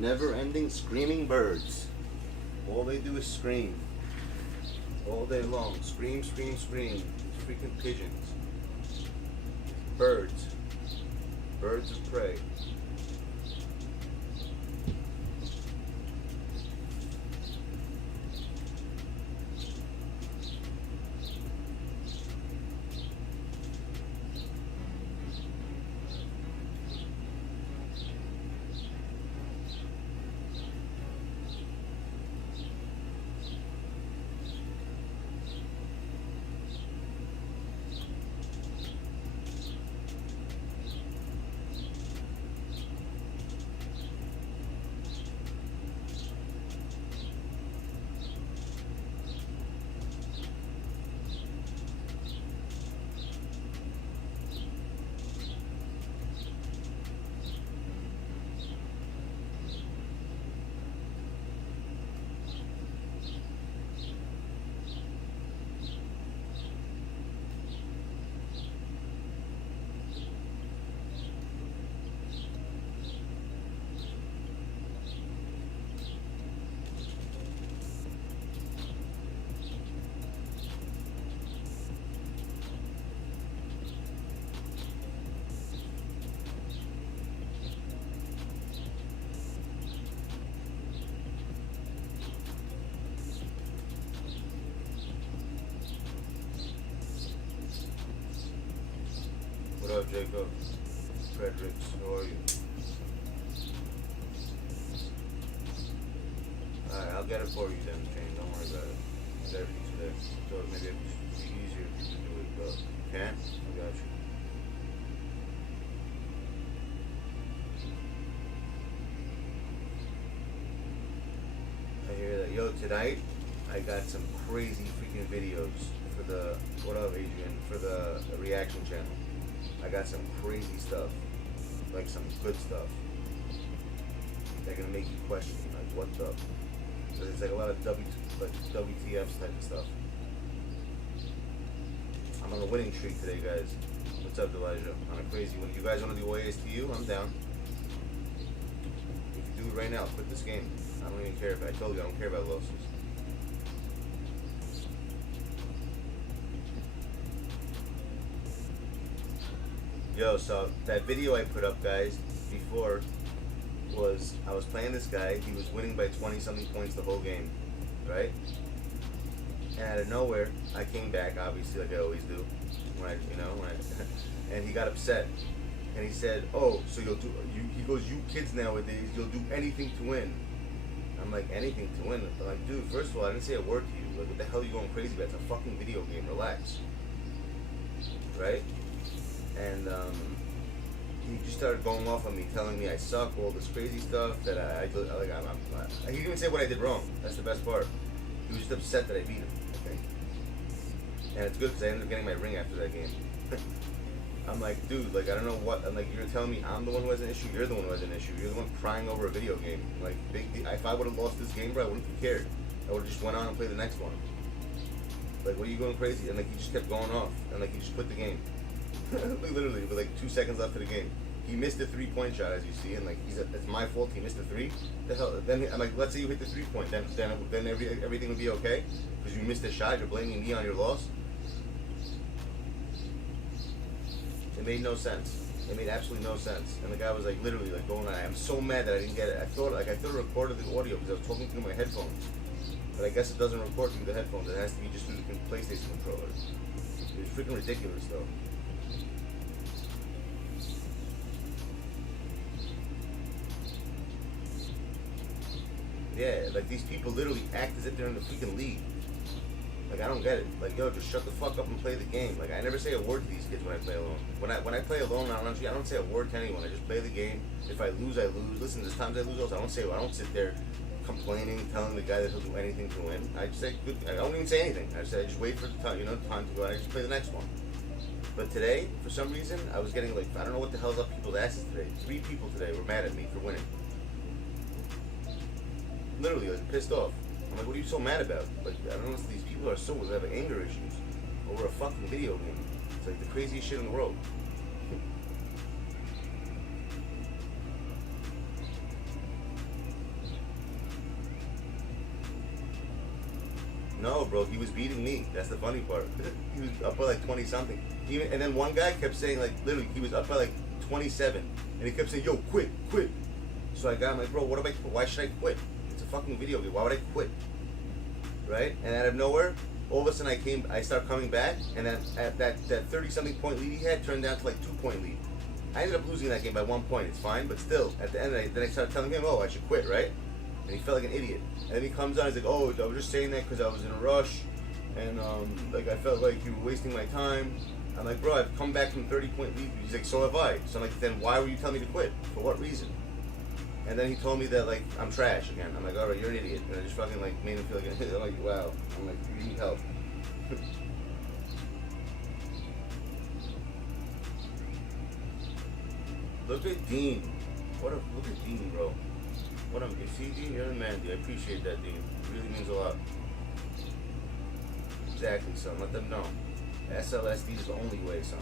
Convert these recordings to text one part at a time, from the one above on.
never-ending screaming birds. All they do is scream. All day long. Scream, scream, scream. Freaking pigeons. Birds. Birds of prey. What up, Jacob? Fredericks, how are you? Alright, I'll get it for you then, Shane. Don't worry about it. It's everything today. So maybe it would be easier if you could do it, but you can? I got you. I hear that. Yo, tonight I got some crazy freaking videos for the, what up, Adrian, for the reaction channel. I got some crazy stuff, like some good stuff. They're gonna make you question, like, what the? So there's like a lot of WTFs type of stuff. I'm on a winning streak today, guys. What's up, Elijah? On a crazy one. You guys want to do OASTU? I'm down. If you do it right now, quit this game. I don't even care. I told you I don't care about losses. Yo, so that video I put up, guys, before was I was playing this guy. He was winning by 20-something points the whole game, right? And out of nowhere, I came back, obviously, like I always do, when and he got upset, and he said, "Oh, so you'll do?" He goes, "You kids nowadays, you'll do anything to win." I'm like, "Anything to win?" I'm like, "Dude, first of all, I didn't say a word to you. Like, what the hell are you going crazy about? It's a fucking video game. Relax." Right? And he just started going off on me, telling me I suck, all this crazy stuff that he didn't even say what I did wrong. That's the best part. He was just upset that I beat him, I think. And it's good because I ended up getting my ring after that game. I'm like, dude, like, I don't know what. I'm like, you're telling me I'm the one who has an issue. You're the one who has an issue. You're the one crying over a video game. Like, if I would have lost this game, bro, I wouldn't have cared. I would have just went on and played the next one. Like, what are you going crazy? And like, he just kept going off, and like, he just quit the game. Literally, with like 2 seconds left of the game. He missed a 3-point shot, as you see, and like, it's my fault he missed a 3. The hell? Then I'm like, let's say you hit the 3-point, then everything would be okay because you missed a shot. You're blaming me on your loss. It made no sense. It made absolutely no sense. And the guy was like, literally, like, going on. I'm so mad that I didn't get it. I thought it recorded the audio because I was talking through my headphones, but I guess it doesn't record through the headphones. It has to be just through the PlayStation controller. It's freaking ridiculous, though. Yeah, like, these people literally act as if they're in the freaking league. Like, I don't get it. Like, yo, just shut the fuck up and play the game. Like, I never say a word to these kids when I play alone. When I play alone, I don't say a word to anyone. I just play the game. If I lose, I lose. Listen, there's times I lose also. I don't sit there complaining, telling the guy that he'll do anything to win. I just say good. I don't even say anything. I just wait for the time, time to go, and I just play the next one. But today, for some reason, I was getting, like, I don't know what the hell's up people's asses today. 3 people today were mad at me for winning. Literally, like, pissed off. I'm like, what are you so mad about? Like, I don't know if these people have anger issues over a fucking video game. It's like the craziest shit in the world. No, bro, he was beating me. That's the funny part. He was up by like 20 something. Even, and then one guy kept saying, like, literally, he was up by like 27, and he kept saying, "Yo, quit, quit." So I got him like, "Bro, what about? Why should I quit? It's a fucking video game. Why would I quit?" Right? And out of nowhere, all of a sudden I start coming back, and then at that 30-something point lead he had turned down to like 2-point lead. I ended up losing that game by 1 point. It's fine, but still, at the end, then I started telling him, "Oh, I should quit," right? And he felt like an idiot. And then he comes on, he's like, "Oh, I was just saying that because I was in a rush, and like I felt like you were wasting my time." I'm like, "Bro, I've come back from 30-point lead." He's like, "So have I." So I'm like, "Then why were you telling me to quit? For what reason?" And then he told me that like I'm trash again. I'm like, "All right, you're an idiot." And I just fucking like made him feel like an idiot. I'm like, "Wow." I'm like, "You need help." Look at Dean. Look at Dean, bro. What up? You see, Dean? You're the man, dude. I appreciate that, Dean. It really means a lot. Exactly, son. Let them know. SLSD is the only way, son.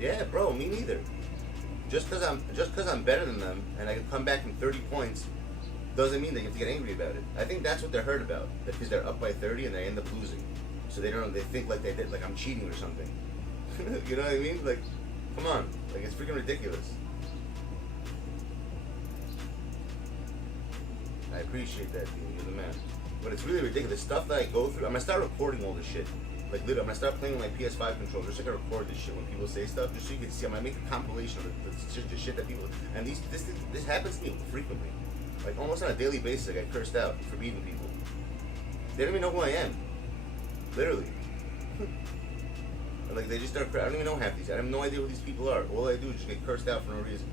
Yeah, bro. Me neither. Just cause I'm better than them and I can come back from 30 points doesn't mean that you have to get angry about it. I think that's what they're hurt about. Because they're up by 30 and they end up losing. So they think like they did, like I'm cheating or something. You know what I mean? Like, come on. Like, it's freaking ridiculous. I appreciate that, dude. You're the man. But it's really ridiculous. Stuff that I go through, I'm gonna start recording all this shit. Like, literally, I'm gonna start playing with my PS5 controller just so I can record this shit when people say stuff, just so you can see. I'm gonna make a compilation of the shit that people. And this happens to me frequently. Like, almost on a daily basis, I get cursed out for beating people. They don't even know who I am. Literally. Like, they just start. I don't even know half these. I have no idea who these people are. All I do is just get cursed out for no reason.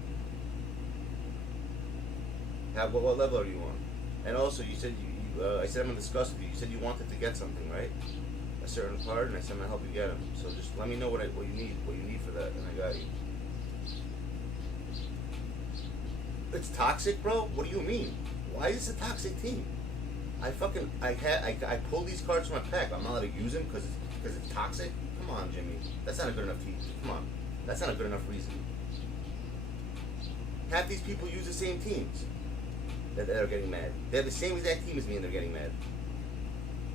What level are you on? And also, you said I said I'm gonna discuss with you. You said you wanted to get something, right? A certain card, and I said I'm gonna help you get them. So just let me know what you need for that, and I got you. It's toxic, bro. What do you mean? Why is this a toxic team? I pulled these cards from my pack. I'm not allowed to use them because it's toxic. Come on, Jimmy. That's not a good enough team. Come on. That's not a good enough reason. Half these people use the same teams that are getting mad. They have the same exact team as me and they're getting mad.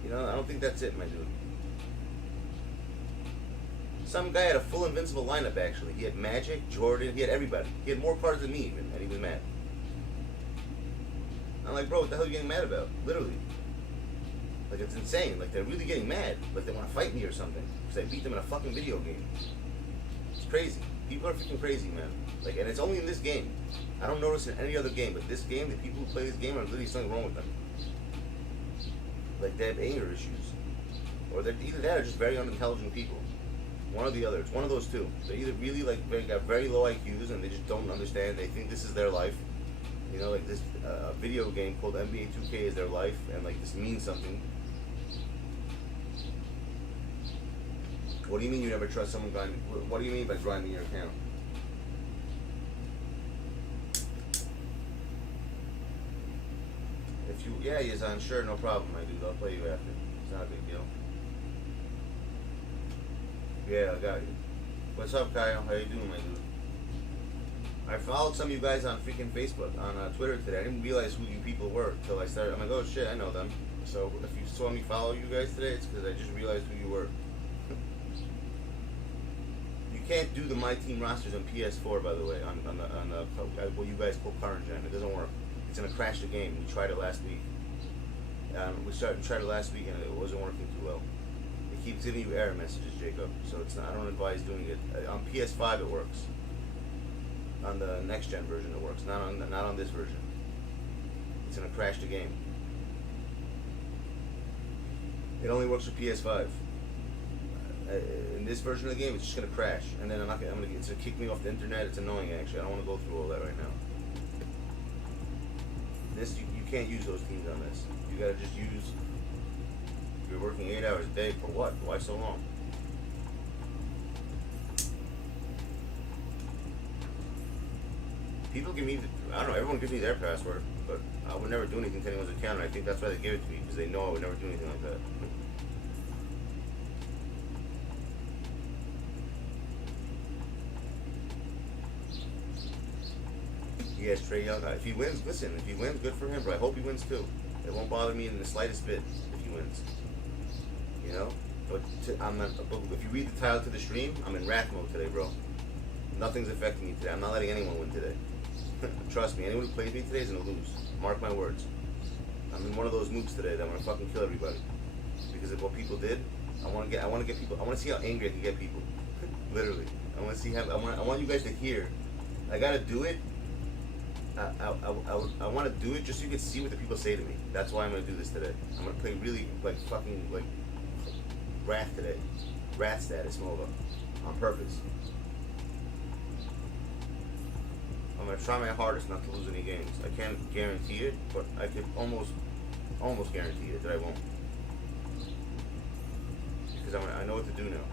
You know, I don't think that's it, my dude. Some guy had a full invincible lineup, actually. He had Magic, Jordan, he had everybody. He had more cards than me even, and he was mad. I'm like, bro, what the hell are you getting mad about? Literally. Like, it's insane. Like, they're really getting mad. Like, they want to fight me or something. Because I beat them in a fucking video game. It's crazy. People are freaking crazy, man. Like, and it's only in this game. I don't notice in any other game, but this game, the people who play this game are literally something wrong with them. Like, they have anger issues. Or they're either that or just very unintelligent people. One or the other. It's one of those two. They're either really, like, got very low IQs and they just don't understand. They think this is their life. You know, like this video game called NBA 2K is their life, and like this means something. What do you mean you never trust someone grinding? What do you mean by grinding your account? If you, yeah, Yazan, sure, no problem, my dude. I'll play you after. It's not a big deal. Yeah, I got you. What's up, Kyle? How you doing, my dude? I followed some of you guys on freaking Facebook, on Twitter today. I didn't realize who you people were until I started. I'm like, oh shit, I know them. So if you saw me follow you guys today, it's because I just realized who you were. You can't do the My Team rosters on PS4, by the way, on what you guys call current gen. It doesn't work. It's gonna crash the game. We tried it last week. We tried it last week and it wasn't working too well. It keeps giving you error messages, Jacob. So it's not. I don't advise doing it. On PS5 it works. On the next gen version it works, not on this version. It's gonna crash the game. It only works for PS5. In this version of the game, it's just gonna crash, and then it's gonna kick me off the internet. It's annoying, actually. I don't want to go through all that right now. This you can't use those teams on this. You gotta just use. You're working 8 hours a day for what? Why so long? People give me, I don't know, everyone gives me their password, but I would never do anything to anyone's account, and I think that's why they gave it to me, because they know I would never do anything like that. Yes, Trey Young, if he wins, listen, if he wins, good for him, but I hope he wins too. It won't bother me in the slightest bit if he wins. You know? But if you read the title to the stream, I'm in wrath mode today, bro. Nothing's affecting me today. I'm not letting anyone win today. Trust me, anyone who plays me today is gonna lose. Mark my words. I'm in one of those moods today that I'm gonna fucking kill everybody because of what people did. I want to see how angry I can get people. Literally, I want to see how. I want you guys to hear. I gotta do it. I want to do it just so you can see what the people say to me. That's why I'm gonna do this today. I'm gonna play really like fucking like wrath today, wrath status mode on purpose. I'm gonna try my hardest not to lose any games. I can't guarantee it, but I can almost guarantee it that I won't. Because I know what to do now.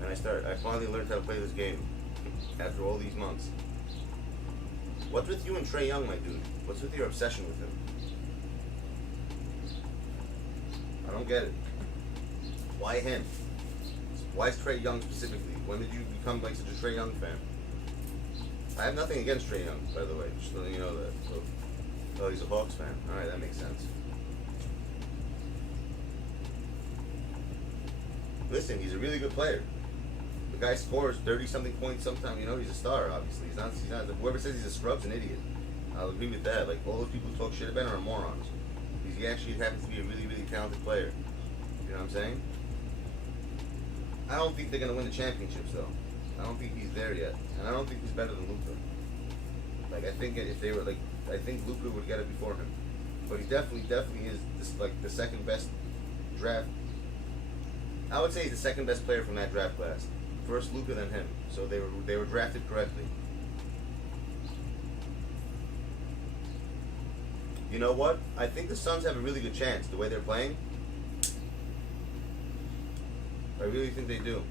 And I finally learned how to play this game after all these months. What's with you and Trae Young, my dude? What's with your obsession with him? I don't get it. Why him? Why is Trae Young specifically? When did you become like such a Trae Young fan? I have nothing against Trae Young, by the way, just so you know that. So, oh, he's a Hawks fan. Alright, that makes sense. Listen, he's a really good player. The guy scores 30-something points sometimes, you know, he's a star, obviously. He's not, whoever says he's a scrub's an idiot. I'll agree with that. Like, all those people who talk shit about him are morons. He actually happens to be a really, really talented player. You know what I'm saying? I don't think they're going to win the championships, though. I don't think he's there yet, and I don't think he's better than Luka. Like, I think if they were like, I think Luka would get it before him, but he definitely is this, like the second best draft. I would say he's the second best player from that draft class. First Luka, then him. So they were drafted correctly. You know what? I think the Suns have a really good chance the way they're playing. I really think they do.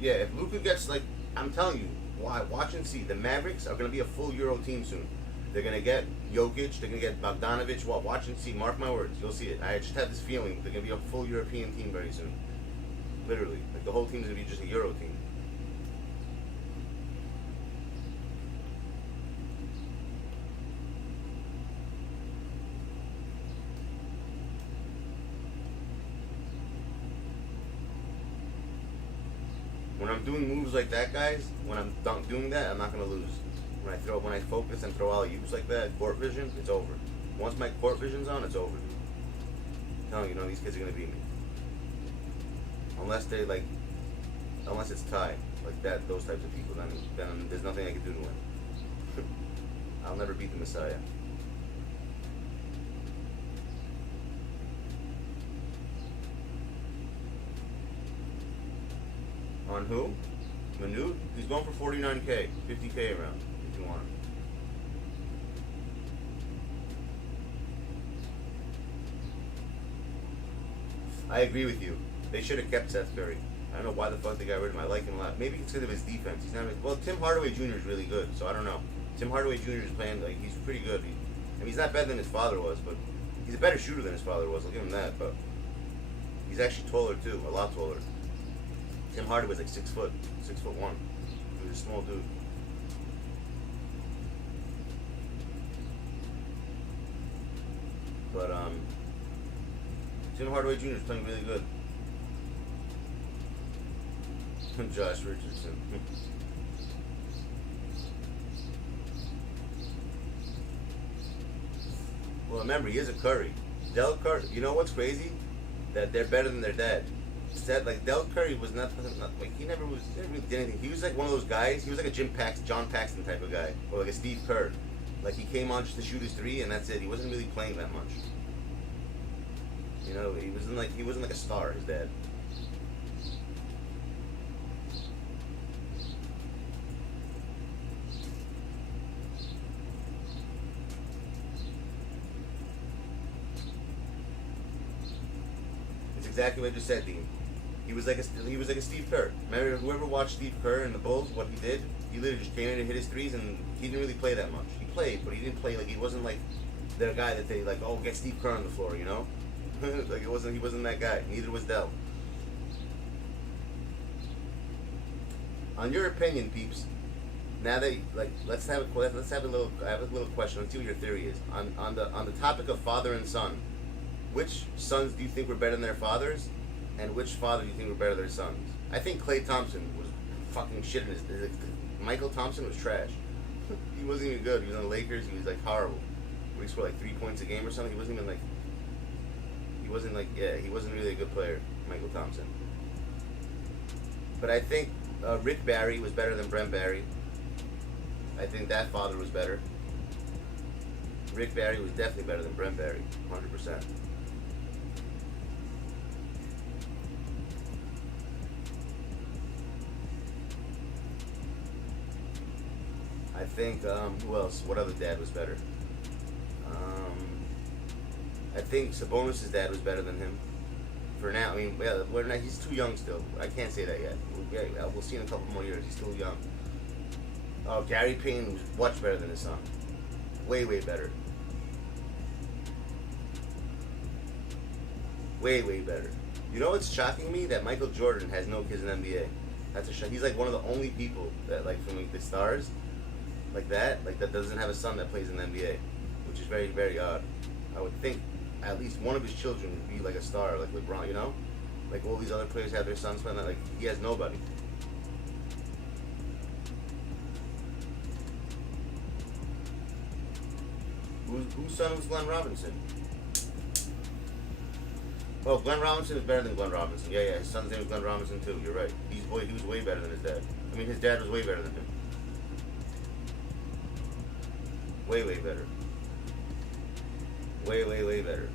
Yeah, if Luka gets, like, I'm telling you, watch and see. The Mavericks are going to be a full Euro team soon. They're going to get Jokic, they're going to get Bogdanovic. Watch and see. Mark my words. You'll see it. I just have this feeling they're going to be a full European team very soon. Literally. Like, the whole team's going to be just a Euro team. When I'm doing moves like that, guys, when I'm doing that, I'm not gonna lose. When I focus and throw alley-oops like that, court vision, it's over. Once my court vision's on, it's over, dude. I'm telling you, these kids are gonna beat me. Unless it's tie, like that, those types of people, then there's nothing I can do to win. I'll never beat the Messiah. On who? Manute? He's going for 49K, 50K around, if you want him. I agree with you. They should have kept Seth Curry. I don't know why the fuck they got rid of him. I like him a lot. Maybe it's because of his defense. He's not. Well, Tim Hardaway Jr. is really good, so I don't know. Tim Hardaway Jr. is playing like he's pretty good. He's not better than his father was, but he's a better shooter than his father was. I'll give him that. But he's actually taller too, a lot taller. Tim Hardaway's like 6'1". He's a small dude. But Tim Hardaway Jr. is playing really good. Josh Richardson. Well, remember, he is a Curry. Del Curry, you know what's crazy? That they're better than their dad. Instead, like, Del Curry was not like, he never really did anything. He was like one of those guys, he was like a John Paxson type of guy, or like a Steve Kerr. Like, he came on just to shoot his three, and that's it. He wasn't really playing that much. You know, he wasn't like a star, his dad. Exactly what I just said, Dean. He was like a Steve Kerr. Remember, whoever watched Steve Kerr and the Bulls, what he did, he literally just came in and hit his threes, and he didn't really play that much. He played, but he didn't play like, he wasn't like the guy that they like, oh, get Steve Kerr on the floor, you know? Like, he wasn't that guy. Neither was Del. On your opinion, peeps, Now that let's have a little question. Let's see what your theory is on the topic of father and son. Which sons do you think were better than their fathers, and which father do you think were better than their sons? I think Klay Thompson was fucking shit in his. Michael Thompson was trash. He wasn't even good. He was on the Lakers. He was like horrible. He scored like 3 points a game or something. He wasn't even like. He wasn't really a good player, Michael Thompson. But I think Rick Barry was better than Brent Barry. I think that father was better. Rick Barry was definitely better than Brent Barry, 100%. I think, who else? What other dad was better? I think Sabonis' dad was better than him. For now, I mean, yeah, he's too young still. I can't say that yet. We'll see in a couple more years. He's still young. Gary Payne was much better than his son. Way, way better. Way, way better. You know what's shocking me? That Michael Jordan has no kids in the NBA. That's a shock. He's like one of the only people that, like, from the stars, that doesn't have a son that plays in the NBA, which is very, very odd. I would think at least one of his children would be like a star, like LeBron, you know? Like all these other players have their sons playing that. Like, he has nobody. Whose son was Glenn Robinson? Oh, Glenn Robinson is better than Glenn Robinson. Yeah, his son's name was Glenn Robinson too. You're right. He was way better than his dad. I mean, his dad was way better than him. Way, way better. Way, way, way better.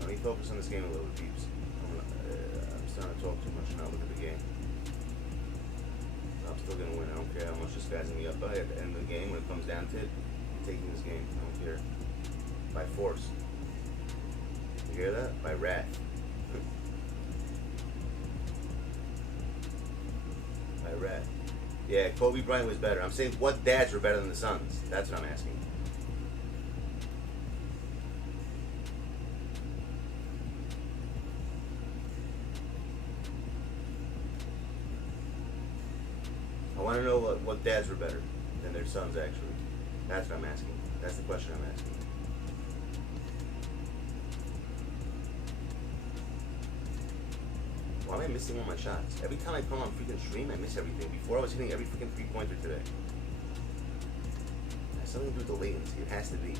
Let me focus on this game a little bit, peeps. I'm starting to talk too much now. Look at the game. I'm still gonna win. I don't care how much this guy's gonna be up by at the end of the game. When it comes down to it, I'm taking this game. I don't care. By force. You hear that? By wrath. By wrath. Yeah, Kobe Bryant was better. I'm saying what dads were better than the sons. That's what I'm asking. I want to know what dads were better than their sons, actually. That's what I'm asking. That's the question I'm asking. Why am I missing all my shots? Every time I come on freaking stream, I miss everything. Before, I was hitting every freaking three-pointer today. It has something to do with the latency. It has to be.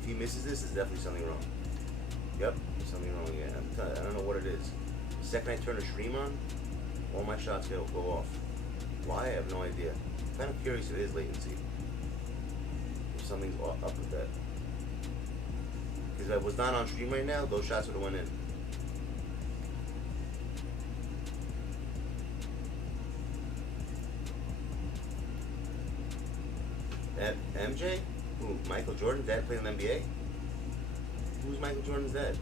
If he misses this, there's definitely something wrong. Yep, there's something wrong again. I don't know what it is. The second I turn the stream on, all my shots go off. Why? I have no idea. I'm kind of curious if it is latency. If something's up with that. Because if I was not on stream right now, those shots would have went in. That MJ? Who? Michael Jordan's dad played in the NBA? Who's Michael Jordan's dad?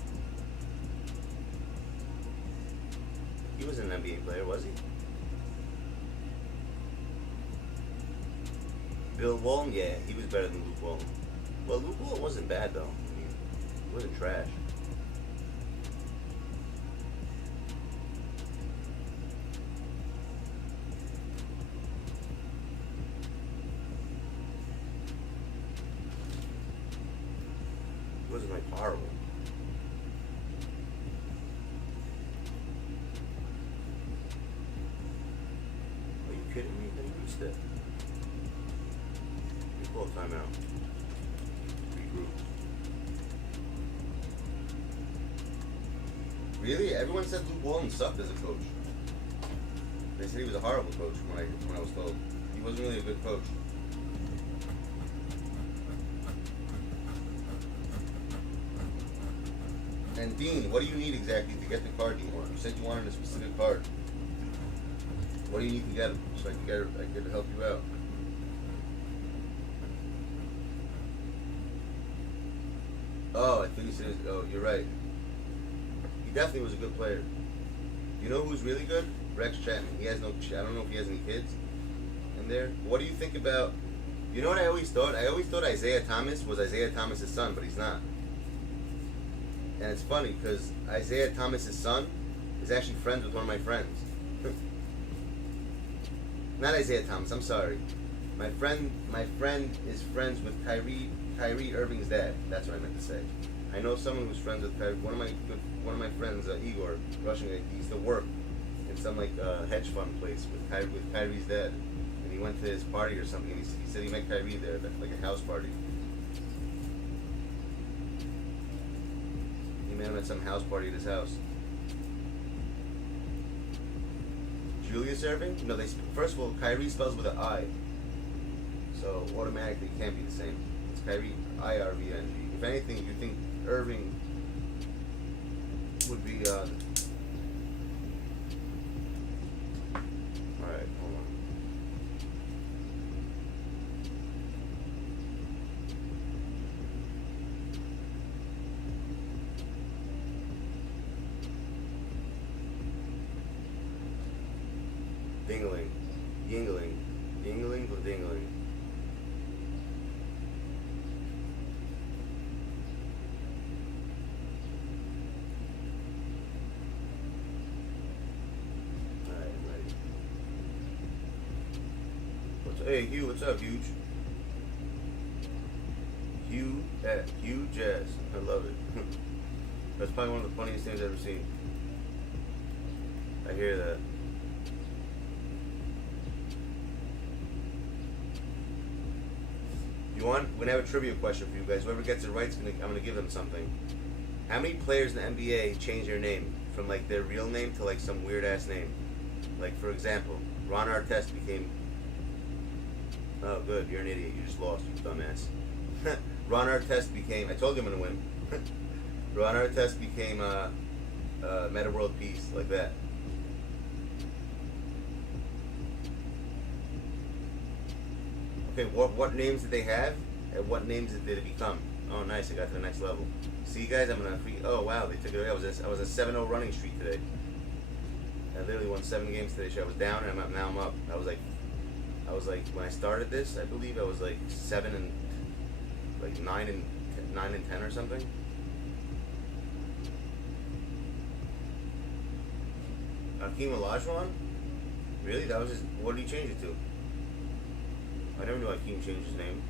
He wasn't an NBA player, was he? Bill Walton, yeah, he was better than Luke Walton. Well, Luke Walton wasn't bad, though. I mean, he wasn't trash. He wasn't, like, horrible. Are you kidding me? How do you reach that? Call timeout. Regroup. Really? Everyone said Luke Walton sucked as a coach. They said he was a horrible coach when I was told. He wasn't really a good coach. And Dean, what do you need exactly to get the card you want? You said you wanted a specific card. What do you need to get it so I can help you out? Oh, I think you said, oh, you're right. He definitely was a good player. You know who's really good? Rex Chapman. He has no. I don't know if he has any kids in there. What do you think about? You know what I always thought? I always thought Isaiah Thomas was Isaiah Thomas's son, but he's not. And it's funny because Isaiah Thomas's son is actually friends with one of my friends. Not Isaiah Thomas. I'm sorry. My friend is friends with Kyrie Irving's dad. That's what I meant to say. I know someone who's friends with Kyrie. One of my friends, Igor, Russian guy. He used to work in some like hedge fund place with Kyrie's dad, and he went to his party or something. And he said he met Kyrie there, like a house party. He met him at some house party at his house. Julius Irving? No, first of all, Kyrie spells with an I, so automatically it can't be the same. It's Kyrie, IRVNG. If anything, you think Irving would be Alright, hold on. Dingling, yingling, yingling, dingling. Hey Hugh, what's up, Huge? Hugh Jazz, I love it. That's probably one of the funniest things I've ever seen. I hear that. We're gonna have a trivia question for you guys. Whoever gets it right, I'm gonna give them something. How many players in the NBA change their name from like their real name to like some weird ass name? Like for example, Ron Artest became. Oh, good. You're an idiot. You just lost, you dumbass. Ron Artest became. I told you I'm gonna win. Ron Artest became Meta World Peace, like that. Okay, what names did they have, and what names did it become? Oh, nice. I got to the next level. See, guys, I'm gonna. Oh, wow. They took it away. I was a 7-0 running streak today. I literally won 7 games today. So I was down, and I'm up. Now I'm up. I was like when I started this, I believe I was like 9 and 10 or something. Hakeem Olajuwon? Really? That was his. What did he change it to? I never knew Hakeem changed his name.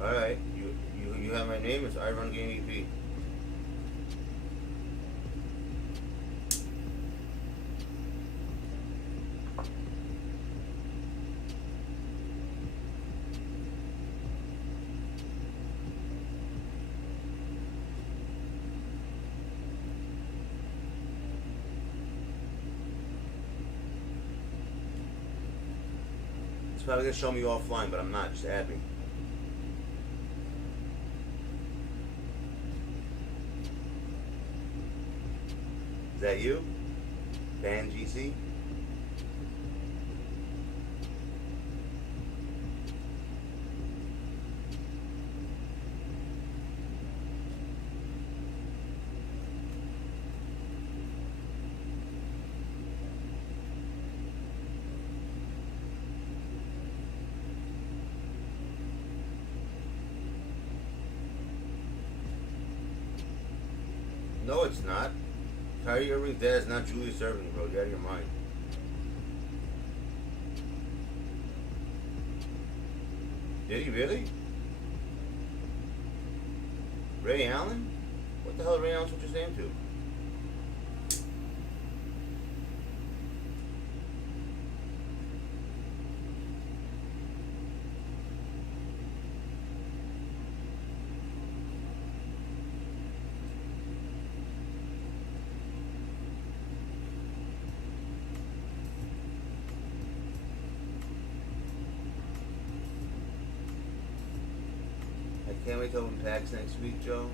All right, you have my name. It's I Run Game EP. It's probably gonna show me offline, but I'm not. Just add me. Is that you? Ban GC? No, it's not. Kyrie Irving's dad is not Julius Irving, bro. You're out of your mind. Did he really? Ray Allen? What the hell did Ray Allen switch his name to? Can't wait to open packs next week, Joe.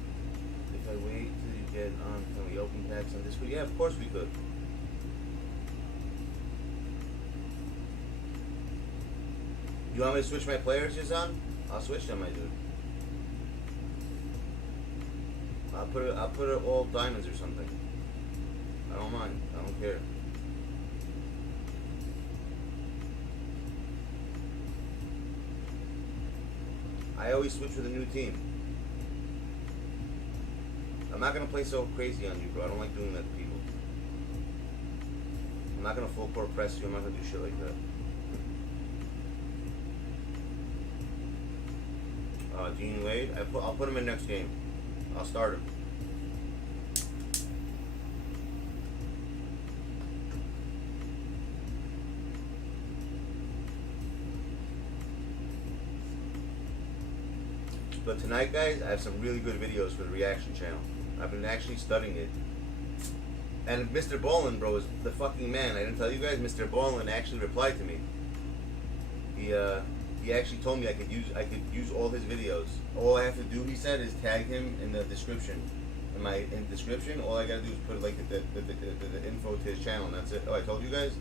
If I wait till you get on, can we open packs on this week? Yeah, of course we could. You want me to switch my players, Yazan? I'll switch them, my dude. I'll put it all diamonds or something. I don't mind. I don't care. I always switch with a new team. I'm not gonna play so crazy on you, bro. I don't like doing that to people. I'm not gonna full court press you. I'm not gonna do shit like that. Dean Wade, I'll put him in next game. I'll start him. But tonight, guys, I have some really good videos for the reaction channel. I've been actually studying it. And Mr. Ballin, bro, is the fucking man. I didn't tell you guys, Mr. Ballin actually replied to me. He actually told me I could use all his videos. All I have to do, he said, is tag him in the description. In the description, all I gotta do is put like the info to his channel, and that's it. Oh, I told you guys.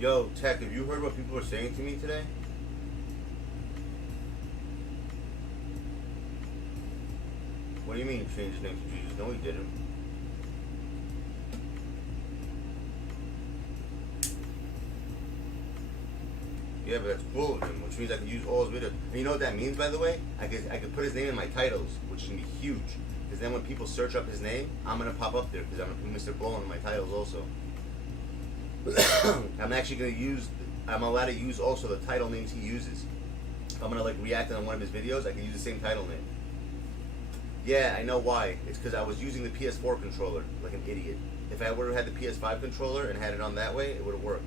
Yo, Tech, have you heard what people are saying to me today? What do you mean he changed his name to Jesus? No, he didn't. Yeah, but that's cool of him, which means I can use all his videos. And you know what that means, by the way? I could put his name in my titles, which is gonna be huge. Because then when people search up his name, I'm gonna pop up there because I'm gonna put Mr. Ballin in my titles also. I'm actually gonna use. I'm allowed to use also the title names he uses. If I'm gonna like react on one of his videos, I can use the same title name. Yeah, I know why. It's because I was using the PS4 controller like an idiot. If I would have had the PS5 controller and had it on that way, it would have worked.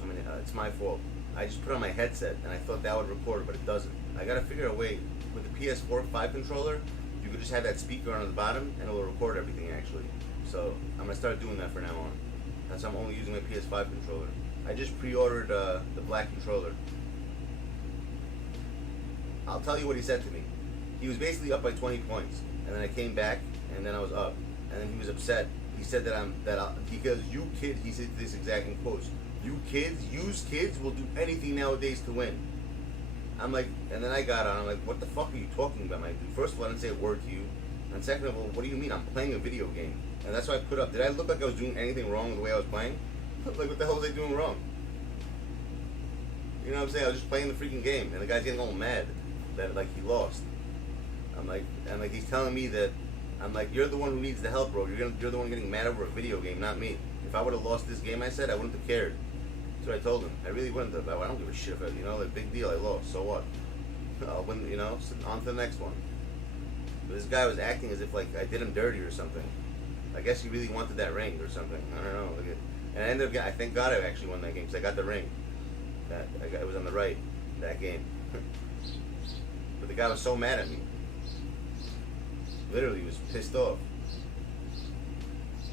I mean, it's my fault. I just put on my headset and I thought that would record, but it doesn't. I gotta figure a way with the PS4 5 controller. You could just have that speaker on the bottom and it will record everything actually. So I'm gonna start doing that from now on. That's why I'm only using my PS5 controller. I just pre-ordered the black controller. I'll tell you what he said to me. He was basically up by 20 points, and then I came back, and then I was up, and then he was upset. He said because you kids, he said this exact in quotes, you kids will do anything nowadays to win. I'm like, and then I got on, I'm like, what the fuck are you talking about, my dude? First of all, I didn't say a word to you, and second of all, what do you mean? I'm playing a video game, and that's why I put up. Did I look like I was doing anything wrong with the way I was playing? Like, what the hell was I doing wrong? You know what I'm saying? I was just playing the freaking game, and the guy's getting all mad that like he lost. I'm like, and like he's telling me that, I'm like, you're the one who needs the help, bro. You're the one getting mad over a video game, not me. If I would have lost this game, I said, I wouldn't have cared. That's what I told him. I really wouldn't have. I don't give a shit about it, you know, like, big deal, I lost, so what? I'll win, you know, so on to the next one. But this guy was acting as if like I did him dirty or something. I guess he really wanted that ring or something. I don't know. And I ended up, I thank God I actually won that game because I got the ring. It was on the right, that game. But the guy was so mad at me. Literally, he was pissed off.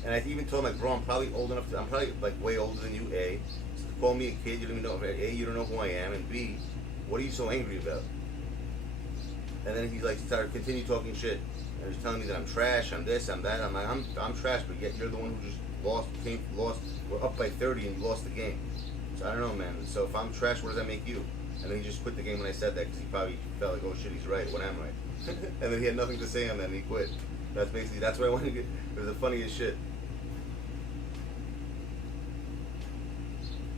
And I even told him, like, bro, I'm probably old enough I'm probably like way older than you, A. So to call me a kid, you don't even know, A, you don't know who I am, and B, what are you so angry about? And then he's like, continue talking shit. And he's telling me that I'm trash, I'm this, I'm that. I'm like, I'm trash, but yet you're the one who just lost, we're up by 30 and you lost the game. So I don't know, man. So if I'm trash, what does that make you? And then he just quit the game when I said that because he probably felt like, oh shit, he's right, what am I? And then he had nothing to say on that and he quit. That's what I wanted to get. It was the funniest shit.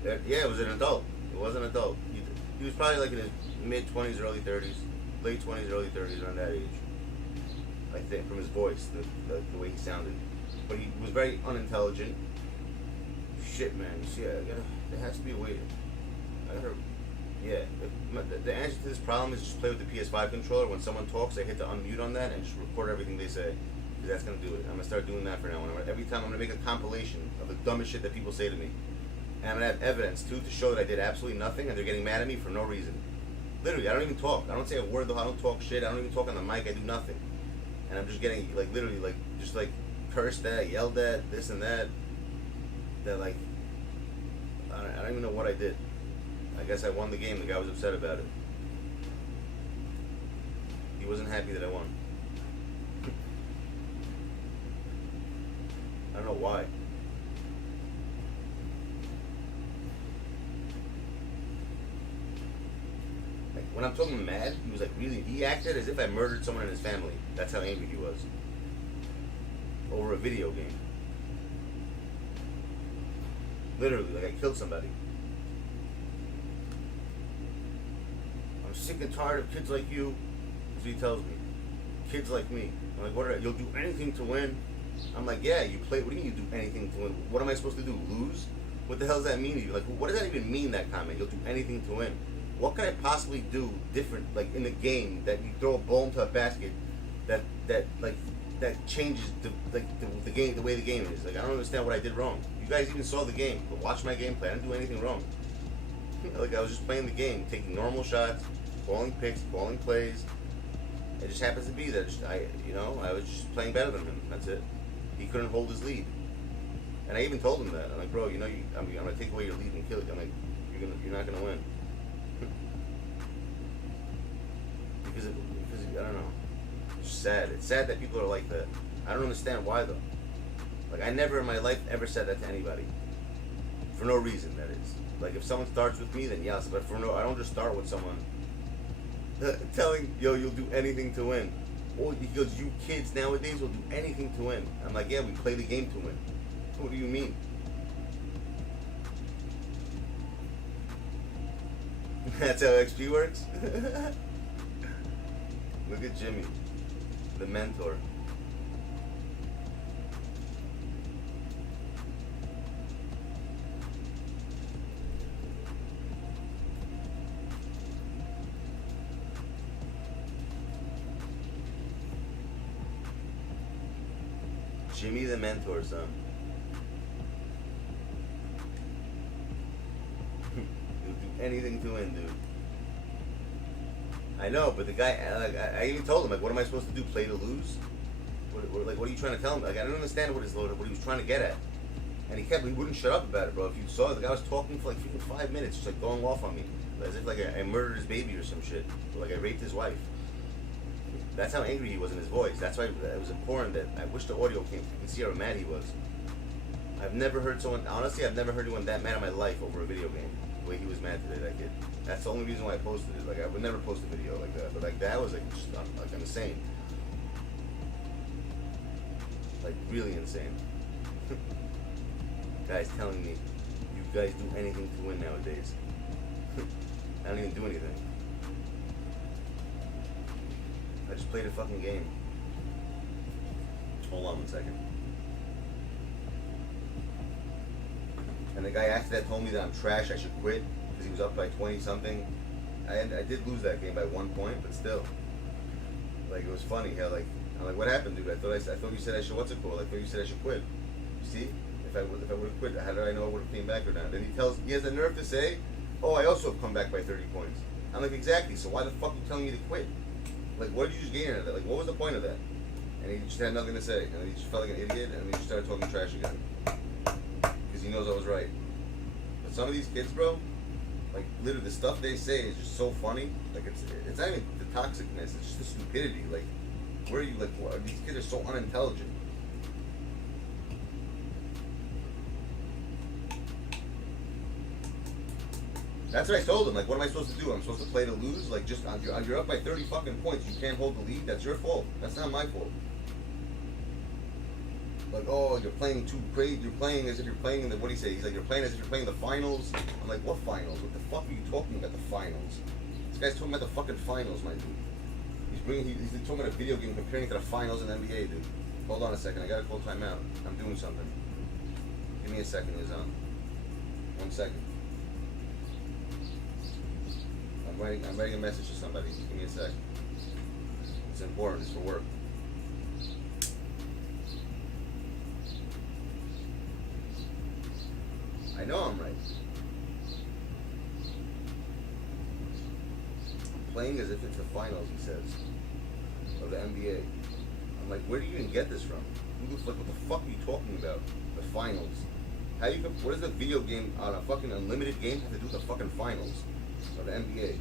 Yeah, it was an adult. It was an adult. He was probably like in his mid-20s, early 30s. Late 20s, early 30s, around that age. I think, from his voice, the way he sounded. But he was very unintelligent. Shit, man. See, there has to be a way. The answer to this problem is just play with the PS5 controller. When someone talks, I hit the unmute on that and just record everything they say. Because that's going to do it. I'm going to start doing that for now on. Every time I'm going to make a compilation of the dumbest shit that people say to me. And I'm going to have evidence, too, to show that I did absolutely nothing and they're getting mad at me for no reason. Literally, I don't even talk. I don't say a word, though. I don't talk shit. I don't even talk on the mic. I do nothing. And I'm just getting, like, literally, like, just, like, cursed at, yelled at, this and that. That, like, I don't even know what I did. I guess I won the game. The guy was upset about it. He wasn't happy that I won. I don't know why. when I'm talking mad, he was like really, he acted as if I murdered someone in his family. That's how angry he was. Over a video game. Literally, like I killed somebody. I'm sick and tired of kids like you. That's what he tells me. Kids like me. I'm like, what? You'll do anything to win? I'm like, yeah, you play. What do you mean you do anything to win? What am I supposed to do? Lose? What the hell does that mean? Like, what does that even mean? That comment? You'll do anything to win. What can I possibly do different, like in the game, that you throw a ball into a basket, that changes the game, the way the game is? Like, I don't understand what I did wrong. You guys even saw the game, but watch my gameplay. I didn't do anything wrong. Like, I was just playing the game, taking normal shots, calling picks, calling plays. It just happens to be that I was just playing better than him. That's it. He couldn't hold his lead, and I even told him that. I'm like, bro, I'm gonna take away your lead and kill you. I'm like, you're not gonna win. because I don't know. It's sad. It's sad that people are like that. I don't understand why though. Like, I never in my life ever said that to anybody. For no reason, that is. Like, if someone starts with me, then yes, but I don't just start with someone telling, yo, you'll do anything to win. Or he goes, you kids nowadays will do anything to win. I'm like, yeah, we play the game to win. What do you mean? That's how XP works? Look at Jimmy, the mentor. Jimmy the mentor, son. You'll do anything to win, dude. I know, but the guy, I even told him, like, what am I supposed to do? Play to lose? What are you trying to tell him? Like, I don't understand what he was trying to get at. And he wouldn't shut up about it, bro. If you saw, the guy was talking for like freaking 5 minutes, just like going off on me, as if like I murdered his baby or some shit, or like I raped his wife. That's how angry he was in his voice. That's why it was important that I wish the audio came. You can see how mad he was. I've never heard someone, honestly, I've never heard anyone that mad in my life over a video game. The way he was mad today, that kid. That's the only reason why I posted it. Like, I would never post a video like that. But like, that was like, just, like, insane. Like, really insane. Guys telling me, you guys do anything to win nowadays. I don't even do anything. I just played a fucking game. Hold on 1 second. And the guy after that told me that I'm trash, I should quit, because he was up by 20 something. I did lose that game by 1 point, but still. Like, it was funny how, like, I'm like, what happened, dude? I thought you said I should, what's it called? I thought you said I should quit. You see? If I would have quit, how did I know I would have came back or not? Then he has the nerve to say, oh, I also have come back by 30 points. I'm like, exactly, so why the fuck are you telling me to quit? Like, what did you just gain out of that? Like, what was the point of that? And he just had nothing to say. And he just felt like an idiot, and he just started talking trash again. Because he knows I was right. But some of these kids, bro, like, literally, the stuff they say is just so funny. Like, it's not even the toxicness, it's just the stupidity. Like, where are you, like, what? These kids are so unintelligent. That's what I told him. Like, what am I supposed to do? I'm supposed to play to lose? Like, just you're up by 30 fucking points. You can't hold the lead. That's your fault. That's not my fault. Like, oh, you're playing too crazy. You're playing as if you're playing in the, what do you say? He's like, you're playing as if you're playing the finals. I'm like, what finals? What the fuck are you talking about, the finals? This guy's talking about the fucking finals, my dude. He's talking about a video game, comparing it to the finals in the NBA, dude. Hold on a second. I gotta call timeout. I'm doing something. Give me a second, Lizon. 1 second. I'm writing a message to somebody. Give me a sec. It's important. It's for work. I know I'm right. I'm playing as if it's the finals, he says, of the NBA. I'm like, where do you even get this from? Like, what the fuck are you talking about? The finals. How you? What does a video game on a fucking unlimited game have to do with the fucking finals of the NBA?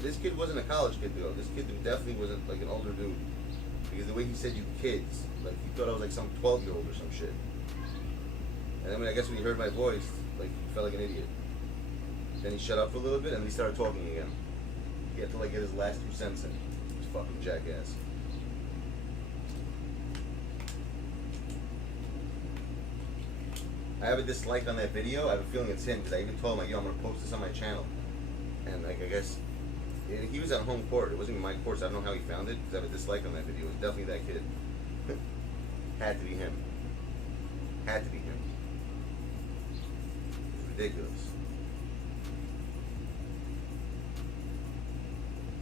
This kid wasn't a college kid though. This kid definitely wasn't like an older dude. Because the way he said you kids, like he thought I was like some 12-year-old or some shit. And then I guess when he heard my voice, like he felt like an idiot. Then he shut up for a little bit, and then he started talking again. He had to like get his last 2 cents in. This fucking jackass. I have a dislike on that video. I have a feeling it's him because I even told him like, yo, I'm gonna post this on my channel. And like, I guess he was at home court. It wasn't even my court, so I don't know how he found it because I have a dislike on that video. It was definitely that kid. Had to be him. Had to be him. It's ridiculous.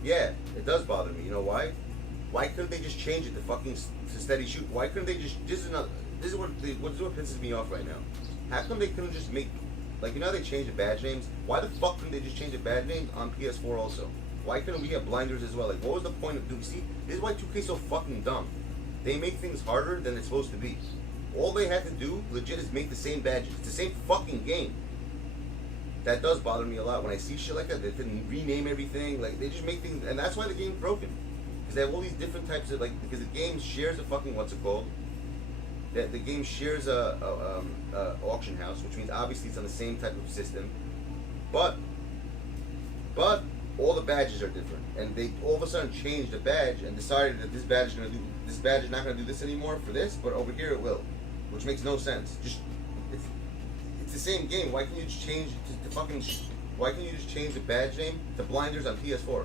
Yeah, it does bother me. You know why? Why couldn't they just change it to fucking to steady shoot? Why couldn't they just? This is what pisses me off right now. How come they couldn't just make, like, you know how they change the badge names? Why the fuck couldn't they just change the badge names on PS4 also? Why couldn't we have blinders as well? Like, what was the point of doing? See, this is why 2K's so fucking dumb. They make things harder than it's supposed to be. All they had to do, legit, is make the same badges. It's the same fucking game. That does bother me a lot when I see shit like that. They didn't rename everything. Like, they just make things, and that's why the game's broken. Because they have all these different types of, like, because the game shares a fucking, what's it called? The game shares a auction house, which means obviously it's on the same type of system. But all the badges are different, and they all of a sudden changed the badge and decided that this badge is not gonna do this anymore for this, but over here it will, which makes no sense. Just it's the same game. Why can't you just change why can't you just change the badge name to blinders on PS4?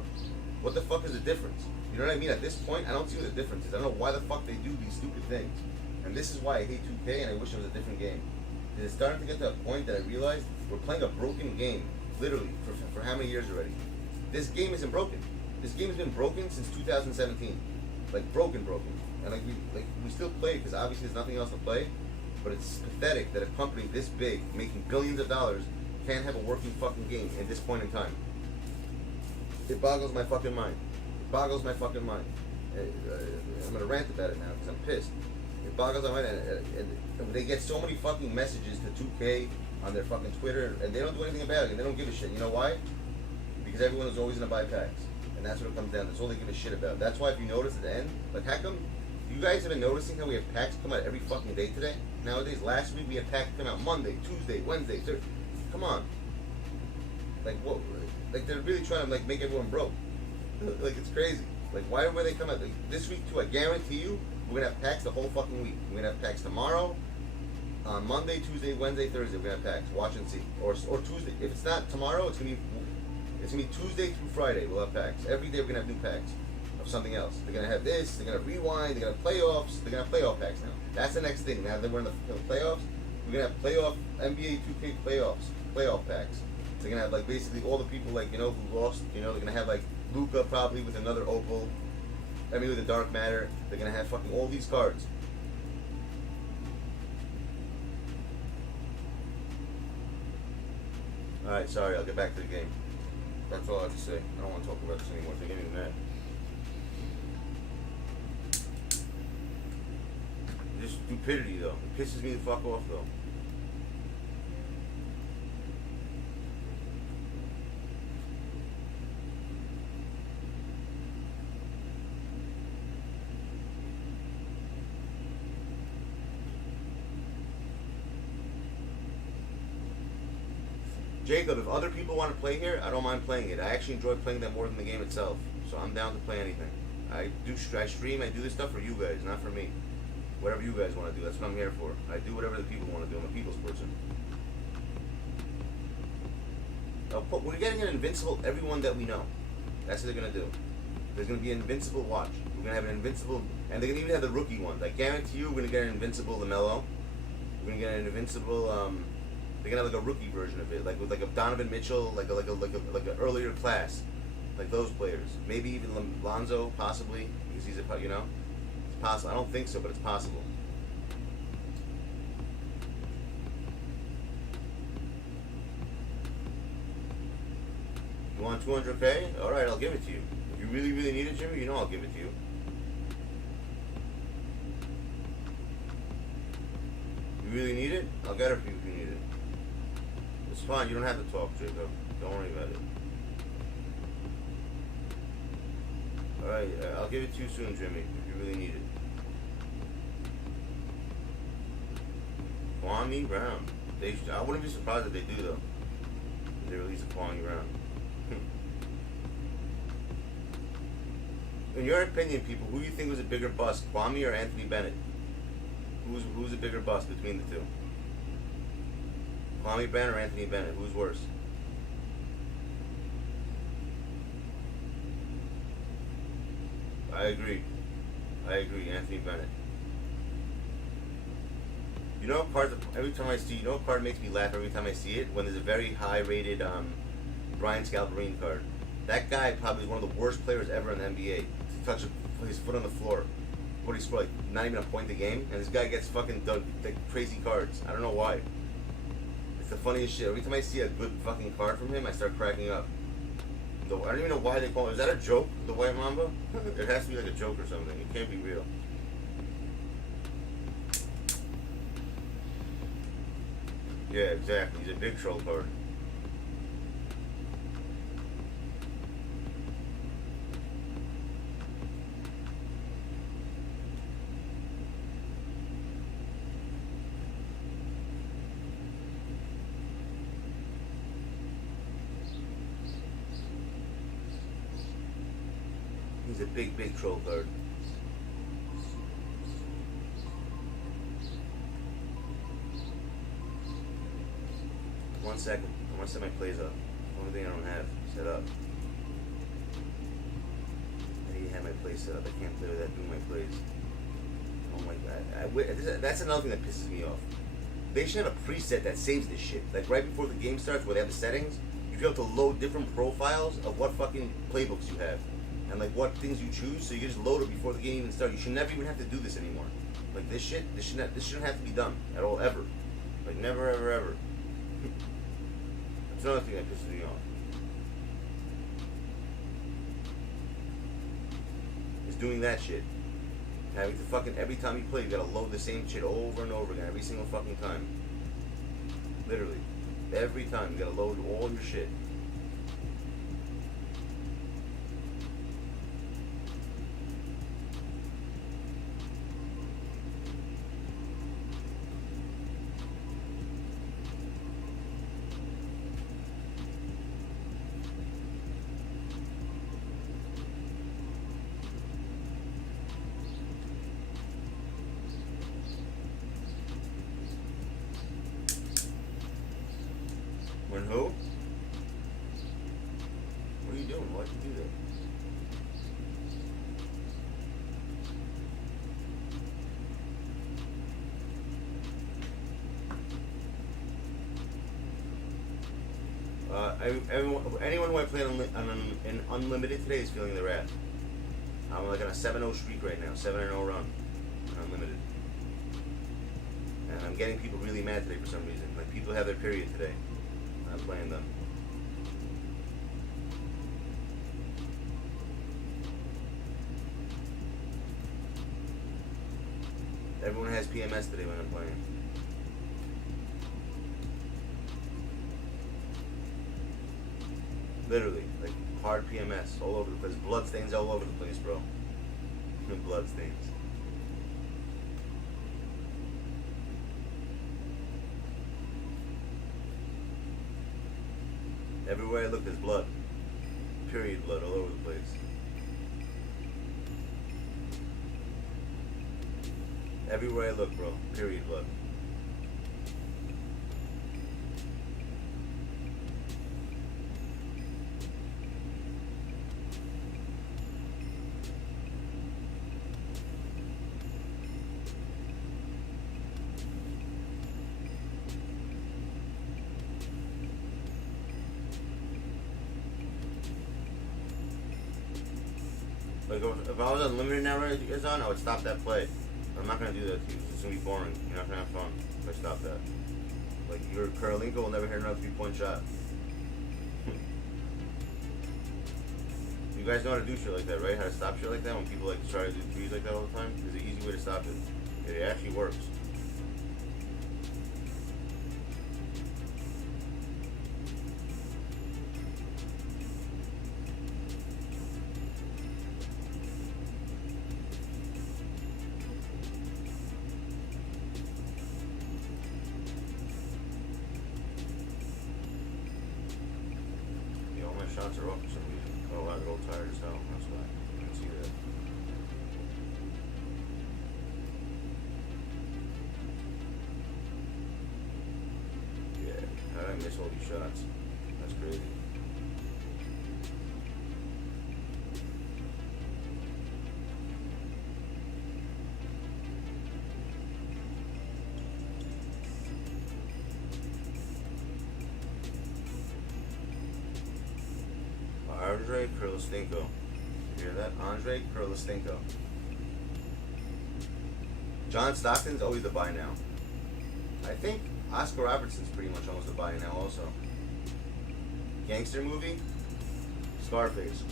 What the fuck is the difference? You know what I mean? At this point, I don't see what the difference is. I don't know why the fuck they do these stupid things. And this is why I hate 2K and I wish it was a different game. It's starting to get to a point that I realized we're playing a broken game, literally, for how many years already? This game isn't broken. This game has been broken since 2017. Like, broken. And we still play it because obviously there's nothing else to play. But it's pathetic that a company this big, making billions of dollars, can't have a working fucking game at this point in time. It boggles my fucking mind. It boggles my fucking mind. I'm gonna rant about it now because I'm pissed. It boggles my mind, and they get so many fucking messages to 2K on their fucking Twitter, and they don't do anything about it, and they don't give a shit. You know why? Because everyone is always gonna buy packs, and that's what it comes down to. That's all they give a shit about. That's why if you notice at the end, like, how come you guys have been noticing how we have packs come out every fucking day today? Nowadays, last week we had packs come out Monday, Tuesday, Wednesday, Thursday. Come on. Like, what? Like, they're really trying to, like, make everyone broke. Like, it's crazy. Like, why would they come out? Like, this week too, I guarantee you, we're gonna have packs the whole fucking week. We're gonna have packs tomorrow, on Monday, Tuesday, Wednesday, Thursday. We're gonna have packs. Watch and see. Or Tuesday. If it's not tomorrow, it's gonna be Tuesday through Friday. We'll have packs. Every day we're gonna have new packs of something else. They're gonna have this. They're gonna rewind. They're gonna have playoffs. They're gonna have playoff packs now. That's the next thing. Now that we're in the playoffs, we're gonna have playoff NBA 2K playoff packs. So they're gonna have, like, basically all the people, like, you know, who lost. You know, they're gonna have, like, Luka probably with another opal. I mean, with a dark matter. They're gonna have fucking all these cards. Alright, sorry, I'll get back to the game. That's all I have to say. I don't want to talk about this anymore. They're getting mad. Just stupidity, though. It pisses me the fuck off, though. Jacob, if other people want to play here, I don't mind playing it. I actually enjoy playing that more than the game itself. So I'm down to play anything. I stream, I do this stuff for you guys, not for me. Whatever you guys want to do, that's what I'm here for. I do whatever the people want to do. I'm a people's person. We're getting an invincible everyone that we know. That's what they're going to do. There's going to be an invincible watch. We're going to have an invincible, and they're going to even have the rookie one. I guarantee you we're going to get an invincible LaMelo. We're going to get an invincible, they're going to have like a rookie version of it. Like with like a Donovan Mitchell, like an earlier class. Like those players. Maybe even Lonzo, possibly, because he's a, you know. It's possible. I don't think so, but it's possible. You want 200K? Alright, I'll give it to you. If you really, really need it, Jimmy, you know I'll give it to you. You really need it? I'll get it for you if you need it. It's fine, you don't have to talk, Jacob. Don't worry about it. Alright, I'll give it to you soon, Jimmy, if you really need it. Kwame Brown. I wouldn't be surprised if they do, though. If they release a following you around. In your opinion, people, who do you think was a bigger bust, Kwame or Anthony Bennett? Who's a bigger bust between the two? Kwame Bennett or Anthony Bennett? Who's worse? I agree, Anthony Bennett. You know, cards. Every time I see, you know, a card makes me laugh every time I see it when there's a very high-rated Brian Scalabrine card. That guy probably is one of the worst players ever in the NBA. To touch his foot on the floor, what he scored, like not even a point a game, and this guy gets fucking dug like crazy cards. I don't know why. It's the funniest shit. Every time I see a good fucking card from him, I start cracking up. I don't even know why they call it. Is that a joke, the White Mamba? It has to be like a joke or something. It can't be real. Yeah, exactly. He's a big troll card. He's a big troll card. One second. I want to set my plays up. Only thing I don't have set up. I need to have my plays set up. I can't play without doing my plays. Oh my god. That's another thing that pisses me off. They should have a preset that saves this shit. Like right before the game starts, where they have the settings, you be able to load different profiles of what fucking playbooks you have. And like what things you choose, so you can just load it before the game even starts. You should never even have to do this anymore. Like this shouldn't have to be done at all, ever. Like never, ever. That's another thing that pisses me off. Is doing that shit. Having to fucking, every time you play, you gotta load the same shit over and over again, every single fucking time. Literally. Every time, you gotta load all your shit. When who? What are you doing? Why'd you do that? Anyone who I played in Unlimited today is feeling the wrath. I'm like on a 7-0 streak right now, 7-0 run in Unlimited. And I'm getting people really mad today for some reason. Like people have their period today. I'm playing them. Everyone has PMS today when I'm playing. Literally, like hard PMS all over the place. Blood stains all over the place, bro. Blood stains. Everywhere I look, there's blood. Period blood all over the place. Everywhere I look, bro. Period blood. Like if I was unlimited now right is on, I would stop that play. I'm not gonna do that to you. It's gonna be boring. You're not gonna have fun if I stop that. Like your Karolinko will never hit another 3-point shot. You guys know how to do shit like that, right? How to stop shit like that when people like try to do threes like that all the time? There's an easy way to stop it. It actually works. shots are off for some reason. Oh, I got all tired as hell. That's why. I can see that. Yeah, how did I miss all these shots? That's crazy. Andre Kurlistinko. You hear that? Andre Kurlistinko. John Stockton's always the buy now. I think Oscar Robertson's pretty much almost the buy now also. Gangster movie? Scarface.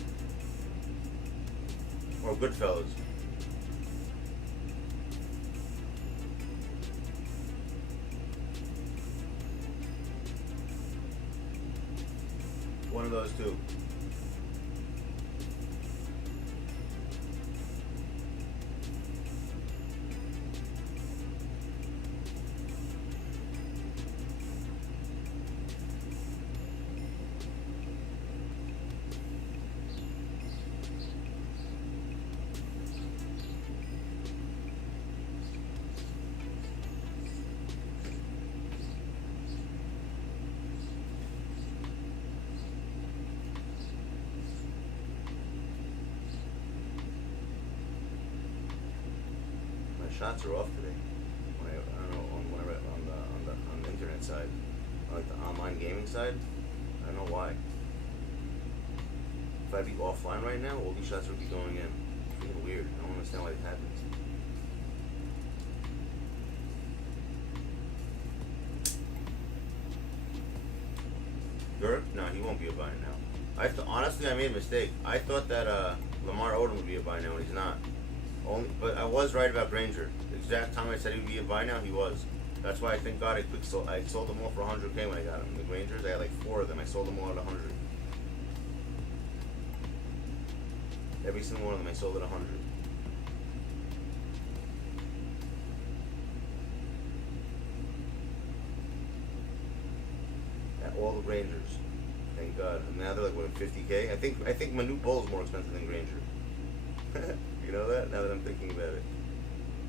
Or Goodfellas. One of those two. Shots are off today. I don't know, on the internet side, like the online gaming side. I don't know why. If I'd be offline right now, all these shots would be going in. It's freaking weird. I don't understand why it happens. Dirk? No, he won't be a buy now. Honestly, I made a mistake. I thought that Lamar Odom would be a buy now, and he's not. But I was right about Granger. The exact time I said he would be a buy now, he was. That's why I thank God I sold them all for 100K when I got them. The Grangers, I had like 4 of them. I sold them all at 100. Every single one of them I sold at 100. All the Grangers. Thank God. And now they're like, what, 50K? I think Manute Bol is more expensive than Granger. You know that? Now that I'm thinking about it.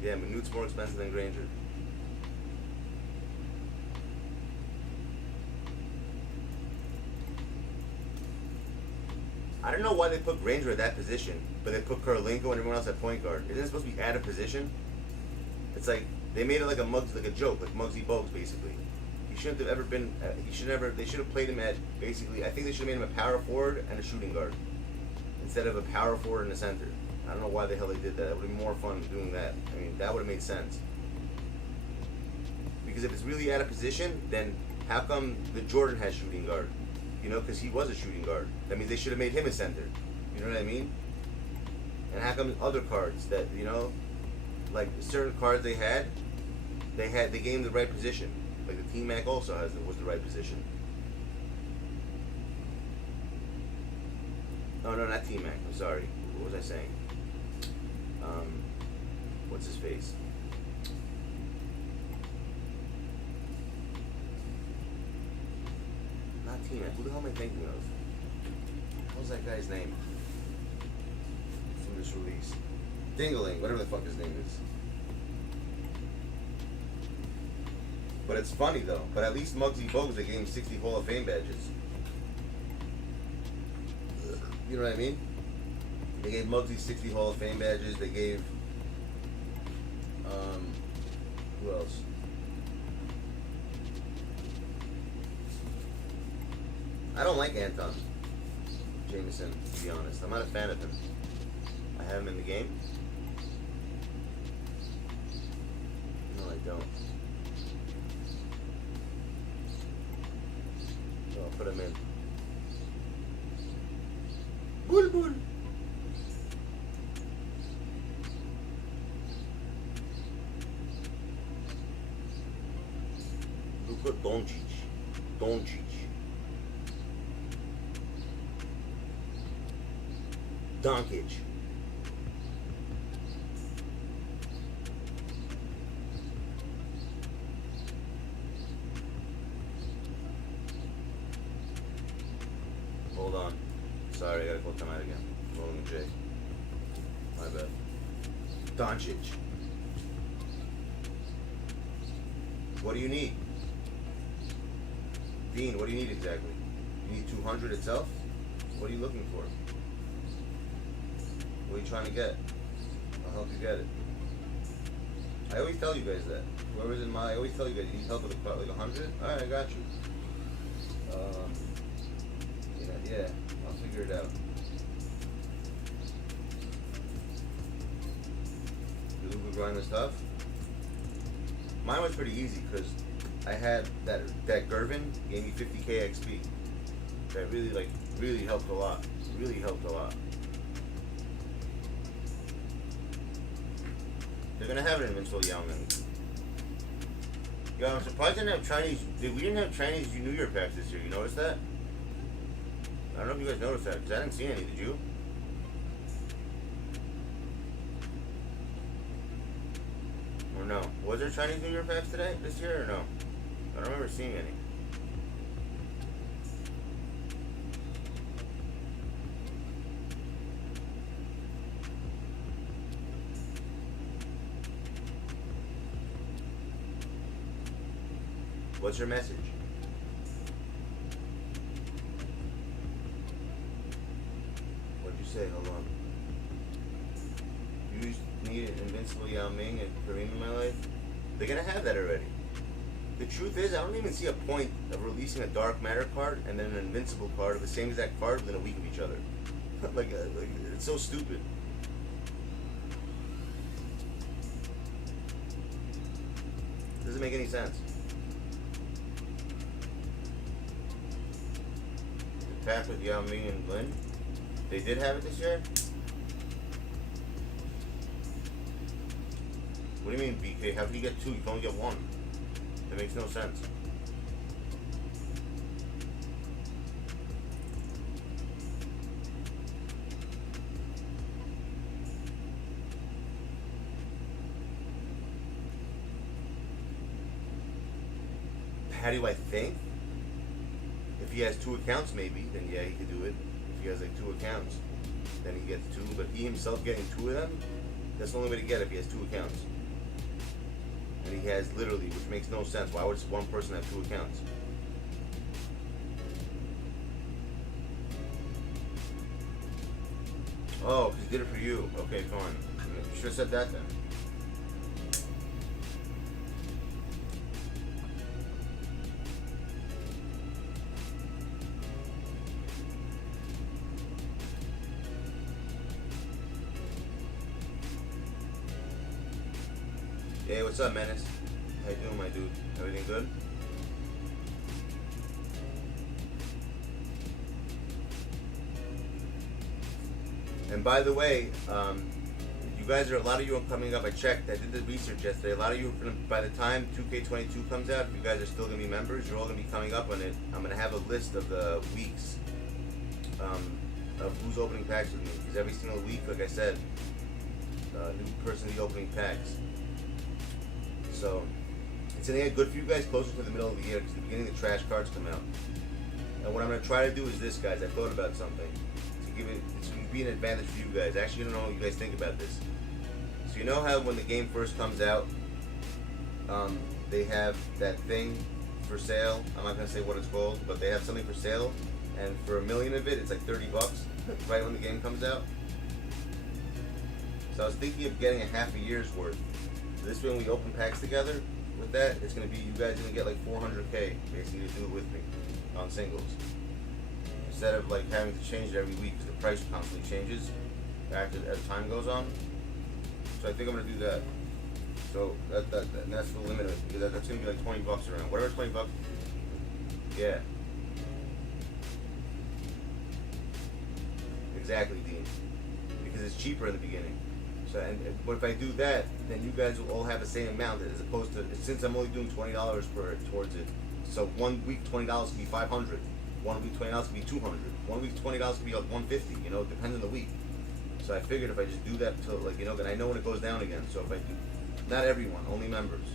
Yeah, Manute's more expensive than Granger. I don't know why they put Granger at that position, but they put Karolinko and everyone else at point guard. Isn't it supposed to be out of position? It's like, they made it like a joke, like Muggsy Bogues, basically. He shouldn't have ever been, they should have played him at, basically, I think they should have made him a power forward and a shooting guard, instead of a power forward and a center. I don't know why the hell they did that. It would be more fun doing that. I mean, that would have made sense. Because if it's really out of position, then how come the Jordan has shooting guard? You know, because he was a shooting guard. That means they should have made him a center. You know what I mean? And how come other cards that, you know, like certain cards they gave him the right position. Like the T-Mac also was the right position. Oh no, not T-Mac. I'm sorry. What was I saying? What's his face? Not T-Mac. Who the hell am I thinking of? What was that guy's name from this release? Dingaling, whatever the fuck his name is. But it's funny though. But at least Muggsy Bogues, they gave him 60 Hall of Fame badges. You know what I mean? They gave Muggsy 60 Hall of Fame badges. They gave, who else? I don't like Anton Jameson, to be honest. I'm not a fan of him. I have him in the game. No, I don't. So I'll put him in. Bulbul. Luka Doncic. Doncic. Hold on. Sorry, I gotta call time out again. Rolling with J. My bad. Doncic. What do you need? Dean, what do you need exactly? You need 200 itself? What are you looking for? What are you trying to get? I'll help you get it. I always tell you guys that. Whoever's in my, I always tell you guys, you need help with like 100? Alright, I got you. Yeah, I'll figure it out. You look at grind the stuff? Mine was pretty easy because I had that Gervin gave me 50k XP. That really helped a lot. Really helped a lot. They're gonna have it in Invincible Yao Ming. Yo, I'm surprised they didn't have Chinese. We didn't have Chinese New Year packs this year. You noticed that? I don't know if you guys noticed that because I didn't see any. Did you? Or no? Was there Chinese New Year packs today this year or no? I don't remember seeing any. What's your message? What'd you say? Hold on. You need an Invincible Yao Ming and Kareem in my life? They're gonna have that already. The truth is, I don't even see a point of releasing a Dark Matter card and then an Invincible card of the same exact card within a week of each other. like, it's so stupid. Doesn't make any sense. The pack with Yao Ming and Lin, they did have it this year? What do you mean, BK? How can you get two? You can only get one. That makes no sense. How do I think? If he has two accounts, maybe, then yeah, he could do it. If he has like two accounts, then he gets two. But he himself getting two of them, that's the only way to get it if he has two accounts. And he has literally, which makes no sense. Why would one person have two accounts? Oh, because he did it for you. Okay, fine. You should have said that then. Hey, what's up, Menace? How you doing, my dude? Everything good? And by the way, you guys are, a lot of you are coming up. I checked, I did the research yesterday. A lot of you, by the time 2K22 comes out, if you guys are still going to be members, you're all going to be coming up on it. I'm going to have a list of the weeks of who's opening packs with me. Because every single week, like I said, new person will be opening packs. So it's gonna get good for you guys closer to the middle of the year because the beginning the trash cards come out. And what I'm gonna try to do is this, guys. I thought about something to give it. It's gonna be an advantage for you guys. Actually, I don't know what you guys think about this. So you know how when the game first comes out, they have that thing for sale. I'm not gonna say what it's called, but they have something for sale, and for 1 million of it, it's like $30 right when the game comes out. So I was thinking of getting a half a year's worth. This way, when we open packs together with that, it's going to be, you guys are going to get like 400k basically to do it with me on singles. Instead of like having to change it every week because the price constantly changes as time goes on. So I think I'm going to do that. So that's the limit of it because that's going to be like $20 around. Whatever, $20. Yeah. Exactly, Dean. Because it's cheaper in the beginning. But if I do that, then you guys will all have the same amount as opposed to, since I'm only doing $20 towards it. So 1 week $20 can be $500. 1 week $20 can be $200. 1 week $20 can be like $150. You know, it depends on the week. So I figured if I just do that till like, you know, then I know when it goes down again. So if I do, not everyone, only members.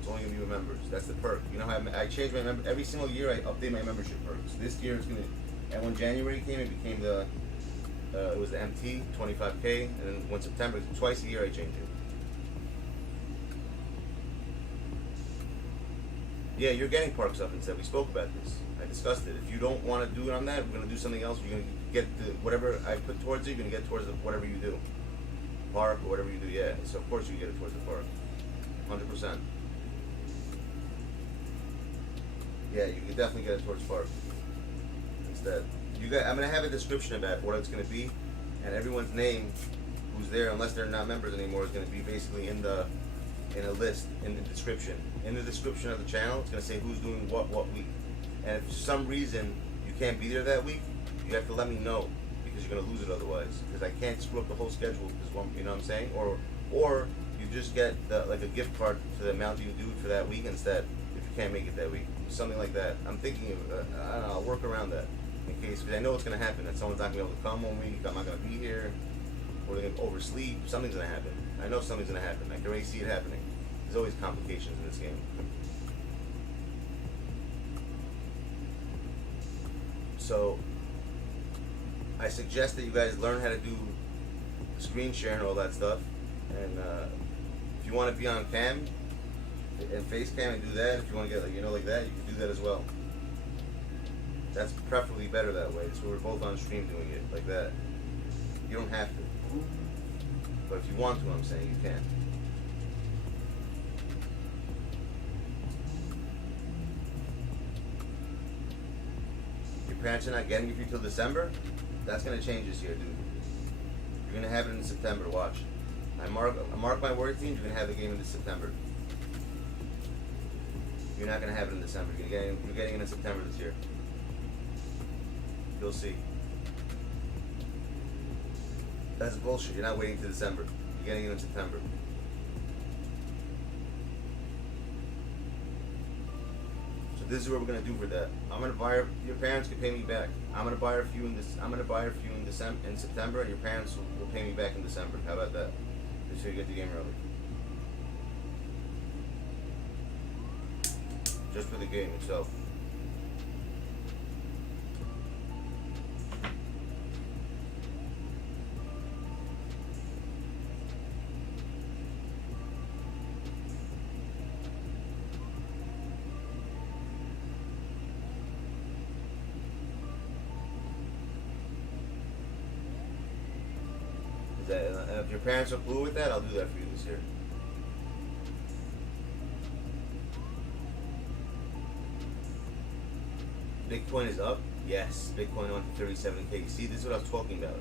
It's only gonna be with members. That's the perk. You know how I change my member every single year. I update my membership perks. This year it's gonna, And when January came, it became the it was the MT 25K, and then when September, twice a year I change it. Yeah, you're getting parks up instead. We spoke about this. I discussed it. If you don't want to do it on that, we're gonna do something else. You're gonna get the whatever I put towards it. You're gonna get towards the, whatever you do, park or whatever you do. Yeah, so of course you get it towards the park, 100%. Yeah, you can definitely get it towards park instead. You got. I'm gonna have a description about what it's gonna be, and everyone's name who's there, unless they're not members anymore, is gonna be basically in a list in the description. In the description of the channel, it's gonna say who's doing what week. And if for some reason you can't be there that week, you have to let me know, because you're gonna lose it otherwise. Because I can't screw up the whole schedule. Because one, you know what I'm saying? Or you just get like a gift card to the amount you do for that week instead. If you can't make it that week, something like that. I'm thinking of I don't know. I'll work around that in case, because I know it's gonna happen. That someone's not gonna be able to come 1 week. I'm not gonna be here. Or they're gonna oversleep. Something's gonna happen. I know something's gonna happen. I can already see it happening. There's always complications in this game. So I suggest that you guys learn how to do screen share and all that stuff. And if you want to be on cam and face cam and do that, if you want to get like that, you can do that as well. That's preferably better that way. So we're both on stream doing it like that. You don't have to, but if you want to, I'm saying you can. Parents are not getting it for you till December. That's gonna change this year, dude. You're gonna have it in September. Watch. I mark my words, team. You're gonna have the game in September. You're not gonna have it in December. You're getting it in September this year. You'll see. That's bullshit. You're not waiting till December. You're getting it in September. This is what we're gonna do for that. I'm gonna buy your parents can pay me back. I'm gonna buy a few in this. I'm gonna buy a few in December, in September, and your parents will pay me back in December. How about that? Just so you get the game early. Just for the game itself. If your parents are cool with that, I'll do that for you this year. Bitcoin is up? Yes, Bitcoin on 37K. See, this is what I was talking about.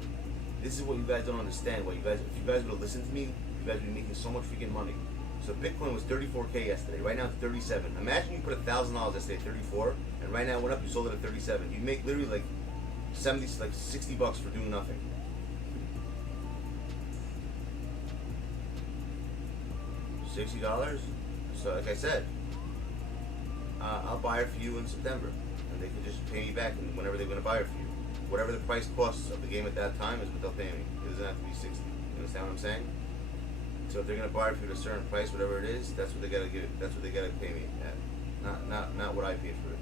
This is what you guys don't understand. If you guys would have listened to me, you guys would be making so much freaking money. So Bitcoin was 34K yesterday. Right now it's 37. Imagine you put $1,000 yesterday at 34, and right now it went up. You sold it at 37. You make literally like 60 bucks for doing nothing. $60. So like I said, I'll buy it for you in September, and they can just pay me back and whenever they're going to buy it for you. Whatever the price costs of the game at that time is what they'll pay me. It doesn't have to be 60. You understand what I'm saying? So if they're going to buy it for you at a certain price, whatever it is, that's what they got to give. That's what they got to pay me at. Not what I paid for it.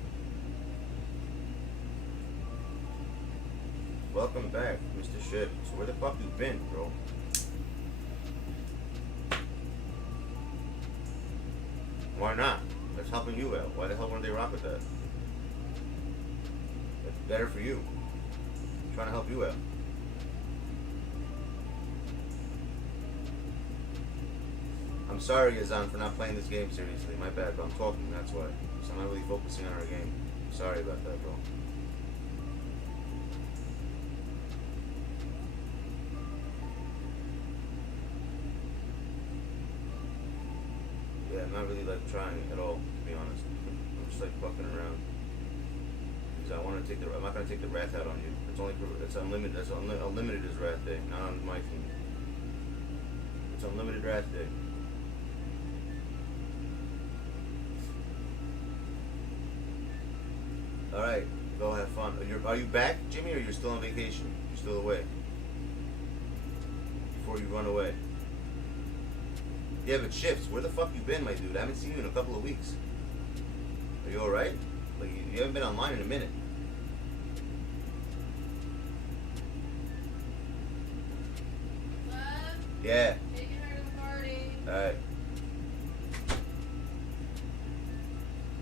Welcome back, Mr. Ship. So where the fuck you been, bro? Why not? That's helping you out. Why the hell wouldn't they rock with that? That's better for you. I'm trying to help you out. I'm sorry, Yazan, for not playing this game seriously. My bad, but I'm talking, that's why. So I'm not really focusing on our game. I'm sorry about that, bro. Yeah, I'm not really like trying at all, to be honest. I'm just like fucking around. Because I want to take I'm not gonna take the wrath out on you. It's unlimited. It's unlimited is wrath day, not on my team. It's unlimited wrath day. All right, go have fun. Are you back, Jimmy, or you're still on vacation? You're still away. Before you run away. Yeah, but Shifts, where the fuck you been, my dude? I haven't seen you in a couple of weeks. Are you alright? Like, you haven't been online in a minute. Yeah. Alright.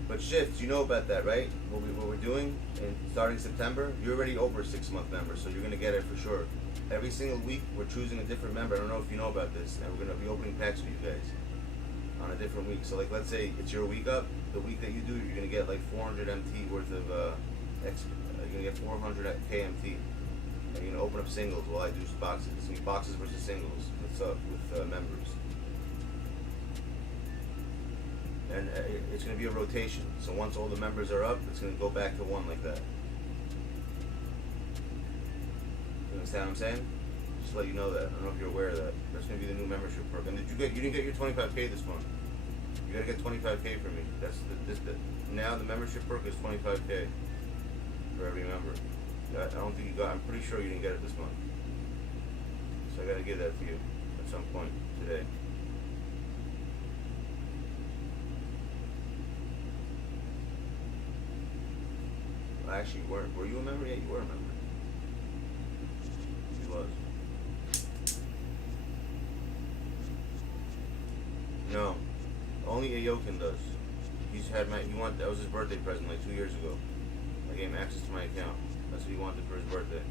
But Shifts, you know about that, right? What we're doing, and starting September, you're already over a 6-month member, so you're gonna get it for sure. Every single week, we're choosing a different member. I don't know if you know about this, and we're gonna be opening packs for you guys on a different week. So like, let's say it's your week up. The week that you do, you're gonna get like 400 MT worth of you're gonna get 400 KMT, and you're gonna open up singles while I do boxes. It's gonna be boxes versus singles with members. And it's going to be a rotation. So once all the members are up, it's going to go back to one like that. You understand what I'm saying? Just to let you know that. I don't know if you're aware of that. That's going to be the new membership perk. And you didn't get your 25K this month. You got to get 25K from me. That's now the membership perk is 25K for every member. I don't think you got. I'm pretty sure you didn't get it this month. So I got to give that to you at some point today. Actually, were you a member? Yeah, you were a member. He was. No, only Ayokin does. That was his birthday present like 2 years ago. I gave him access to my account. That's what he wanted for his birthday.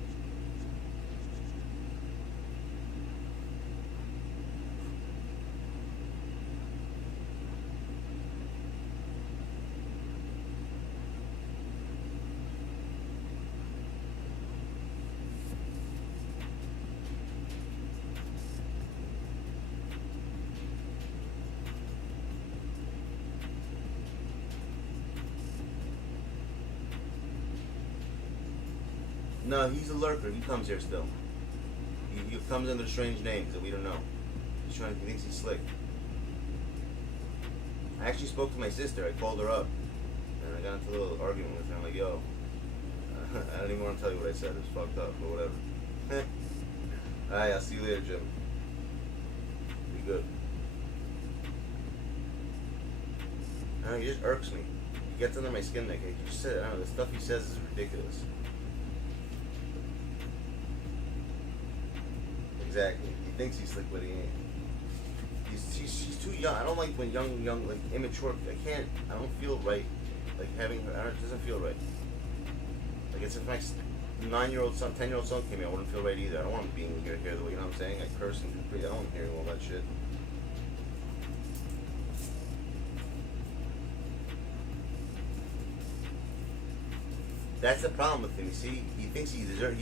No, he's a lurker. He comes here still. He comes under strange names that we don't know. He thinks he's slick. I actually spoke to my sister. I called her up, and I got into a little argument with her. I'm like, yo, I don't even want to tell you what I said. It's fucked up, but whatever. Alright, I'll see you later, Jim. Be good. I don't know, he just irks me. He gets under my skin like, he just said, I don't know, the stuff he says is ridiculous. Exactly. He thinks he's slick, but he ain't. She's too young. I don't like when young, like immature. I don't feel right. Like having her, it doesn't feel right. Like it's if my 9-year-old son, 10-year-old son came here, I wouldn't feel right either. I don't want him being here the way, you know what I'm saying? I curse and I don't want hearing all that shit. That's the problem with him. You see, he thinks he deserves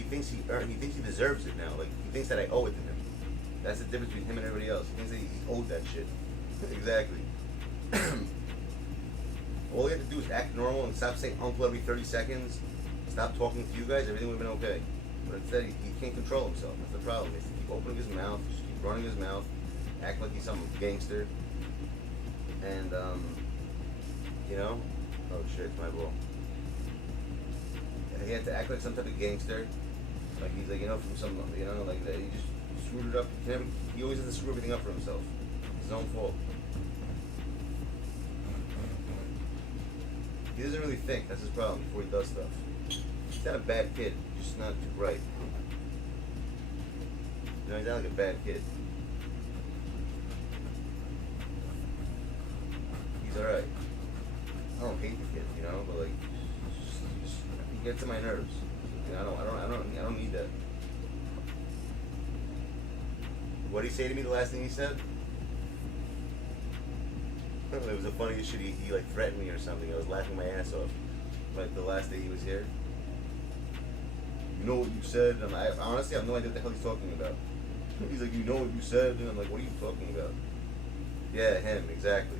it now. Like he thinks that I owe it to him. That's the difference between him and everybody else. He thinks that he owed that shit. Exactly. All you have to do is act normal and stop saying uncle every 30 seconds. Stop talking to you guys. Everything would have been okay. But instead, he can't control himself. That's the problem. He has to keep opening his mouth, just keep running his mouth, act like he's some gangster, and you know, oh shit, it's my ball. He had to act like some type of gangster, like he's like, you know, from some, you know, like that. He just screwed it up. He always has to screw everything up for himself. It's his own fault. He doesn't really think. That's his problem before he does stuff. He's not a bad kid, just not too bright. You know, he's not like a bad kid. He's alright. I don't hate the kid, you know, but like, he gets to my nerves. I don't need that. What did he say to me the last thing he said? It was the funniest shit. He like threatened me or something. I was laughing my ass off. Like the last day he was here. You know what you said? And I honestly have no idea what the hell he's talking about. He's like, you know what you said? And I'm like, what are you talking about? Yeah, him, exactly.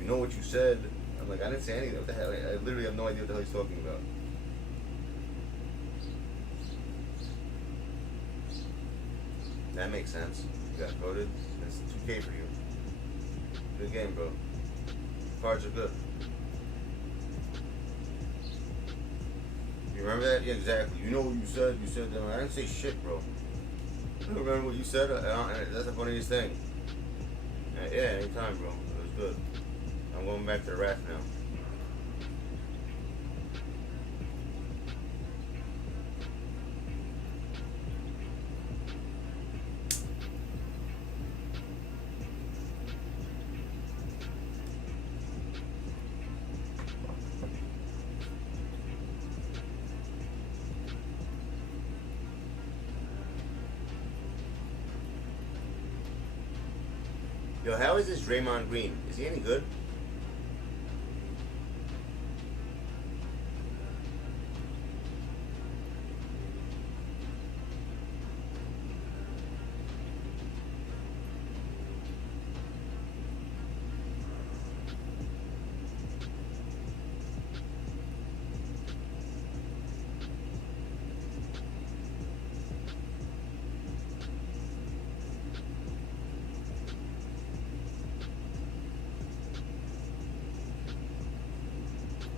You know what you said? I'm like, I didn't say anything. What the hell? I literally have no idea what the hell he's talking about. That makes sense. You got voted. That's 2K for you. Good game, bro. Cards are good. You remember that? Yeah, exactly. You know what you said? You said that. I didn't say shit, bro. I don't remember what you said. That's the funniest thing. Yeah, anytime, bro. It was good. I'm going back to the raft now. Yo, how is this Draymond Green? Is he any good?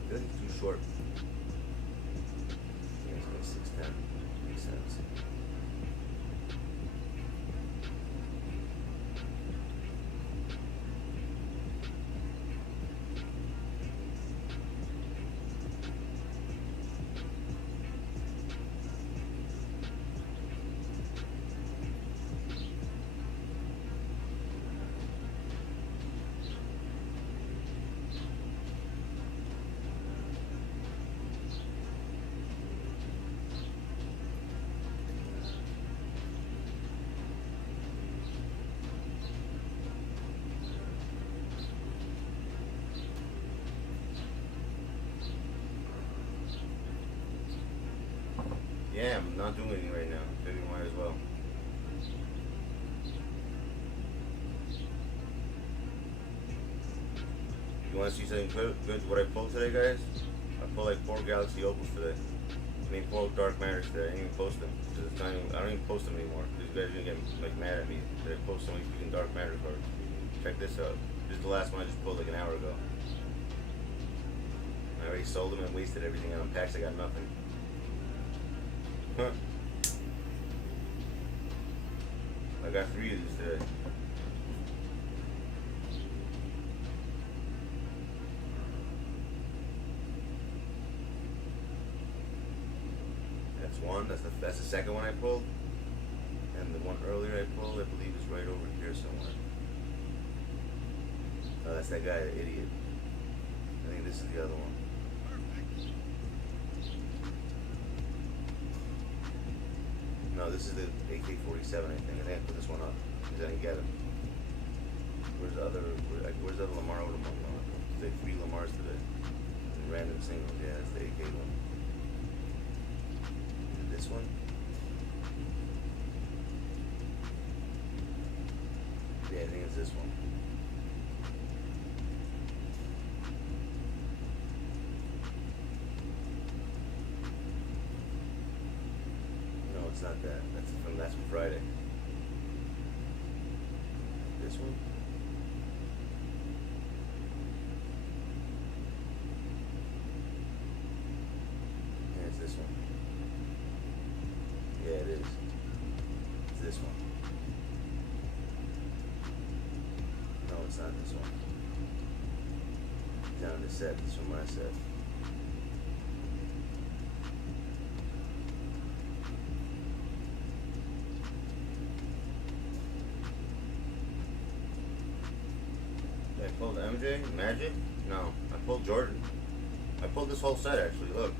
I think it's too short. I think it's like 6'10". Makes sense. Yeah, I'm not doing anything right now. Maybe might as well. You want to see something good? What I pulled today, guys? I pulled like 4 Galaxy Opals today. I mean 4 Dark Matters today. I didn't even post them. I don't even post them anymore. Because you guys are gonna get like mad at me that I post so many freaking Dark Matter cards. Check this out. This is the last one I just pulled like an hour ago. I already sold them and wasted everything on packs. I got nothing. Huh. I got 3 of these today. That's one. That's the second one I pulled. And the one earlier I pulled, I believe, is right over here somewhere. Oh, that's that guy, the idiot. I think this is the other one. No, this is the AK-47, I think. I put this one up because I didn't get it. Where's the other Lamar Odom one? There's like 3 Lamars today. And random singles. Yeah, that's the AK one. And this one? Yeah, I think it's this one. It's not that. That's from Friday. This one? Yeah, it's this one. Yeah, it is. It's this one. No, it's not this one. Down the set. This from my set. I pulled MJ, Magic? No, I pulled Jordan. I pulled this whole set actually, look.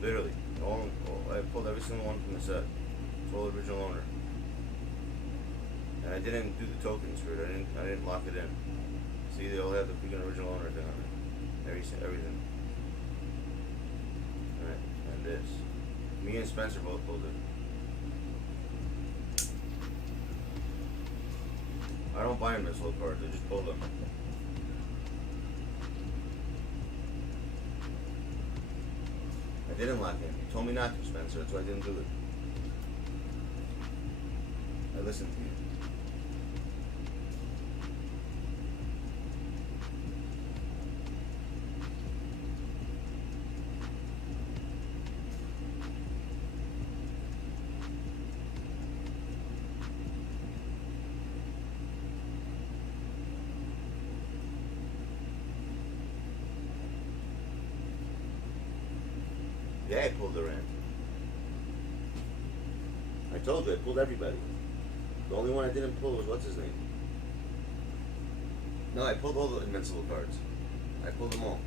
Literally. I pulled every single one from the set. Full original owner. And I didn't do the tokens for it, I didn't lock it in. See, they all have the freaking original owner thing on it. Everything. Alright, and this. Me and Spencer both pulled it. I don't buy them as slow cards, I just pull them. I didn't lock in. You told me not to, Spencer, that's why I didn't do it. I listened to you. Yeah, I pulled Durant. I told you, I pulled everybody. The only one I didn't pull was what's his name? No, I pulled all the Invincible cards. I pulled them all.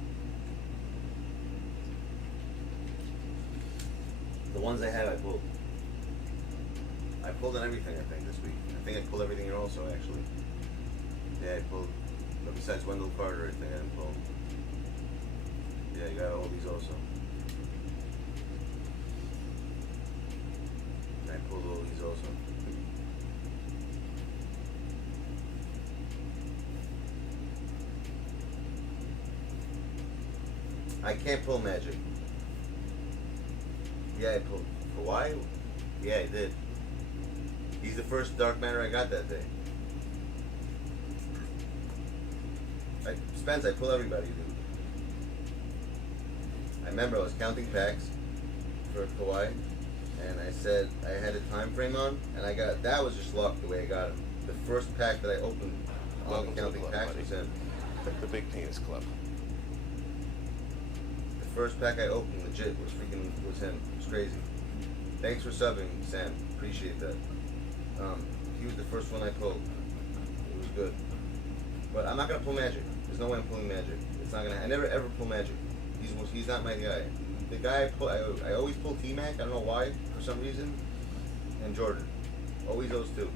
The ones I had, I pulled. I pulled in everything, I think, this week. I think I pulled everything here also, actually. Yeah, I pulled, but besides Wendell Carter, I think I didn't pull. Yeah, you got all these also. I pulled all these also. I can't pull Magic. Yeah, I pulled. Kawhi? Yeah, I did. He's the first Dark Matter I got that day. Spence, I pull everybody, dude. I remember I was counting packs for Kawhi, and I said I had a time frame on, and I got, that was just luck the way I got him. The first pack that I opened on counting packs was him. The Big Penis Club. The first pack I opened legit was him. It was crazy. Thanks for subbing, Sam. Appreciate that. He was the first one I pulled. It was good. But I'm not gonna pull Magic. There's no way I'm pulling Magic. It's not gonna. I never ever pull Magic. He's not my guy. The guy I pull, I always pull T-Mac. I don't know why, for some reason. And Jordan. Always those two.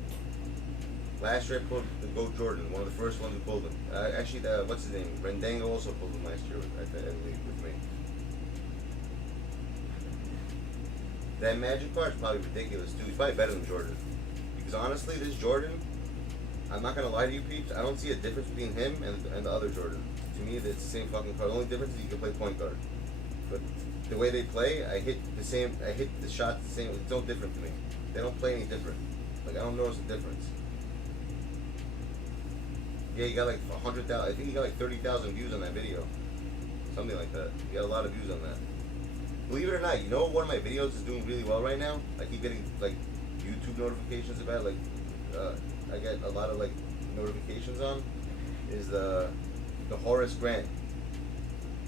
Last year I pulled the GOAT Jordan, one of the first ones who pulled him. Actually, what's his name? Rendango also pulled him last year, I believe, with me. That Magic card is probably ridiculous too. He's probably better than Jordan. Because honestly, this Jordan, I'm not gonna lie to you peeps, I don't see a difference between him and the other Jordan. To me, it's the same fucking card. The only difference is you can play point guard. But the way they play, I hit the shots the same. It's no different to me. They don't play any different. Like, I don't notice a difference. Yeah, you got like 100,000. I think you got like 30,000 views on that video. Something like that. You got a lot of views on that. Believe it or not, you know one of my videos is doing really well right now? I keep getting like YouTube notifications about it. Like, I get a lot of like notifications on. Is the Horace Grant.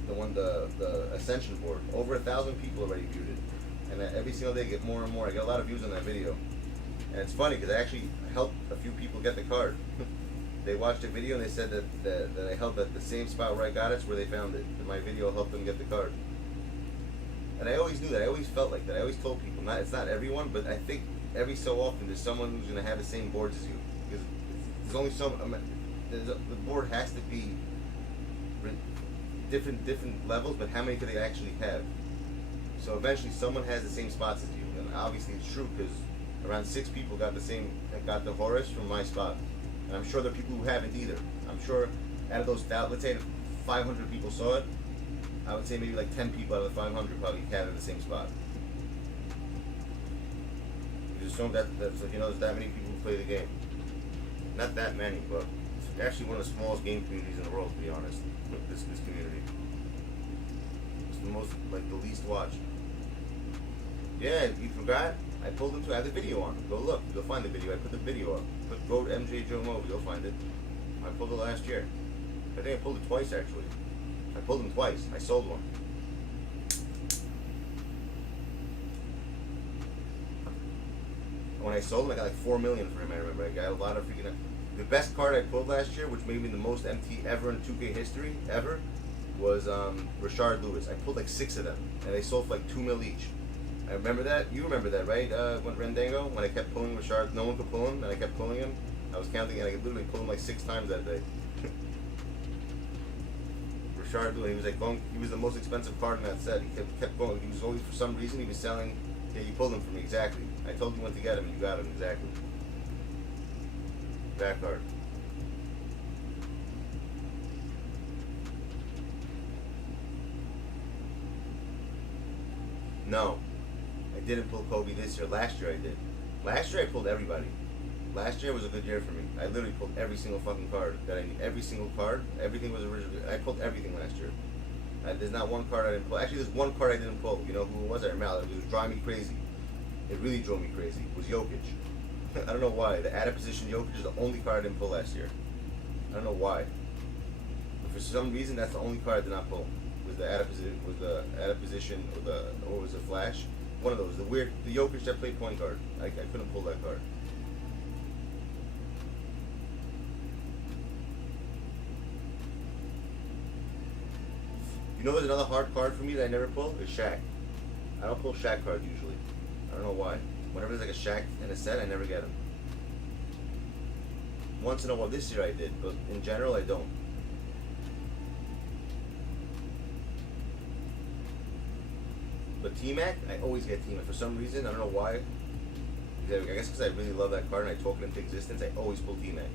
The one, the Ascension board. Over 1,000 people already viewed it. And every single day I get more and more. I get a lot of views on that video. And it's funny because I actually helped a few people get the card. They watched the video and they said that I helped at the same spot where I got it, where they found it. That my video helped them get the card. And I always knew that. I always felt like that. I always told people, it's not everyone, but I think every so often there's someone who's going to have the same boards as you. Because there's only some, the board has to be different levels, but how many could they actually have? So eventually someone has the same spots as you. And obviously it's true because around 6 people got the Horace from my spot. And I'm sure there are people who haven't either. I'm sure out of those, let's say 500 people saw it, I would say maybe like 10 people out of the 500 probably had it in the same spot. You assume that there's that many people who play the game. Not that many, but it's actually one of the smallest game communities in the world, to be honest. This community. It's the most, like, the least watched. Yeah, you forgot? I pulled them too. I have the video on. Go look. You'll find the video. I put the video up. Put GOAT MJ Joe Move. You'll find it. I pulled it last year. I think I pulled it twice, actually. I pulled them twice. I sold one. When I sold him, I got like 4 million for him. I remember. I got a lot of freaking. The best card I pulled last year, which made me the most MT ever in 2K history ever, was Rashard Lewis. I pulled like 6 of them, and they sold for like 2 mil each. I remember that. You remember that, right? When Rendango, when I kept pulling Rashard, no one could pull him, and I kept pulling him. I was counting, and I could literally pull him like 6 times that day. Rashard Lewis, he was like going. He was the most expensive card in that set. He kept going. He was always, for some reason, he was selling. Yeah, you pulled him for me, exactly. I told you when to get him, and you got him, exactly. That card. No, I didn't pull Kobe this year. Last year I did. Last year I pulled everybody. Last year was a good year for me. I literally pulled every single fucking card that I need. Every single card. Everything was original. I pulled everything last year. There's not one card I didn't pull. Actually, there's one card I didn't pull. You know who it was? I remember. It was driving me crazy. It really drove me crazy. It was Jokic. I don't know why. The out of position Jokic is the only card I didn't pull last year. I don't know why. But for some reason, that's the only card I did not pull. Was the out of position, or was it Flash? One of those. The Jokic that played point guard. I couldn't pull that card. You know, there's another hard card for me that I never pull. Is Shaq. I don't pull Shaq cards usually. I don't know why. Whenever there's like a Shaq in a set, I never get them. Once in a while, this year I did, but in general I don't. But T-Mac, I always get T-Mac. For some reason, I don't know why. I guess because I really love that card and I talk it into existence, I always pull T-Mac.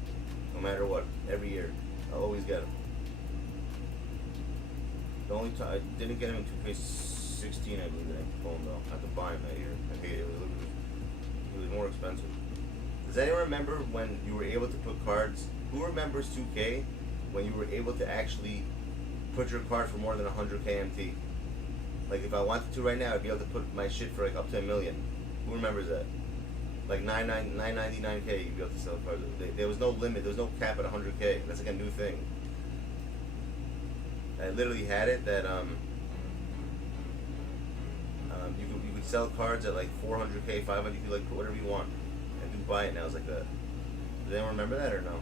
No matter what, every year. I'll always get him. The only time I didn't get him in 2K16, I believe that I pulled him though. I had to buy him that year. I paid it. It was more expensive. Does anyone remember when you were able to put cards? Who remembers 2K when you were able to actually put your card for more than 100K MT? Like if I wanted to right now, I'd be able to put my shit for like up to $1 million. Who remembers that? Like 999K, you'd be able to sell cards. There was no limit. There was no cap at 100K. That's like a new thing. I literally had it that you could sell cards at like 400K, 500. You could like put whatever you want and do buy it now. It's like that. Does anyone remember that or no?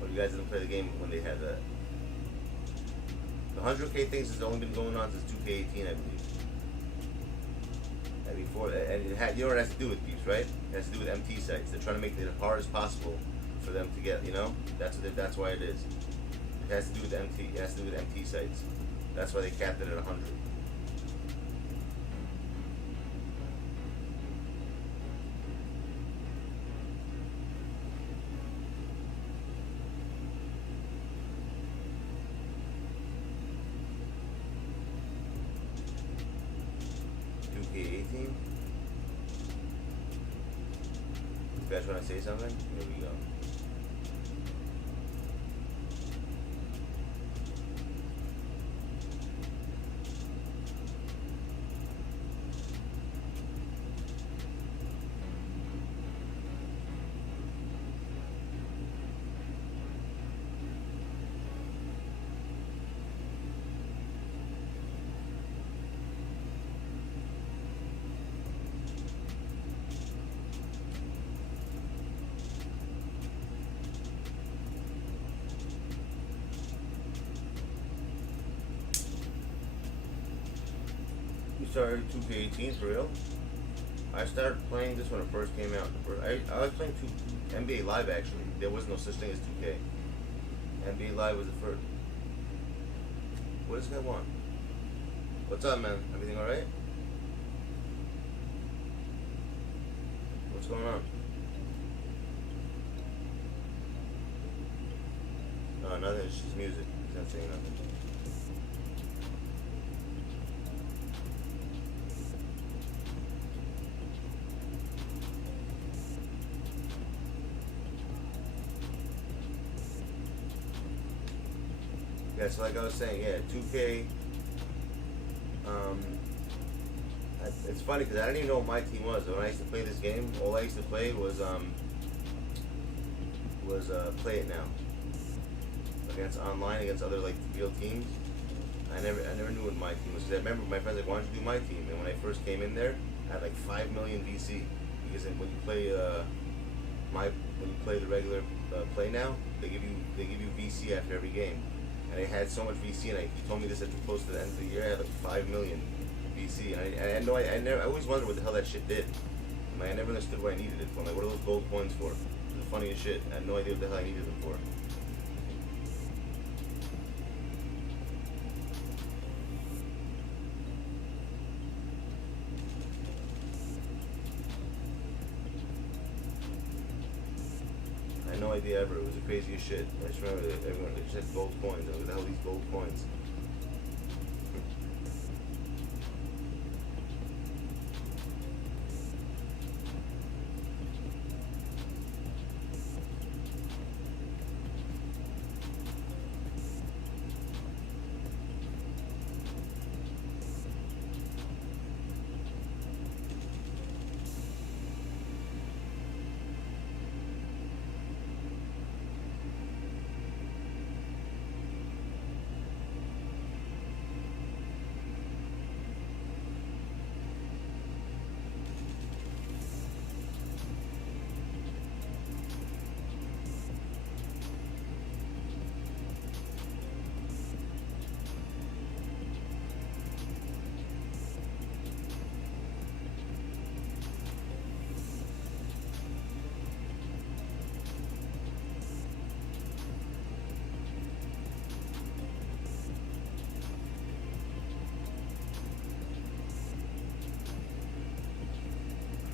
Or you guys didn't play the game when they had that? The 100K things has only been going on since 2K18, I believe. And before, and it had, you know what it has to do with these, right? It has to do with MT sites. They're trying to make it as hard as possible for them to get. You know, that's why it is. It has to do with MT. It has to do with MT sites. That's why they capped it at 100. You guys want to say something? Here we go. Started 2K18 for real. I started playing this when it first came out. I was playing NBA Live actually. There was no such thing as 2K. NBA Live was the first. What does this guy want? What's up, man? Everything alright? What's going on? No, nothing. It's just music. He's not saying nothing. Yeah, so like I was saying, yeah, 2K. It's funny because I didn't even know what my team was. When I used to play this game, all I used to play was Play It Now against online against other like real teams. I never knew what my team was because I remember my friends like, why don't you do my team? And when I first came in there, I had like 5 million VC because when you play when you play the regular Play Now, they give you VC after every game. And I had so much VC, and he told me this at too close to the end of the year. I had like 5 million VC, and I always wondered what the hell that shit did. I never understood what I needed it for. I'm like, what are those gold coins for? It's the funniest shit. I had no idea what the hell I needed them for. I had no idea ever. It was the craziest shit. I just remember that everyone just had gold coins. Like, what the hell are these gold coins?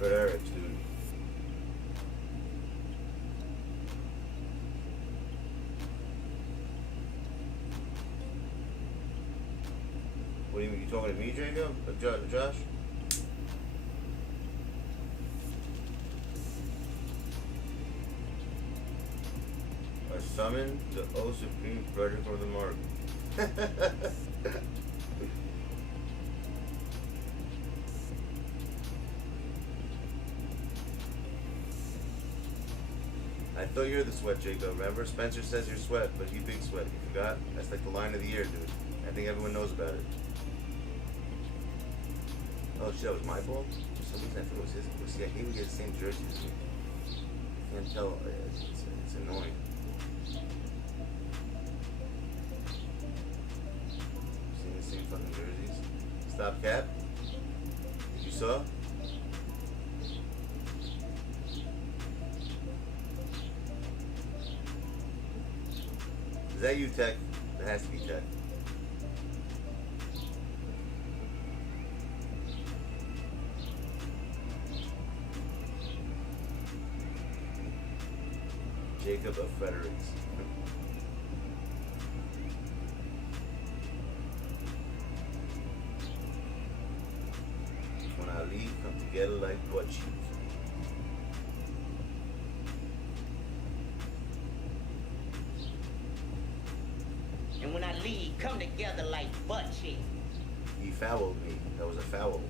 Fred Eric's, dude. What do you mean? You talking to me, Jacob? Josh? I summon the Sxpreme Predator for the mark. I thought you're the sweat, Jacob. Remember, Spencer says you're sweat, but you big sweat. You forgot? That's like the line of the year, dude. I think everyone knows about it. Oh shit, that was my ball? For some reason I thought it was his ball. See, I hate when he has the same jersey as me. I can't tell. It's annoying. Seeing the same fucking jerseys. Stop cap. You saw? Is that you, Tech? That has to be Tech. Jacob of Fredericks. When I leave, come together like butt cheeks. And when I leave, come together like butt cheeks. He fouled me. That was a foul.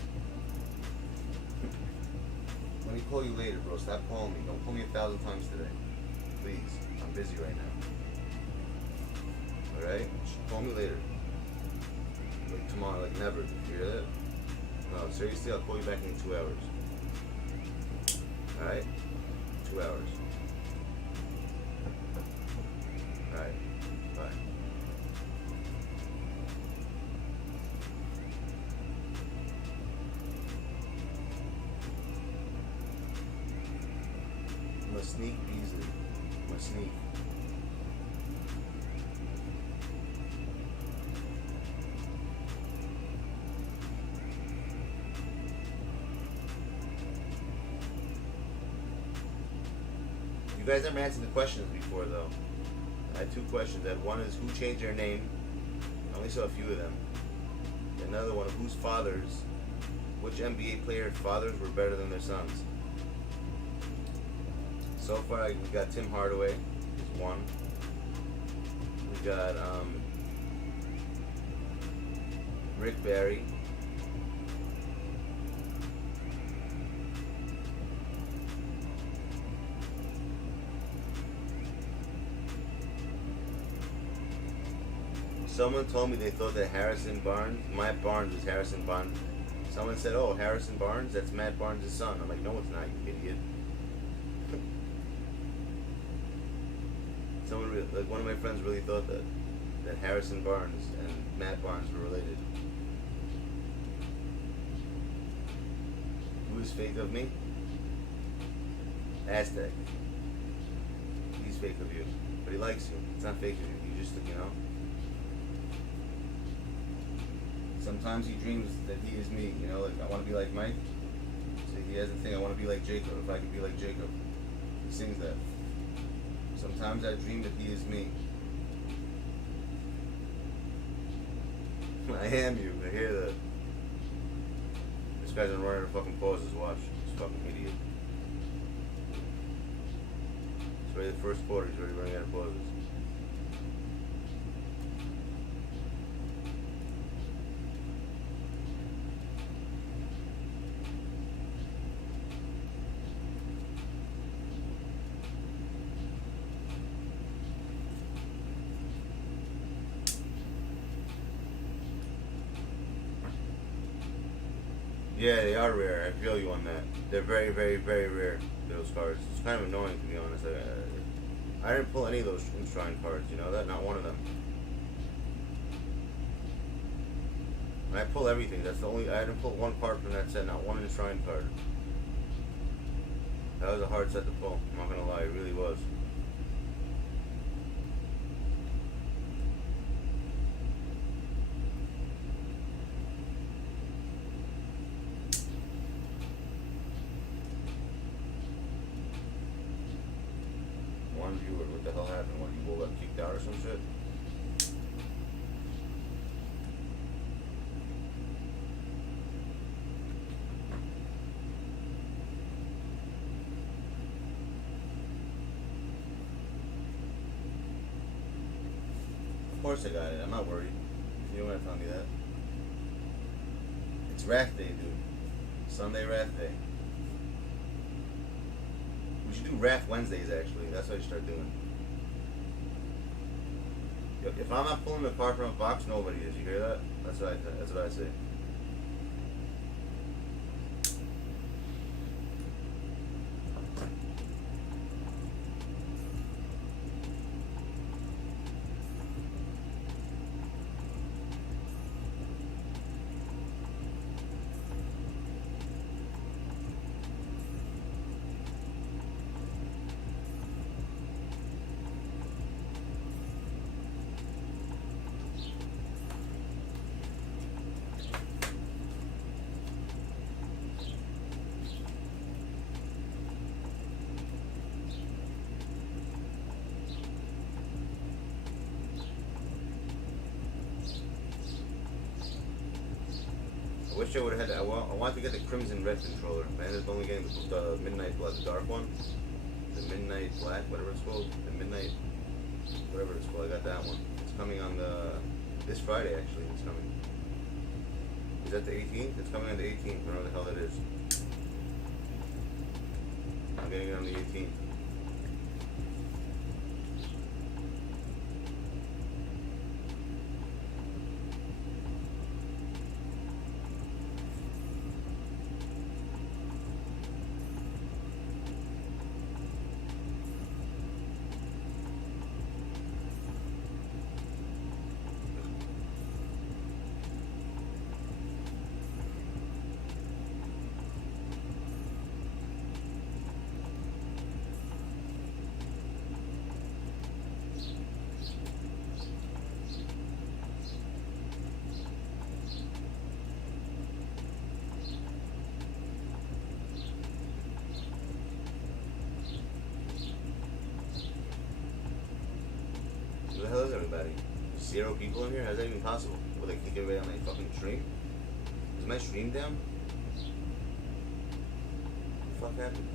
Let me call you later, bro. Stop calling me. Don't call me 1,000 times today. Please. I'm busy right now. Alright? Call me later. Like tomorrow, like never. You hear that? No, seriously, I'll call you back in 2 hours. Alright? 2 hours. Alright. Bye. I'm gonna sneak Beasley. I'm gonna sneak. You guys never answered the questions before, though. I had 2 questions. That one is who changed their name. I only saw a few of them. Another one, whose fathers, which NBA players' fathers were better than their sons. So far, we got Tim Hardaway, who's one. We got Rick Barry. Someone told me they thought that Harrison Barnes, Matt Barnes is Harrison Barnes. Someone said, oh, Harrison Barnes, that's Matt Barnes' son. I'm like, no, it's not, you idiot. Someone, like one of my friends really thought that Harrison Barnes and Matt Barnes were related. Who is fake of me? Aztec. He's fake of you, but he likes you. It's not fake of you. You just, you know. Sometimes he dreams that he is me, you know, like I want to be like Mike. So he has a thing, I want to be like Jacob, if I could be like Jacob. He sings that. Sometimes I dream that he is me. I am you, I hear that. This guy's been running out of fucking pauses, watch. This fucking idiot. It's already the first quarter, he's already running out of pauses. Yeah, they are rare. I feel you on that. They're very, very, very rare, those cards. It's kind of annoying, to be honest. I didn't pull any of those N3on cards, you know that? Not one of them. I pull everything. That's the only... I didn't pull one card from that set, not one N3on card. That was a hard set to pull. I'm not going to lie, it really was. what the hell happened. What, you all got kicked out or some shit? Of course I got it. I'm not worried. You don't want to tell me that. It's Wrath Day, dude. Sunday Wrath Day. We should do Wrath Wednesdays, actually. That's what I should start doing. If I'm not pulling the car from a box, nobody is. You hear that? That's what I say. I wish I would have had. I wanted to get the Crimson Red controller. I ended up only getting the Midnight Black, the dark one, the Midnight Black, whatever it's called, the Midnight, whatever it's called. I got that one. It's coming on this Friday actually. It's coming. Is that the 18th? It's coming on the 18th. I don't know the hell that is. I'm getting it on the 18th. Who the hell is everybody? 0 people in here? How's that even possible? Will they kick everybody on my fucking stream? Is my stream down? What the fuck happened?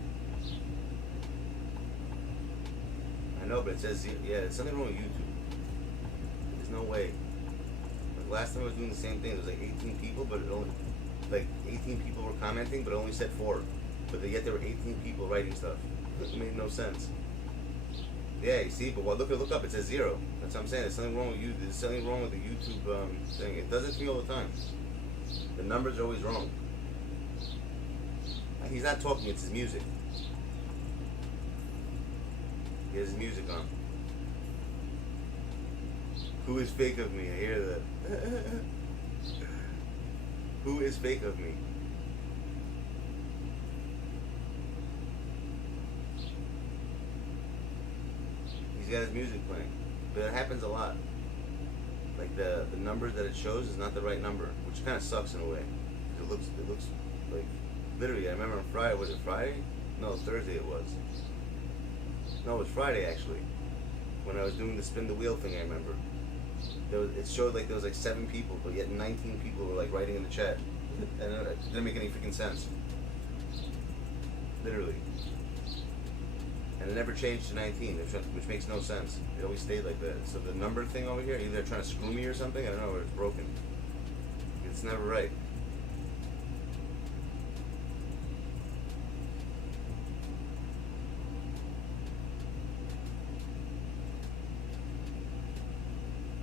I know, but it says, yeah, there's something wrong with YouTube. There's no way. Like last time I was doing the same thing, there was like 18 people, but it only, like 18 people were commenting, but it only said 4. But yet there were 18 people writing stuff. It made no sense. Yeah, you see, but look up, it says 0. That's what I'm saying. There's something wrong with you. There's something wrong with the YouTube thing. It does it to me all the time. The numbers are always wrong. He's not talking, it's his music. He has his music on. Who is fake of me? I hear that. Who is fake of me? He's got his music playing. But it happens a lot. Like the number that it shows is not the right number, which kind of sucks in a way. It looks like, literally, I remember on Friday, was it Friday? No, Thursday it was. No, it was Friday actually. When I was doing the spin the wheel thing, I remember. It showed like there was like 7 people, but yet 19 people were like writing in the chat. And it didn't make any freaking sense. Literally. And it never changed to 19, which makes no sense. It always stayed like that. So the number thing over here, either they're trying to screw me or something, I don't know, or it's broken. It's never right.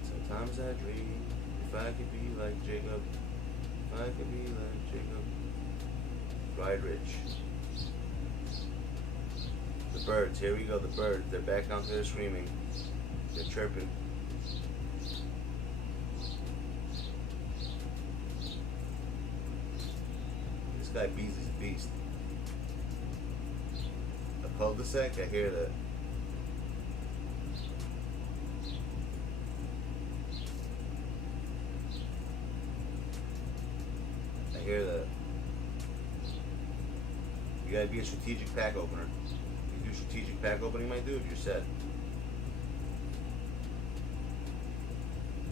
Sometimes I dream, if I could be like Jacob, if I could be like Jacob. Ride Rich. The birds, here we go, the birds. They're back out there screaming. They're chirping. This guy Bees is a beast. A cul-de-sac, I hear that. I hear that. You gotta be a strategic pack opener. Strategic pack opening, my dude, you're set.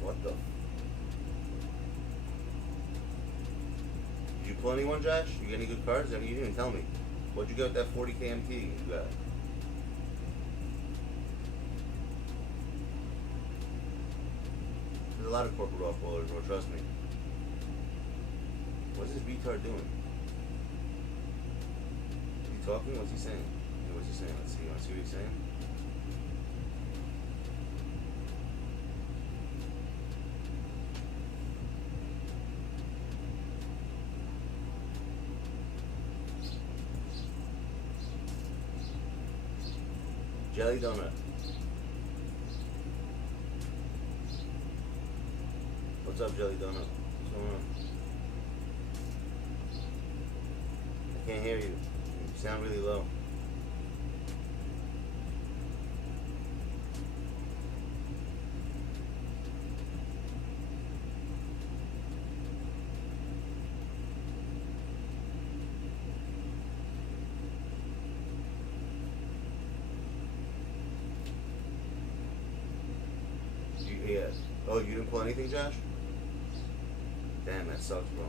What the? Did you pull anyone, Josh? You get any good cards? I mean, you didn't even tell me. What'd you get with that 40k MT you got? There's a lot of corporate off-ballers, bro, trust me. What's this retard doing? Is he talking? What's he saying? Yeah, what's he saying? Let's see. You wanna see what he's saying? Jelly donut. What's up, Jelly donut? What's going on? I can't hear you. You sound really low. Yes. Oh, you didn't pull anything, Josh? Damn, that sucks, bro.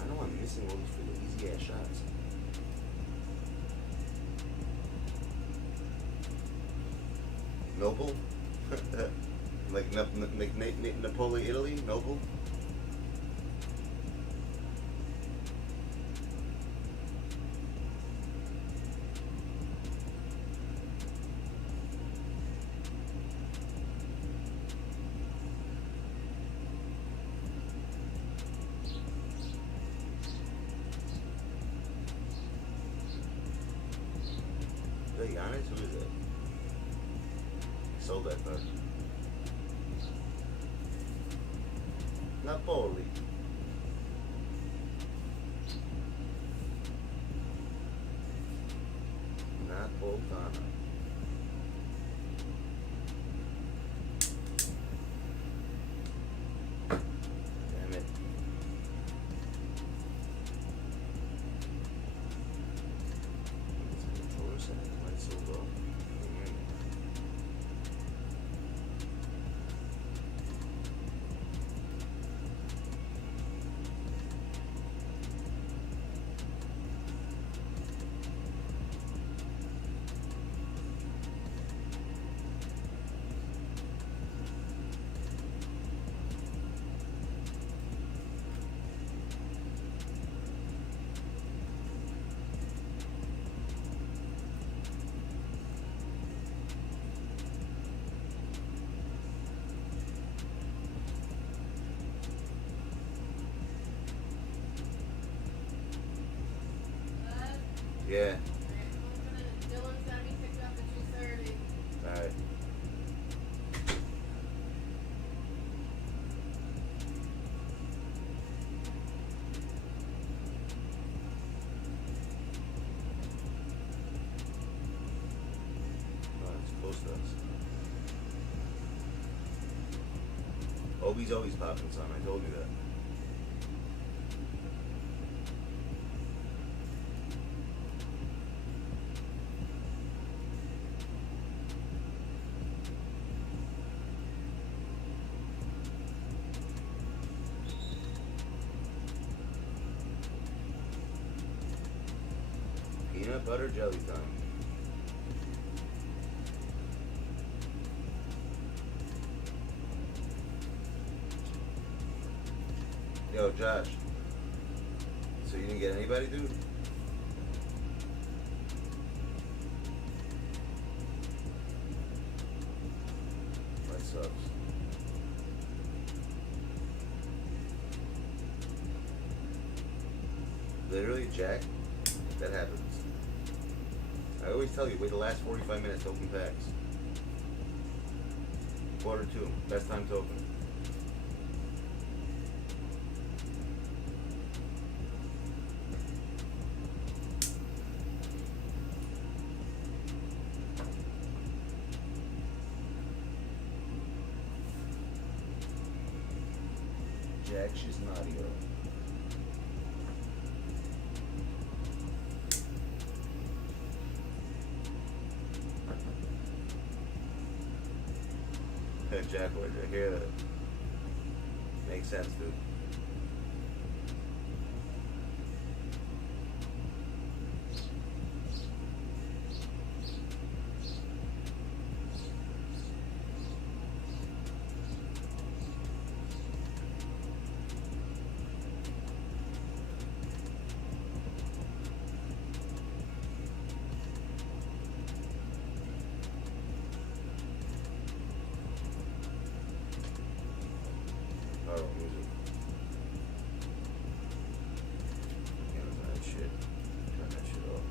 I know I'm missing all these freaking easy ass shots. Noble? Like Napoli, Italy? Noble? Is that Giannis? Who is that? Sold that card. Napoli. Napolitano. Damn it. It's controller setting. Why it's so low? Yeah. Dylan's got me picked up at 2:30. Alright. Oh, it's close to us. Obi's always popping, son. I told you that. Peanut butter jelly time. Yo, Josh. So you didn't get anybody, dude? That sucks. Literally, Jack? That happens. I always tell you, wait the last 45 minutes to open packs. Quarter 2, best time to open. Jack, she's naughty, yo. Jack, what did you hear that? Makes sense, dude. Music. Cancel that shit. Turn that shit off.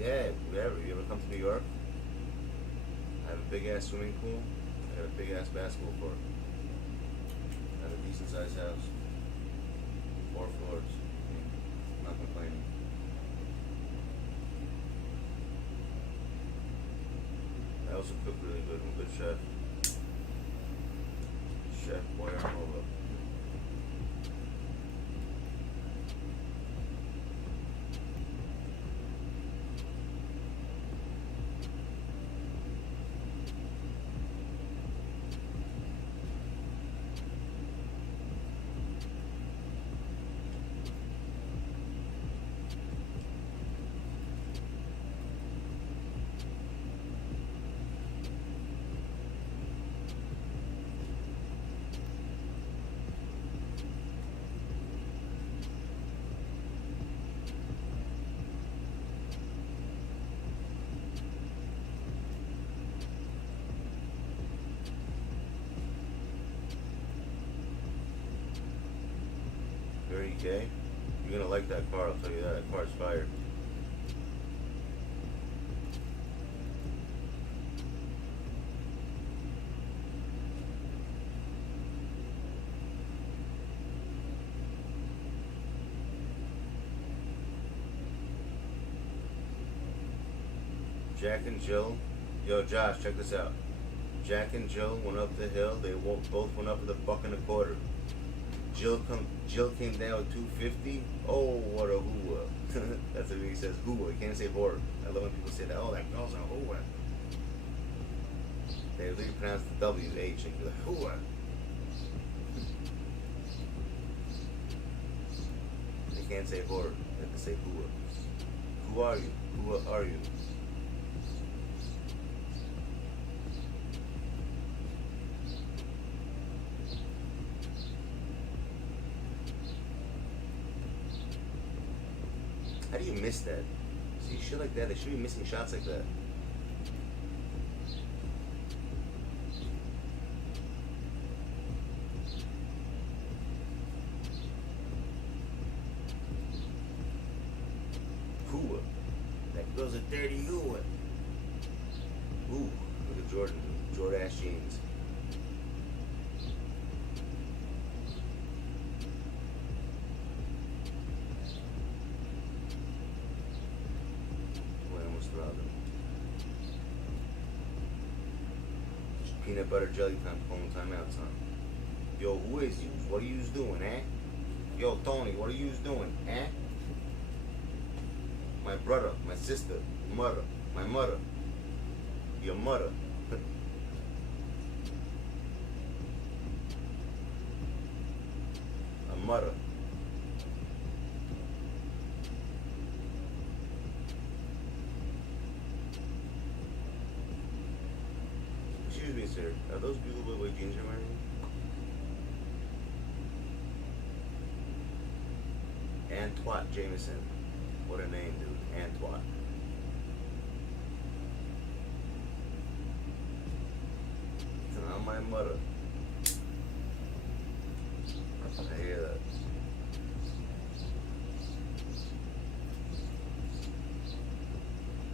Yeah, wherever. You ever come to New York? I have a big ass swimming pool. I got a big ass basketball court. I have a decent sized house. 4 floors. I'm not complaining. I also cook really good. I'm a good chef. Chef Boy Arnova. $30K? You're gonna like that car, I'll tell you that. That car's fire. Jack and Jill. Yo, Josh, check this out. Jack and Jill went up the hill. They both went up with $1.25. Jill came down with 250. Oh, what a hooah. That's what he says, hooah. You can't say whore. I love when people say that. Oh, that girl's a hooah. They really pronounce the W-H and you're like, hooah. They can't say whore. They have to say hooah. Who are you? Who are you? How do you miss that? See, shit like that, they should be missing shots like that. Hooah. That girl's a dirty hooah. Ooh, look at Jordan. Jordache jeans. Peanut butter jelly time, phone timeout time. Yo, who is you? What are you doing, eh? Yo, Tony, what are you doing, eh? My brother, my sister, mother, my mother, your mother. A mother. Excuse me, sir. Are those Bugle Boy jeans you're wearing? Antwat Jameson. What a name, dude. Antwat. It's not my mother. I hear that.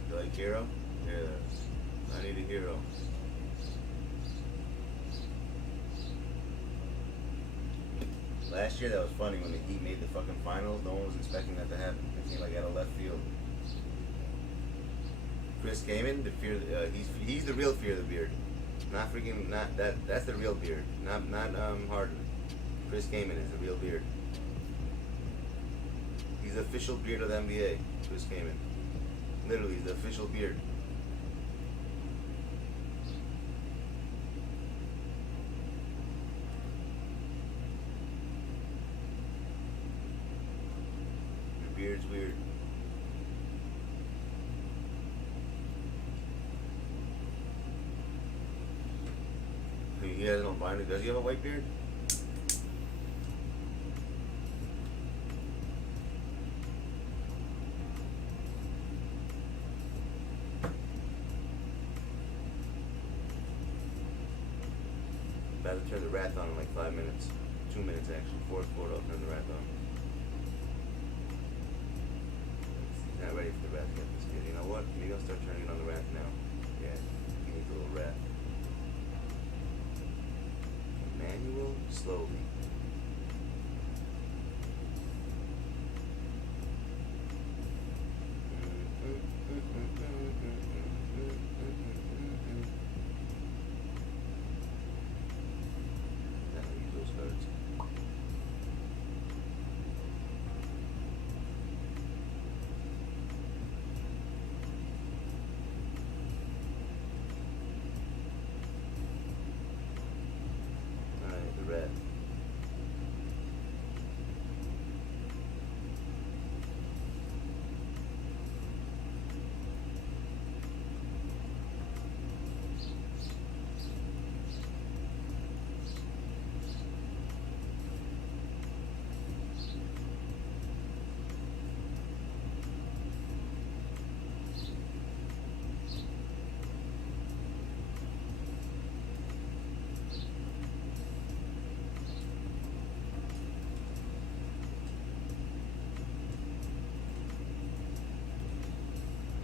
You like Hero? Hear that. I need a hero. Last year that was funny when the Heat made the fucking finals. No one was expecting that to happen. It came like out of left field. Chris Kaman, the fear. He's the real fear of the beard. Not freaking. Not that. That's the real beard. Not Harden. Chris Kaman is the real beard. He's the official beard of the NBA. Chris Kaman. Literally, he's the official beard. Your beard's weird. He has no binder. Does he have a white beard? About to turn the wrath on in like 5 minutes. 2 minutes actually. Fourth quarter, I'll turn the wrath on. He's not ready for the wrath yet, this kid. You know what? Maybe I'll start turning it on the wrath now. Yeah, he needs a little wrath. Manual, slowly.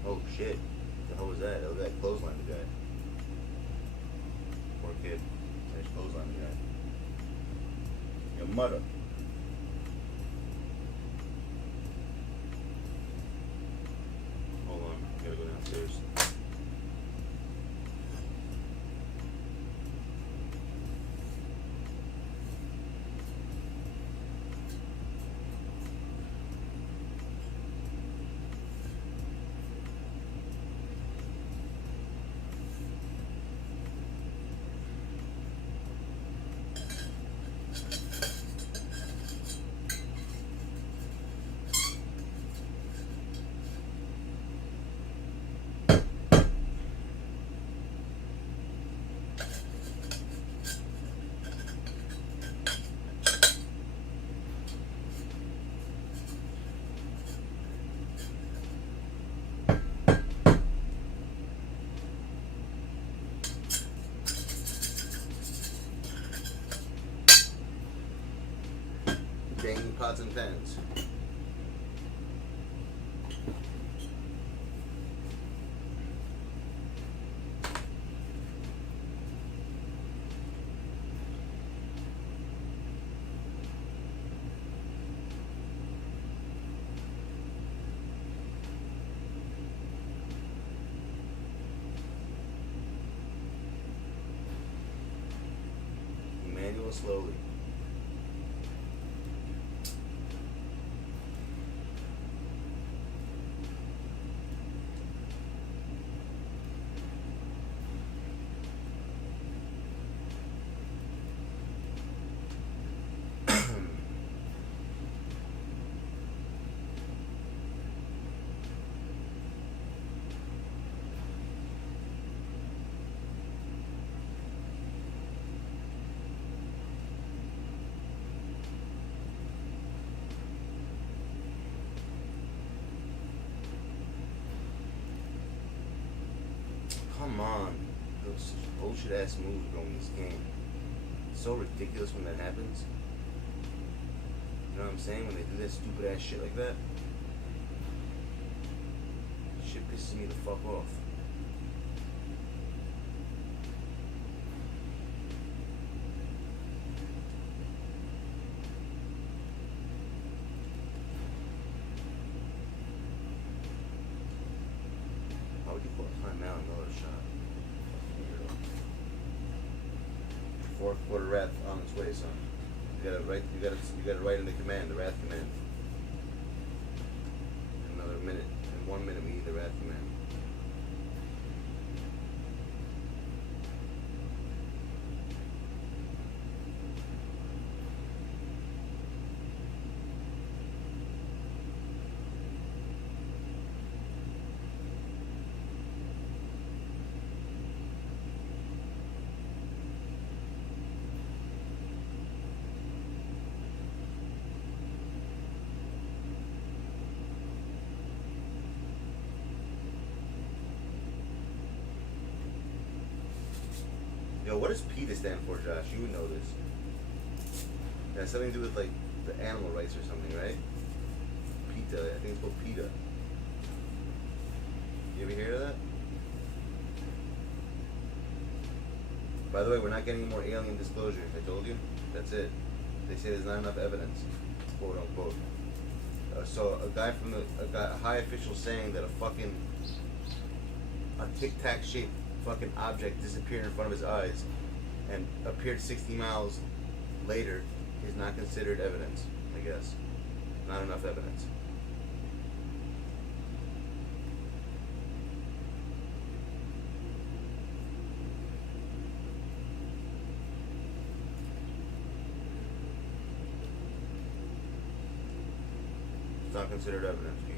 Oh shit. What the hell was that? That was that clothesline the guy. Poor kid. I just clothesline the guy. Your mother. Hold on. I gotta go downstairs. Banging pots and pans. Manual slowly. Come on. Those such bullshit ass moves going this game. It's so ridiculous when that happens. You know what I'm saying? When they do that stupid ass shit like that. Shit pisses me the fuck off. Quarterfinal now, another shot. Fourth quarter wrath on its way, son. You gotta write in the command, the wrath command. Another minute. In 1 minute we need the wrath command. Yo, what does PETA stand for, Josh? You would know this. It has something to do with like the animal rights or something, right? PETA, I think it's called PETA. You ever hear of that? By the way, we're not getting any more alien disclosures. I told you. That's it. They say there's not enough evidence, quote unquote. So a high official saying that a Tic Tac shaped fucking object disappeared in front of his eyes and appeared 60 miles later is not considered evidence, I guess. Not enough evidence. It's not considered evidence, please.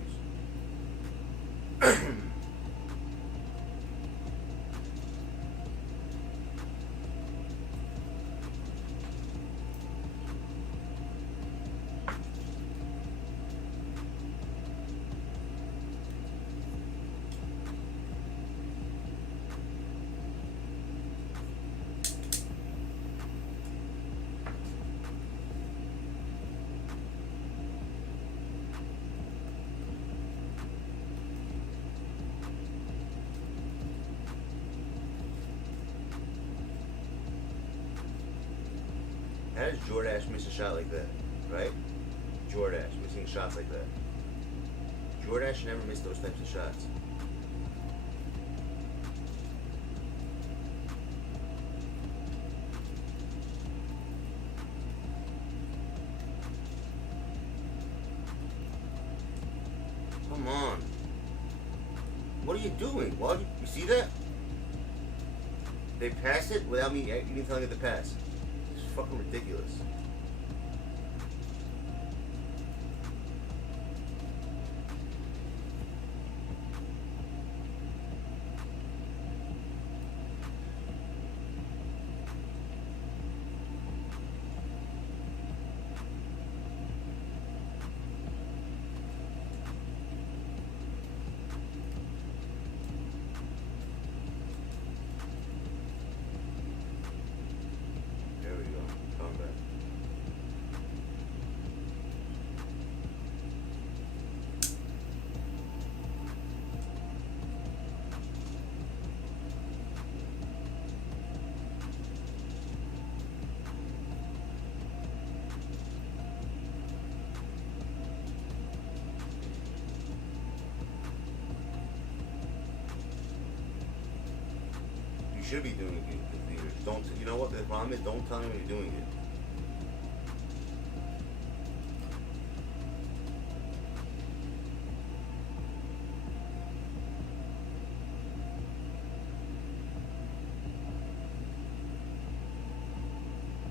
How does Jordash miss a shot like that, right? Jordash missing shots like that. Jordash never missed those types of shots. Come on. What are you doing? What? You see that? They passed it without me even telling it to pass. Fucking ridiculous. You should be doing it with leaders. Don't, you know what the problem is? Don't tell me when you're doing it.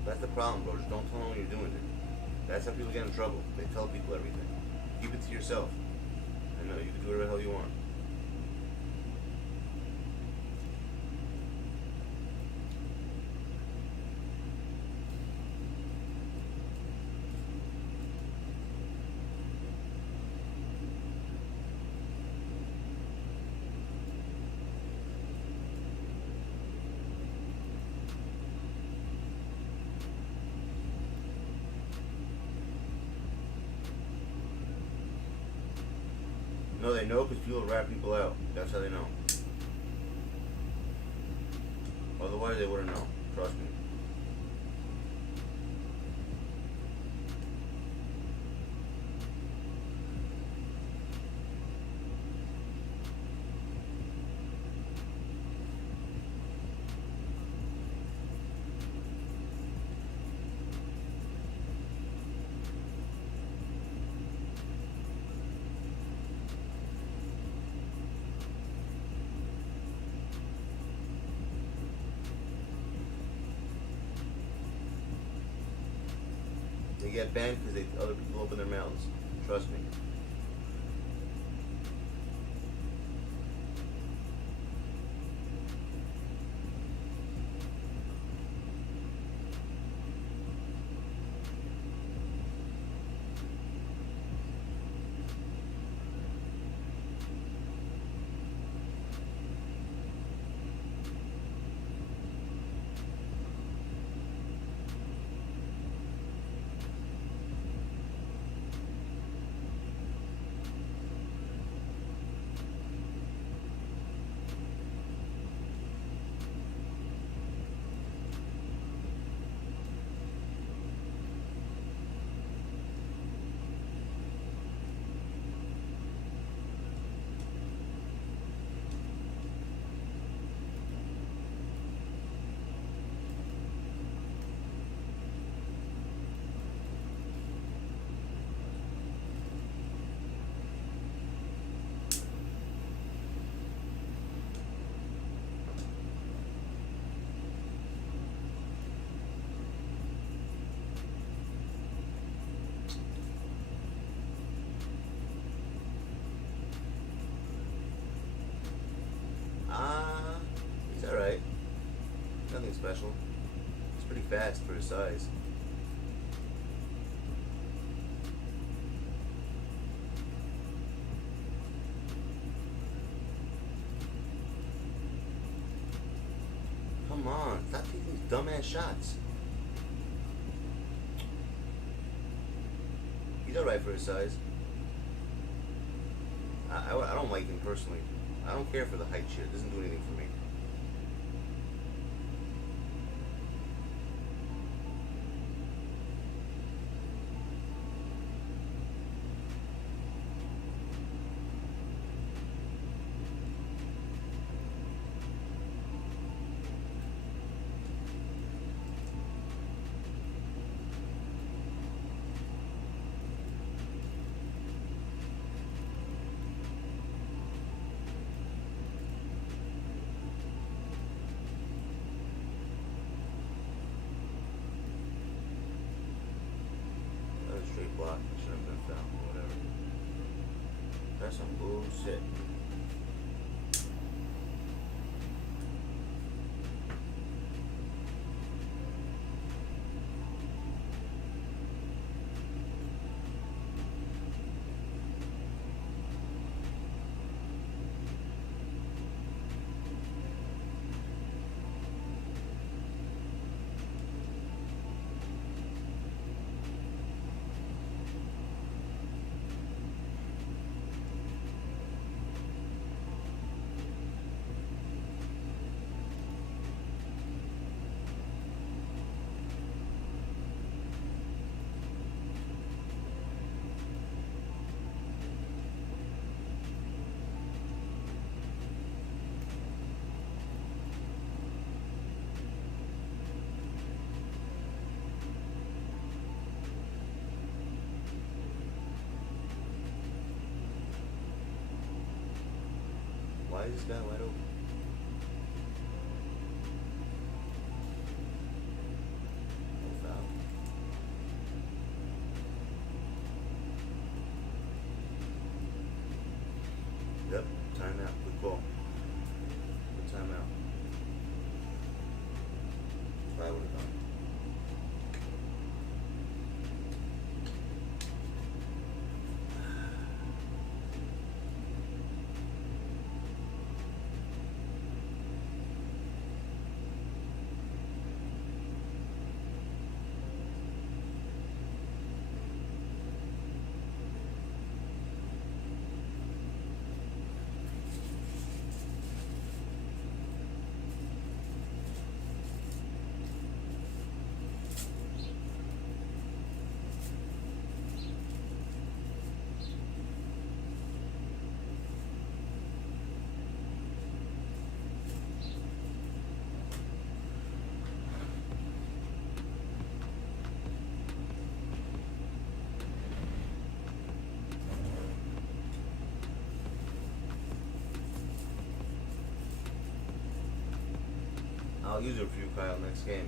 That's the problem, bro. Just don't tell them when you're doing it. That's how people get in trouble. They tell people everything. Keep it to yourself. I know, you can do whatever the hell you want. No, they know because people rat people out. That's how they know. Otherwise, they wouldn't know. Trust me. They get banned because other people open their mouths. Trust me. He's alright. Nothing special. He's pretty fast for his size. Come on, stop taking these dumbass shots. He's alright for his size. I don't like him personally. I don't care for the height shit. It doesn't do anything for me. Straight block, should have been foul, or whatever. That's some bullshit. Why is this guy wide open? No foul. Yep, timeout. Good call. Good timeout. That's what I would have done. I'll use it for you, Kyle, next game.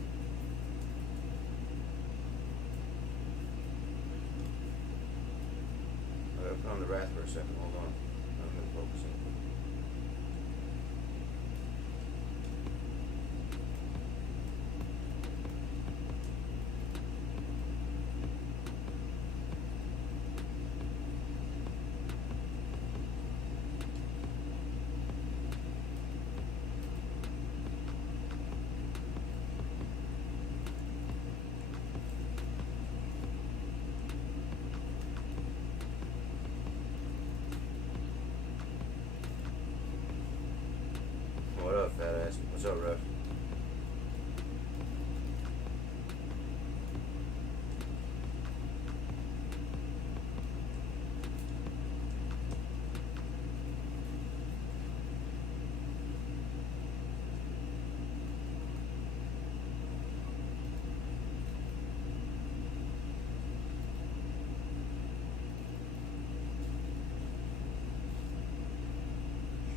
wrath for a second. Hold on. I'm gonna focus it. What up, fat ass? What's up, ref?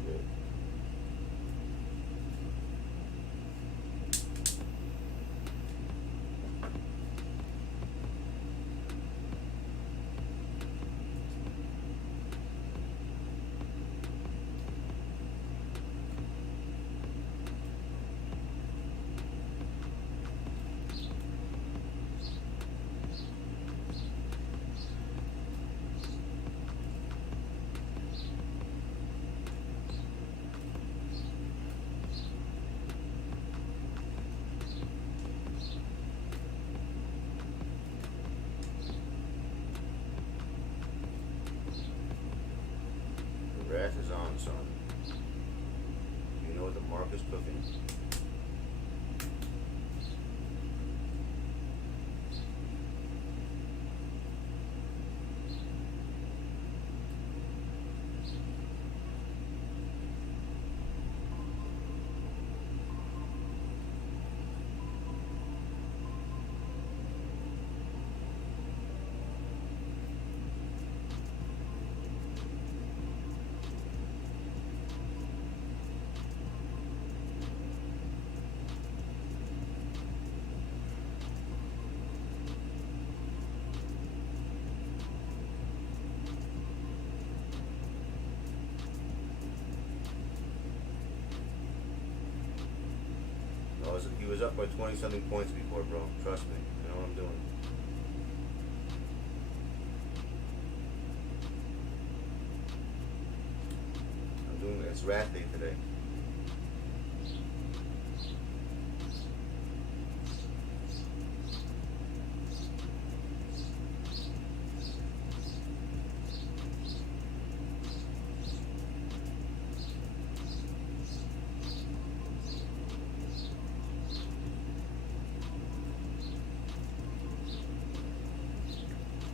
Shit. The wrath is on, son. You know what the mark is cooking. He was up by 20 something points before, bro. Trust me. I know what I'm doing. I'm doing it. It's wrath day today.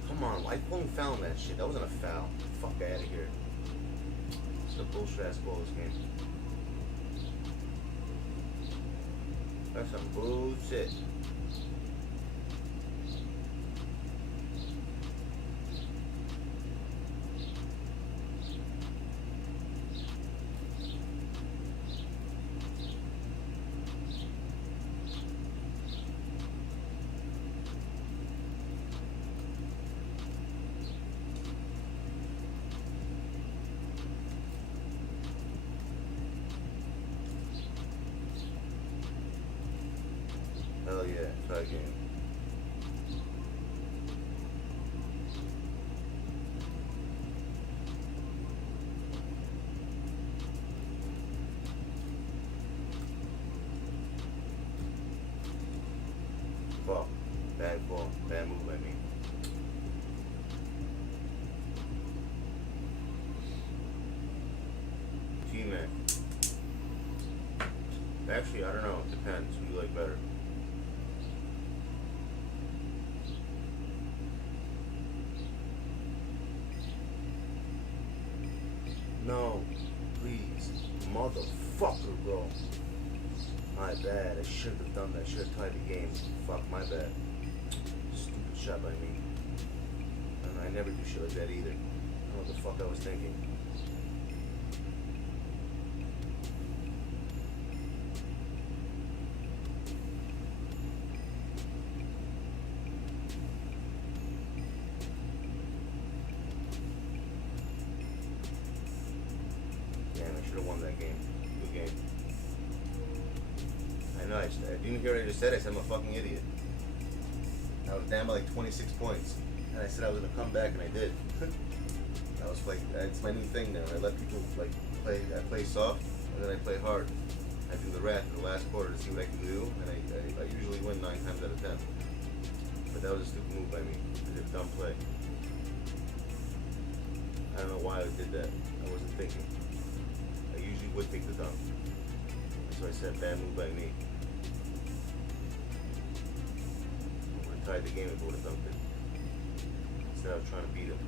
Come on, why Wang foul that shit? That wasn't a foul. Fuck out of here. It's a bullshit ass goal this game. That's some bullshit. Hell yeah, try again. Fuck. Bad ball. Bad move, I mean. T-Mac. Actually, I don't know. It depends. Who you like better? No, please, motherfucker, bro. My bad. I shouldn't have done that. Should have tied the game. Fuck, my bad. Stupid shot by me. And I never do shit like that either. I don't know what the fuck I was thinking. didn't hear what I just said. I said I'm a fucking idiot. I was down by like 26 points, and I said I was gonna come back, and I did. I was like, it's my new thing now. I let people like play. I play soft, and then I play hard. I do the wrath in the last quarter to see what I can do, and I usually win 9 times out of 10. But that was a stupid move by me. I did a dumb play. I don't know why I did that. I wasn't thinking. I usually would take the dunk. So I said, bad move by me. I would have tied the game if I would have dunked it. Instead I was trying to beat him.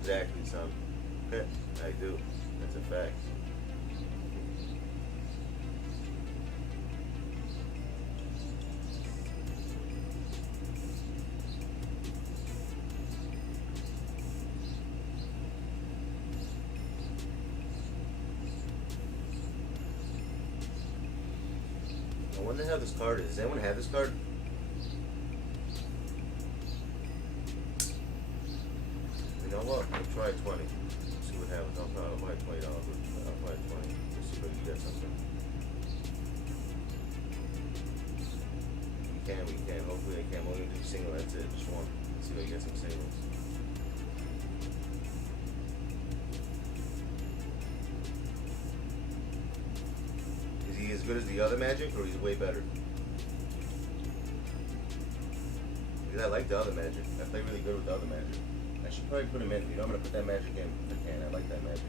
Exactly, son. I do. That's a fact. I wonder how this card is. Does anyone have this card? You know what? I'll try 20. See what happens. I'll buy $20. I'll buy 20. We'll see if I can get something. We can. Hopefully I can. We're gonna do a single. That's it. Just one. See if I can get some singles. Is he as good as the other Magic, or he's way better? Because I like the other Magic. I play really good with the other Magic. I should probably put him in. You know, I'm gonna put that Magic in. I can. I like that Magic.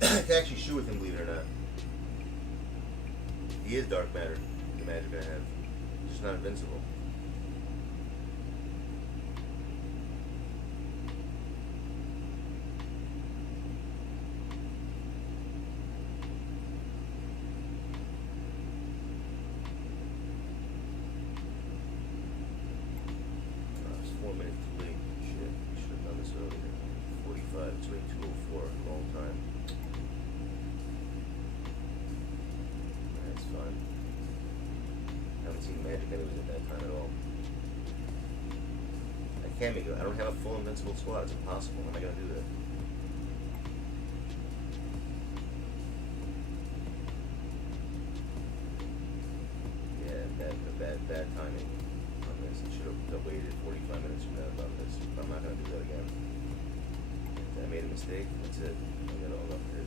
I can actually shoot with him, believe it or not. He is dark matter. The Magic I have. Just not invincible. It's 4 minutes too late. Shit, we should have done this earlier. 45, it's already 2:04, a long time. That's fine. Haven't seen Magic anyways at that time at all. I can't make it. I don't have a full invincible squad. It's impossible. How am I gonna do that? Yeah, bad timing on this. I should have waited 45 minutes from now about this. But I'm not gonna do that again. I made a mistake. That's it. I got all up here.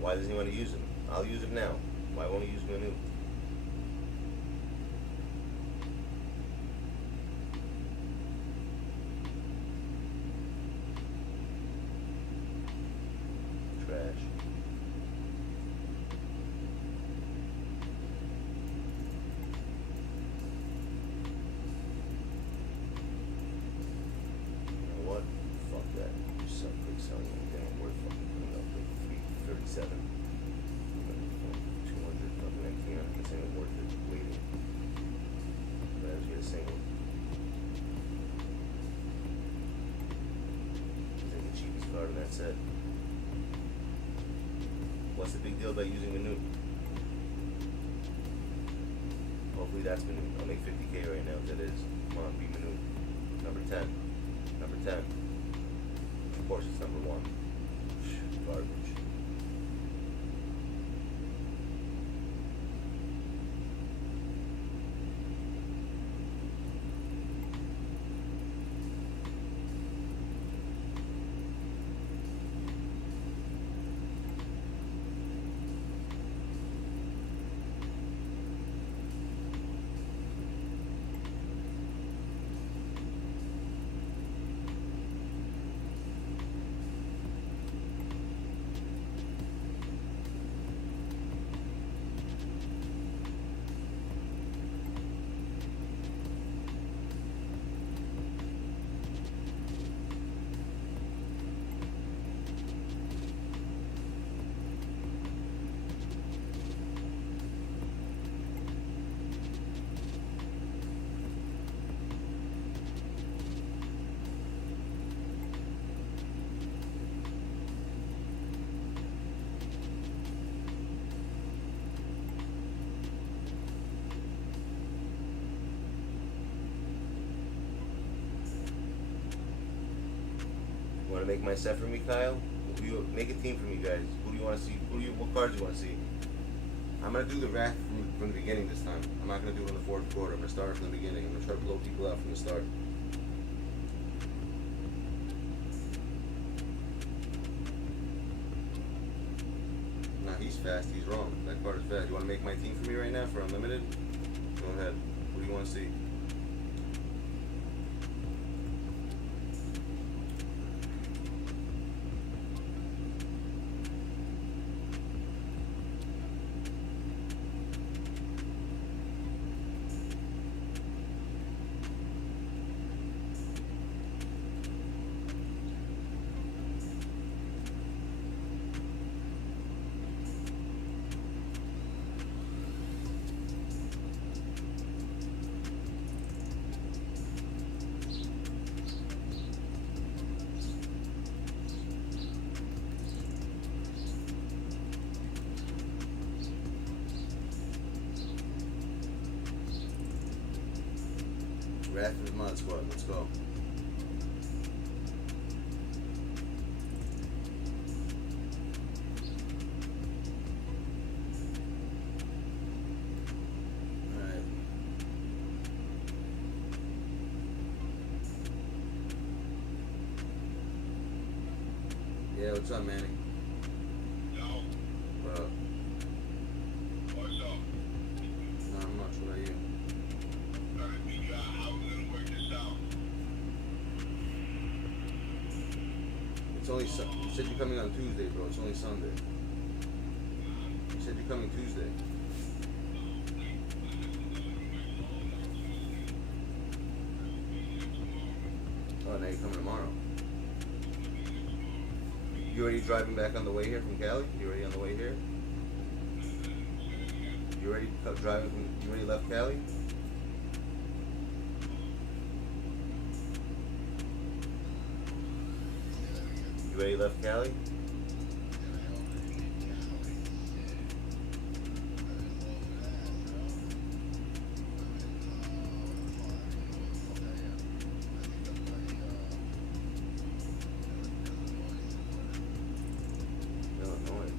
Why doesn't he want to use him? I'll use him now. Why won't he use Manu? Trash. You know what? Fuck that. Just some quick selling anything worth fucking putting up like 337. 200 fucking N3on. This ain't worth it waiting. But I was get a single. It's like the cheapest card in that set. What's the big deal about using Manu? Hopefully that's Manu. I'll make 50k right now if that is. Come on, be Manu. Number 10. Number 10. Of course it's number 1. Garbage. want to make my set for me, Kyle? Make a team for me, guys. Who do you want to see? What cards do you want to see? I'm gonna do the Wrath from the beginning this time. I'm not gonna do it in the fourth quarter. I'm gonna start from the beginning. I'm gonna try to blow people out from the start. Nah, he's fast. He's wrong. That card is fast. You want to make my team for me right now for unlimited? Go ahead. What do you want to see? Wrath is mod squad. Let's go. Alright. Yeah, what's up, Manny? Yo, What up? what's up? Not much. What about you? Alright, Mika, how we gonna work this out? It's only you said you're coming on Tuesday, bro. It's only Sunday. You said you're coming Tuesday. Oh, now you're coming tomorrow. You already driving back on the way here from Cali? You already on the way here? You already driving from? You already left Cali? You already left Cali? Illinois.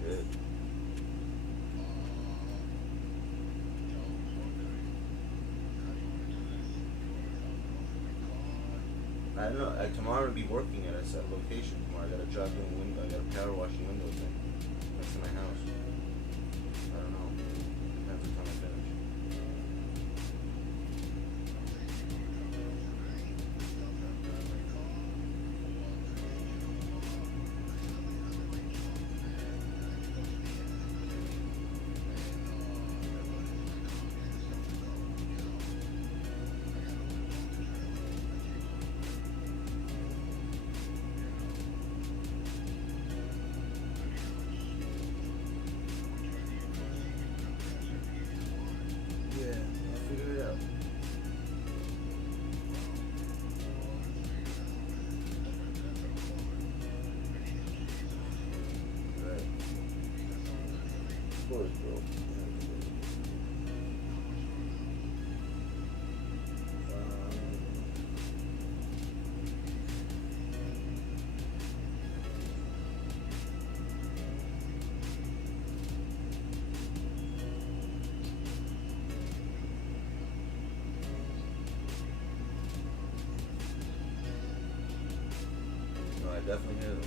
Shit. I don't know. Tomorrow I'll be working at a set location. Tomorrow I got a job doing window. I got a power washing windows in next to my house. I don't know. Depends what time I finish. Yeah, I'll figure it out. Right. Of course, bro. No, I definitely hear that.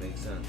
Makes sense.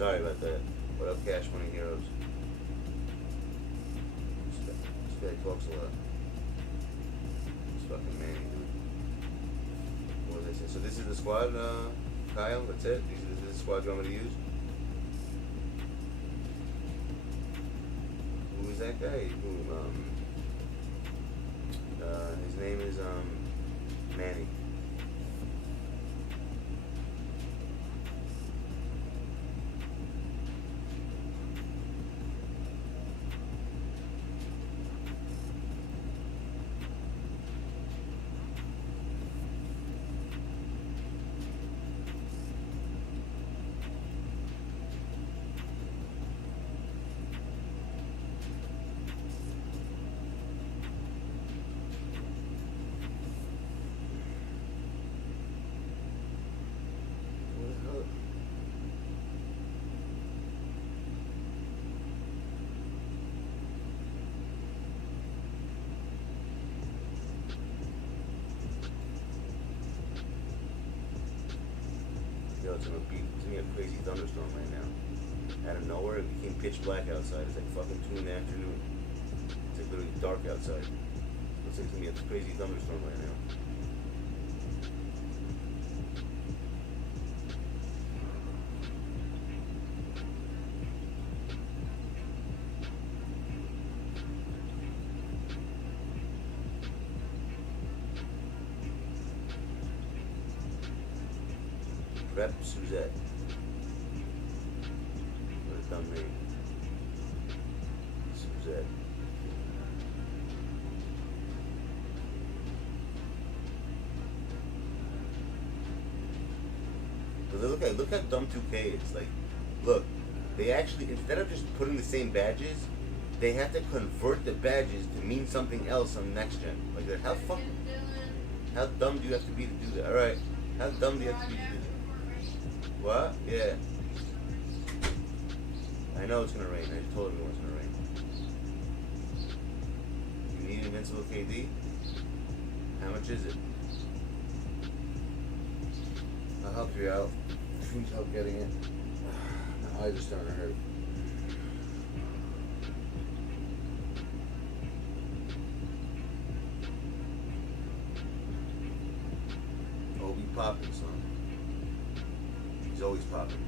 Sorry about that. What up, Cash Money Heroes? This guy talks a lot. This fucking man, dude. What was I saying? So this is the squad, Kyle. That's it. This is the squad you want me to use. Who is that guy? Who? His name is Manny. It's gonna be a crazy thunderstorm right now. Out of nowhere, it became pitch black outside. It's like fucking 2 in the afternoon. It's like literally dark outside. Looks like it's gonna be a crazy thunderstorm right now. Rep Suzette. What a dumb name. Suzette. But look how dumb 2K is. Like, look, they actually, instead of just putting the same badges, they have to convert the badges to mean something else on next gen. Like, how dumb do you have to be to do that? Alright, how dumb do you have to be to do that? What? Yeah. I know it's gonna rain. I just told everyone it's gonna rain. You need Invincible KD? How much is it? I'll help you out. If you need help getting it. My eyes are starting to hurt. Oh, we popping, son. He's always popping.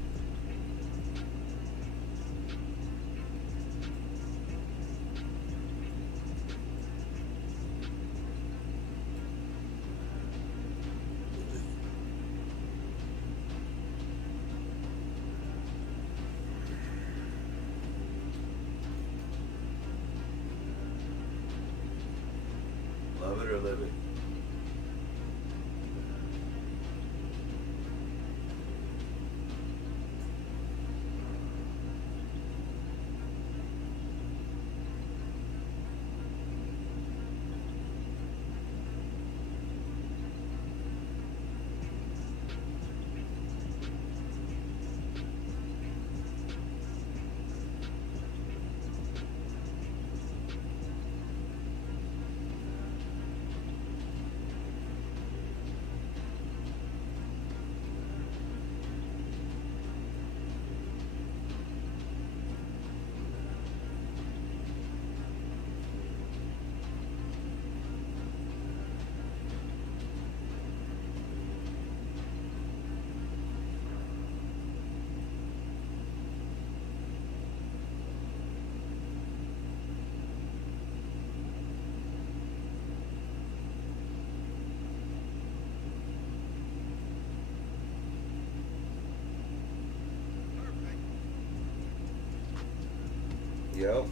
Yo.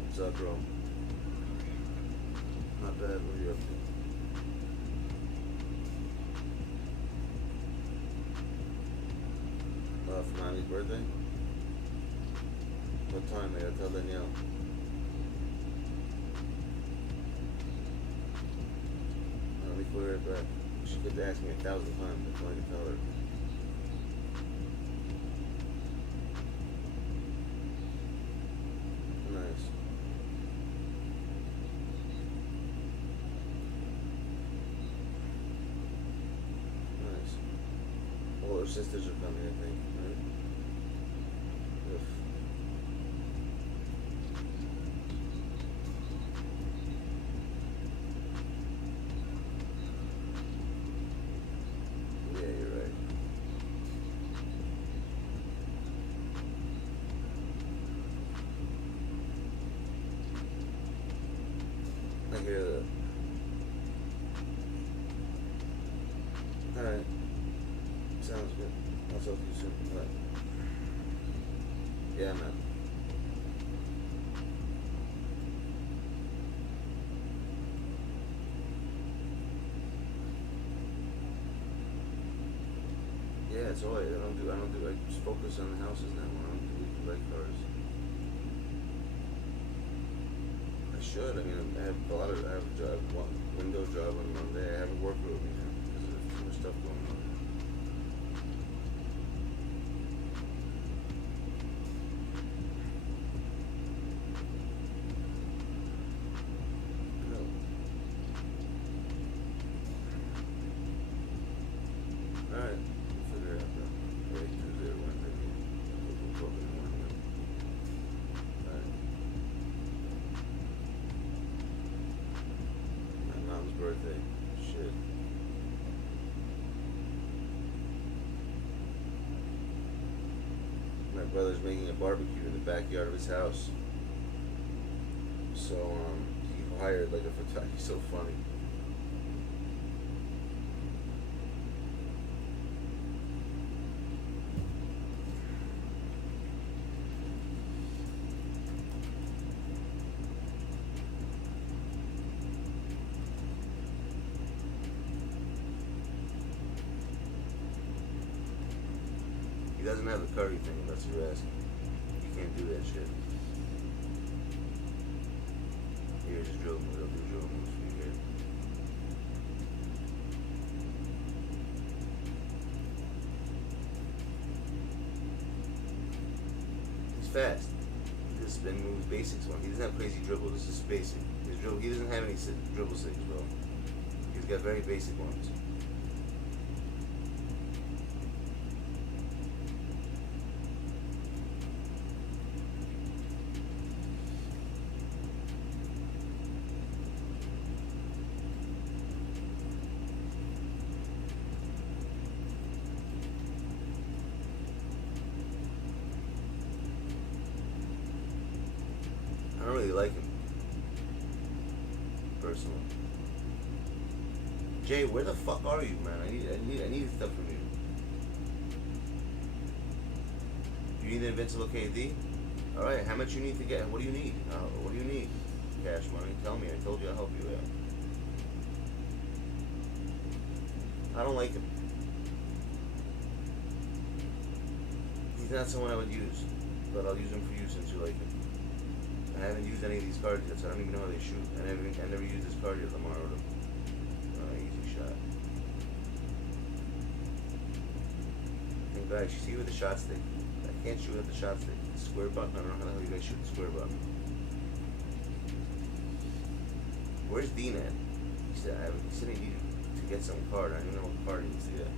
What's up, bro? Not bad. What are you up to? For Mommy's birthday? What time? I gotta tell Danielle. Let me call her right back. She kept asking me 1,000 times before I could tell her. Nice. Nice. Well, her sisters are coming, I think, right? Oof. Yeah, you're right. I hear that. Alright. Sounds good. I'll talk to you soon. Bye. Yeah, man. Yeah, it's alright. I just focus on the houses now. I don't do like cars. I should. I mean, I have a job, one window job on Monday. I haven't worked with me now because there's too much stuff going on. No. Alright, we'll figure it out though. Maybe Tuesday or Wednesday. We'll talk in the morning. Alright. My mom's birthday. Shit. My brother's making a barbecue in the backyard of his house. So, he hired like a photographer. He's so funny. He doesn't have the curry thing unless you're asking. You can't do that shit. Here's his drill move. I'll do drill moves for you here. He's fast. He does spin moves, basics one. He doesn't have crazy dribble. This is basic. His dribble. He doesn't have any dribble six, bro. He's got very basic ones. I don't really like him, personally. Jay, where the fuck are you, man? I need stuff from you. You need an invincible KD? All right, how much you need to get? What do you need? What do you need? Cash money? Tell me. I told you I'll help you out. I don't like him. He's not someone I would use, but I'll use him for you since you like him. I haven't used any of these cards yet, so I don't even know how they shoot. I never used this card yet, Lamar wrote him. Easy shot. Think back, you see with the shot stick. I can't shoot with the shot stick. The square button, I don't know how the hell you guys shoot the square button. Where's Dean at? He said he needed to get some card. I don't even know what card he needs to get.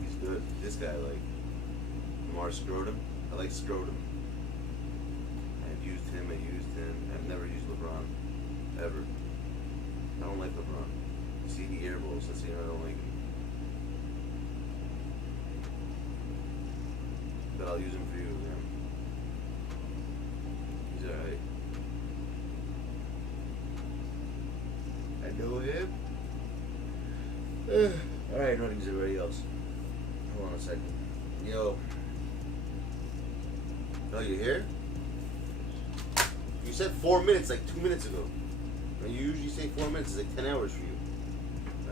He's good. This guy, like, Lamar Scrotum. I like Scrotum. I've used him. I've never used LeBron. Ever. I don't like LeBron. See the air balls. That's the I don't like him. But I'll use him for you, man. He's alright. I know him. Alright, not use everybody else. Hold on a second. Yo. No, you here? You said 4 minutes like 2 minutes ago. And you usually say 4 minutes. It's like 10 hours for you.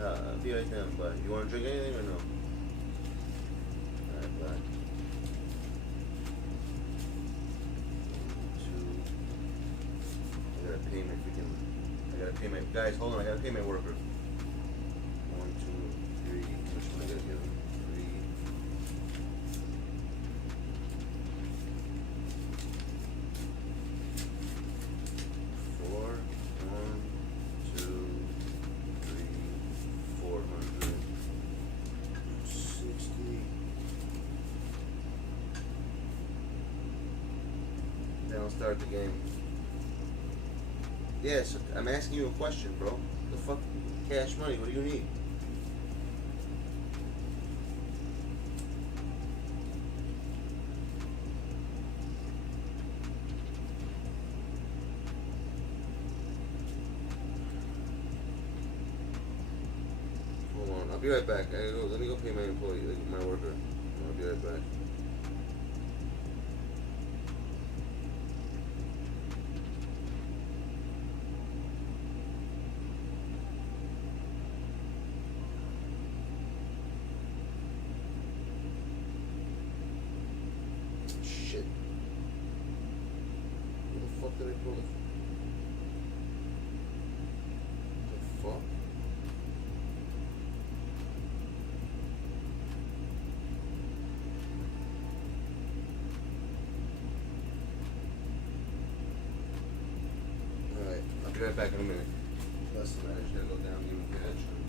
I'll be right down, but you want to drink anything or no? Alright, bye. 1, 2. I gotta pay my freaking. I gotta pay my. Guys, hold on. I gotta pay my worker. 1, 2, 3. Which one I gotta give him? 3. 4. 1, 2, 3, 400. 60. Then I'll start the game. Yes, I'm asking you a question, bro. The fuck? Cash money, what do you need? Hold on, I'll be right back. Let me go pay my employee, my worker. I'll be right back. Shit. Where the fuck did I pull it? The fuck? Alright, I'll be right back in a minute. Less than that, I just gotta go down, give him cash, and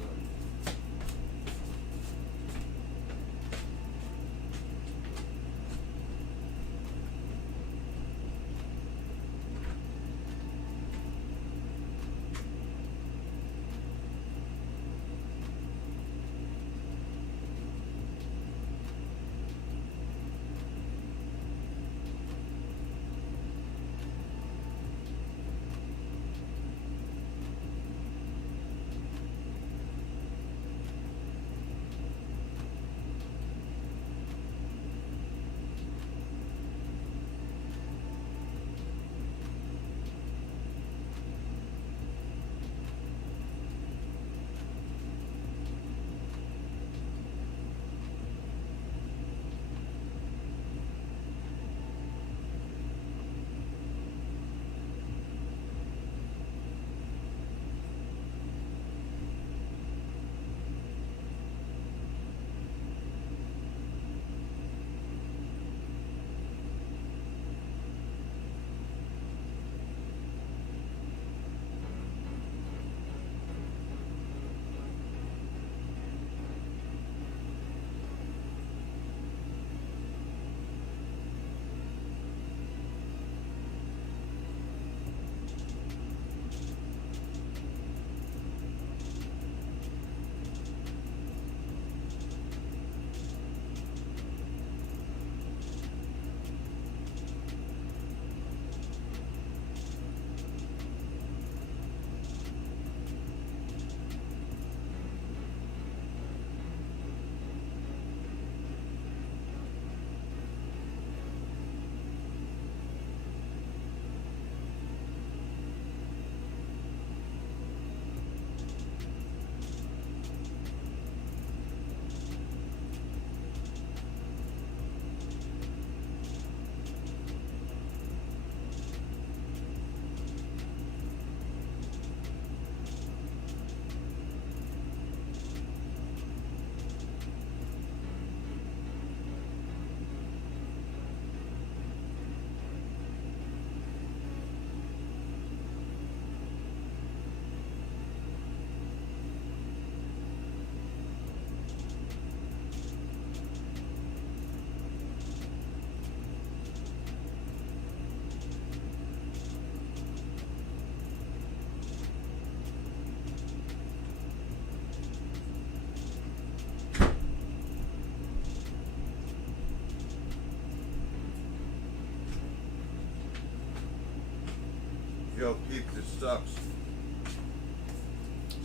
Yo, peeps, it sucks.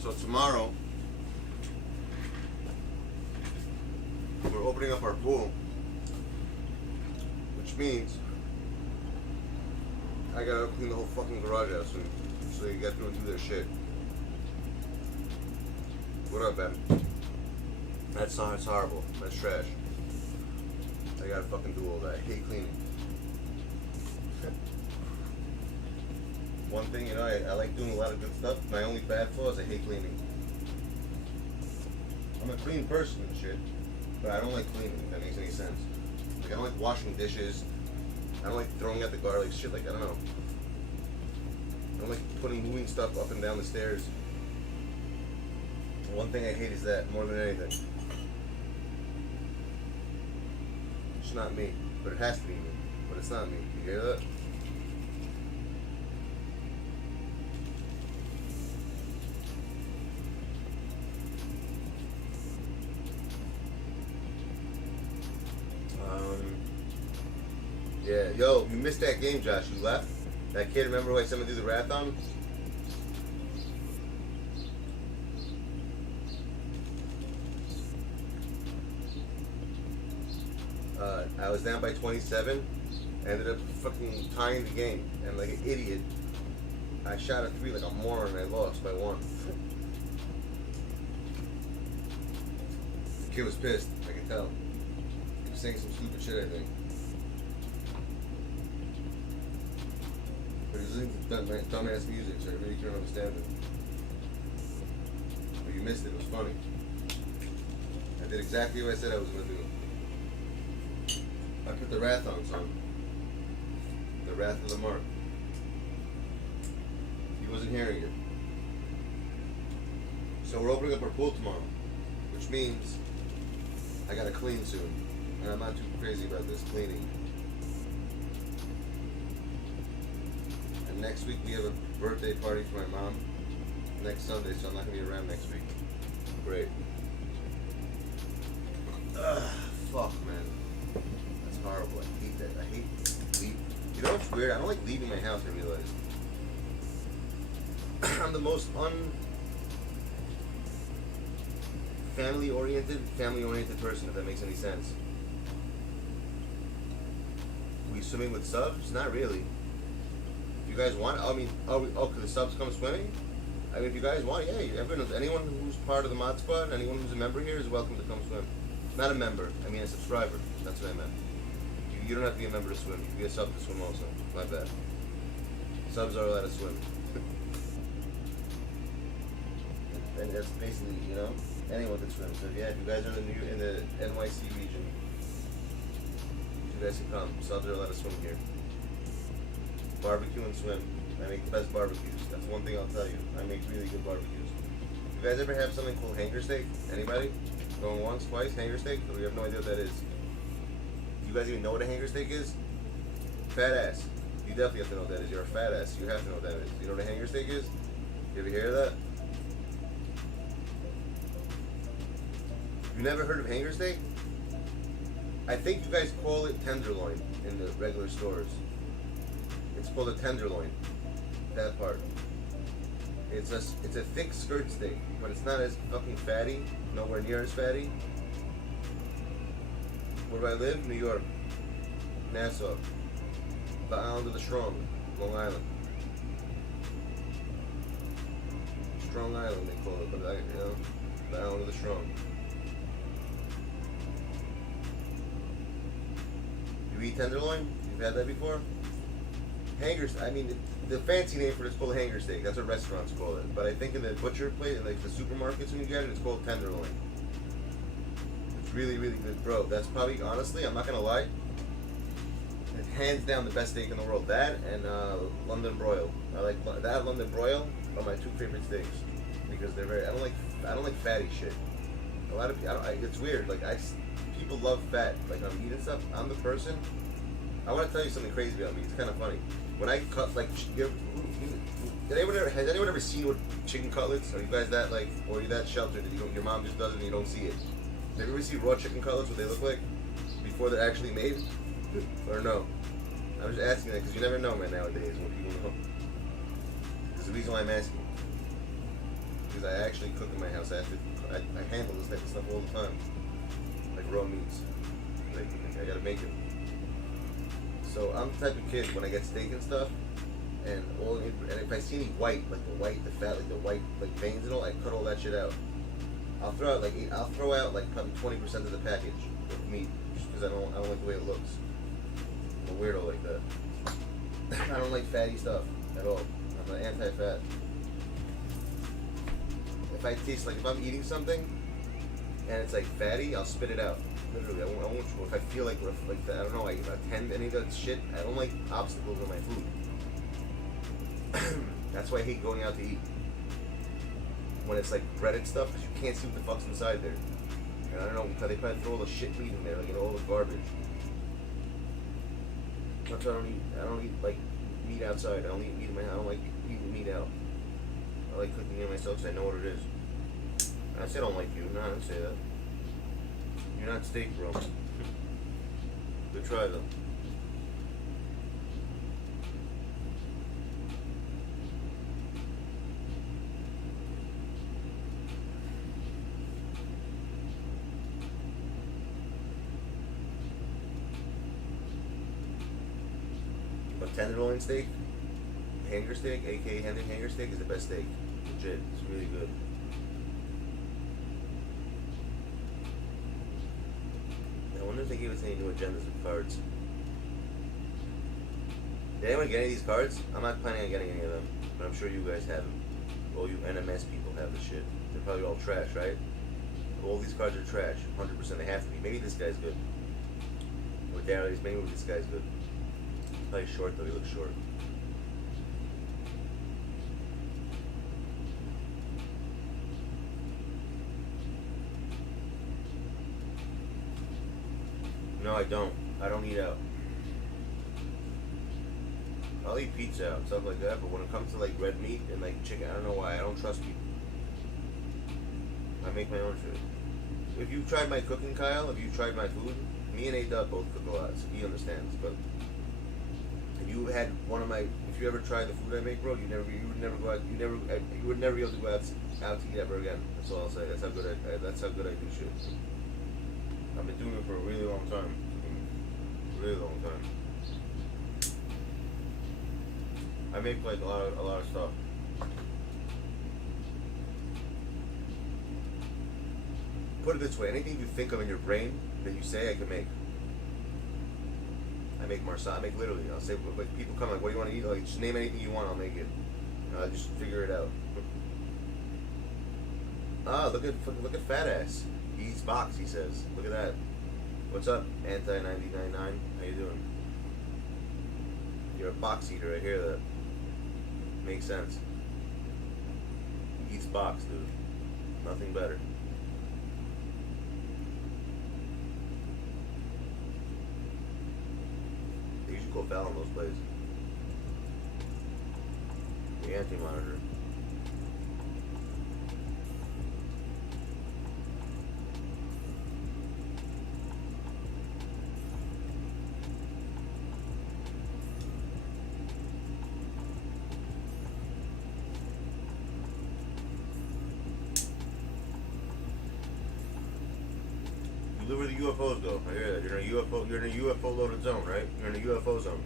So tomorrow, we're opening up our pool, which means I gotta clean the whole fucking garage out soon, so you guys can do their shit. What up, Ben? That's horrible. That's trash. I gotta fucking do all that. I hate cleaning. One thing, you know, I like doing a lot of good stuff. My only bad flaw is I hate cleaning. I'm a clean person and shit, but I don't like cleaning, if that makes any sense. Like, I don't like washing dishes. I don't like throwing out the garlic, shit like, I don't know. I don't like moving stuff up and down the stairs. One thing I hate is that more than anything. It's not me, but it has to be me. But it's not me. You hear that? Yeah, yo, you missed that game, Josh. You left. That kid, remember who I sent him to do the marathon? I was down by 27. I ended up fucking tying the game, and like an idiot, I shot a 3 like a moron, and I lost by 1. The kid was pissed. I can tell. He was saying some stupid shit, I think. But he was listening to dumbass music, so I really couldn't understand it. But you missed it. It was funny. I did exactly what I said I was gonna do. I put the Wrath on song. The Wrath of the Mark. He wasn't hearing it. So we're opening up our pool tomorrow, which means I gotta clean soon. And I'm not too crazy about this cleaning. And next week we have a birthday party for my mom. Next Sunday, so I'm not gonna be around next week. Great. Fuck, man. That's horrible. I hate that. I hate leaving. You know what's weird? I don't like leaving my house, I realize. I'm the most family-oriented person, if that makes any sense. We swimming with subs? Not really. If you guys want, I mean, could the subs come swimming? I mean, if you guys want, yeah, anyone who's part of the mod squad, anyone who's a member here is welcome to come swim. Not a member, I mean a subscriber. That's what I meant. You don't have to be a member to swim. You can be a sub to swim also. My bad. Subs are allowed to swim. And that's basically, you know, anyone can swim. So yeah, if you guys are in the NYC region, you guys can come. Subs are allowed to swim here. Barbecue and swim. I make the best barbecues. That's one thing I'll tell you. I make really good barbecues. You guys ever have something called hanger steak? Anybody? Going once, twice, hanger steak? We have no idea what that is. You guys even know what a hanger steak is? Fat ass. You definitely have to know what that is. You're a fat ass. You have to know what that is. You know what a hanger steak is? You ever hear of that? You never heard of hanger steak? I think you guys call it tenderloin in the regular stores. It's called a tenderloin. That part. It's a thick skirt steak, but it's not as fucking fatty. Nowhere near as fatty. Where do I live? New York. Nassau. The Island of the Strong. Long Island. Strong Island, they call it, but you know, the Island of the Strong. You eat tenderloin? You've had that before? Hangers, I mean, the fancy name for it is called hanger steak. That's what restaurants call it. But I think in the butcher place, like the supermarkets when you get it, it's called tenderloin. It's really, really good. Bro, that's probably, honestly, I'm not going to lie, it's hands down the best steak in the world. That and London broil. I like that London broil are my 2 favorite steaks because they're very. I don't like fatty shit. A lot of people. It's weird. Like people love fat. Like I'm eating stuff. I'm the person. I want to tell you something crazy about me. It's kind of funny. When I cut like, has anyone ever seen what chicken cutlets? Are you guys that like, or are you that sheltered that your mom just does it and you don't see it? Have you ever seen raw chicken cutlets? What they look like before they're actually made? Or no? I'm just asking that because you never know, man. Nowadays when people know. the reason why I'm asking. Because I actually cook in my house. I handle this type of stuff all the time. Like raw meats. Like I gotta make it. So I'm the type of kid when I get steak and stuff, and if I see any white, like the white, the fat, like the white, like veins and all, I cut all that shit out. I'll throw out like probably 20% of the package of meat, just because I don't like the way it looks. I'm a weirdo like that. I don't like fatty stuff at all. I'm an anti-fat. If I taste like if I'm eating something and it's like fatty, I'll spit it out. Literally, I won't. If I feel like I don't know, I tend any of that shit. I don't like obstacles in my food. That's why I hate going out to eat. When it's like breaded stuff, because you can't see what the fuck's inside there. And I don't know, they probably throw all the shit meat in there, like all the garbage. That's why I don't eat like meat outside. I don't eat meat in my house. I don't like eating meat out. I like cooking it myself because I know what it is. I say I don't like you. No, I didn't say that. You're not steak, bro. Good try though. Tenderloin steak, hanger steak, aka hanger steak, is the best steak. Legit, it's really good. I wonder if they gave us any new agendas with cards. Did anyone get any of these cards? I'm not planning on getting any of them, but I'm sure you guys have them. All you NMS people have this shit. They're probably all trash, right? All these cards are trash. 100% they have to be. Maybe this guy's good. Or Darius, maybe this guy's good. Probably short though, he looks short. No, I don't. I don't eat out. I'll eat pizza out and stuff like that, but when it comes to like red meat and like chicken, I don't know why. I don't trust people. I make my own food. If you've tried my cooking, Kyle, if you've tried my food, me and A-Dub both cook a lot, so he understands, but if you had one of my, if you ever tried the food I make, bro, you would never go out, you would never be able to go out to eat ever again. That's all I'll say. That's how good I do shit. I've been doing it for a really long time. Really long time. I make like a lot of stuff. Put it this way, anything you think of in your brain that you say, I can make. I make marsala. I make literally. I'll say, like, people come like, what do you want to eat? Like, just name anything you want, I'll make it. I'll just figure it out. Ah, look at fat ass. He eats box. He says, look at that. What's up, Anti-9099? How you doing? You're a box eater. I hear that. Makes sense. He eats box, dude. Nothing better. They usually call foul on those plays. The anti-monitor. You live where the UFOs go. I hear that. You're in a UFO loaded zone, right? You're in a UFO zone.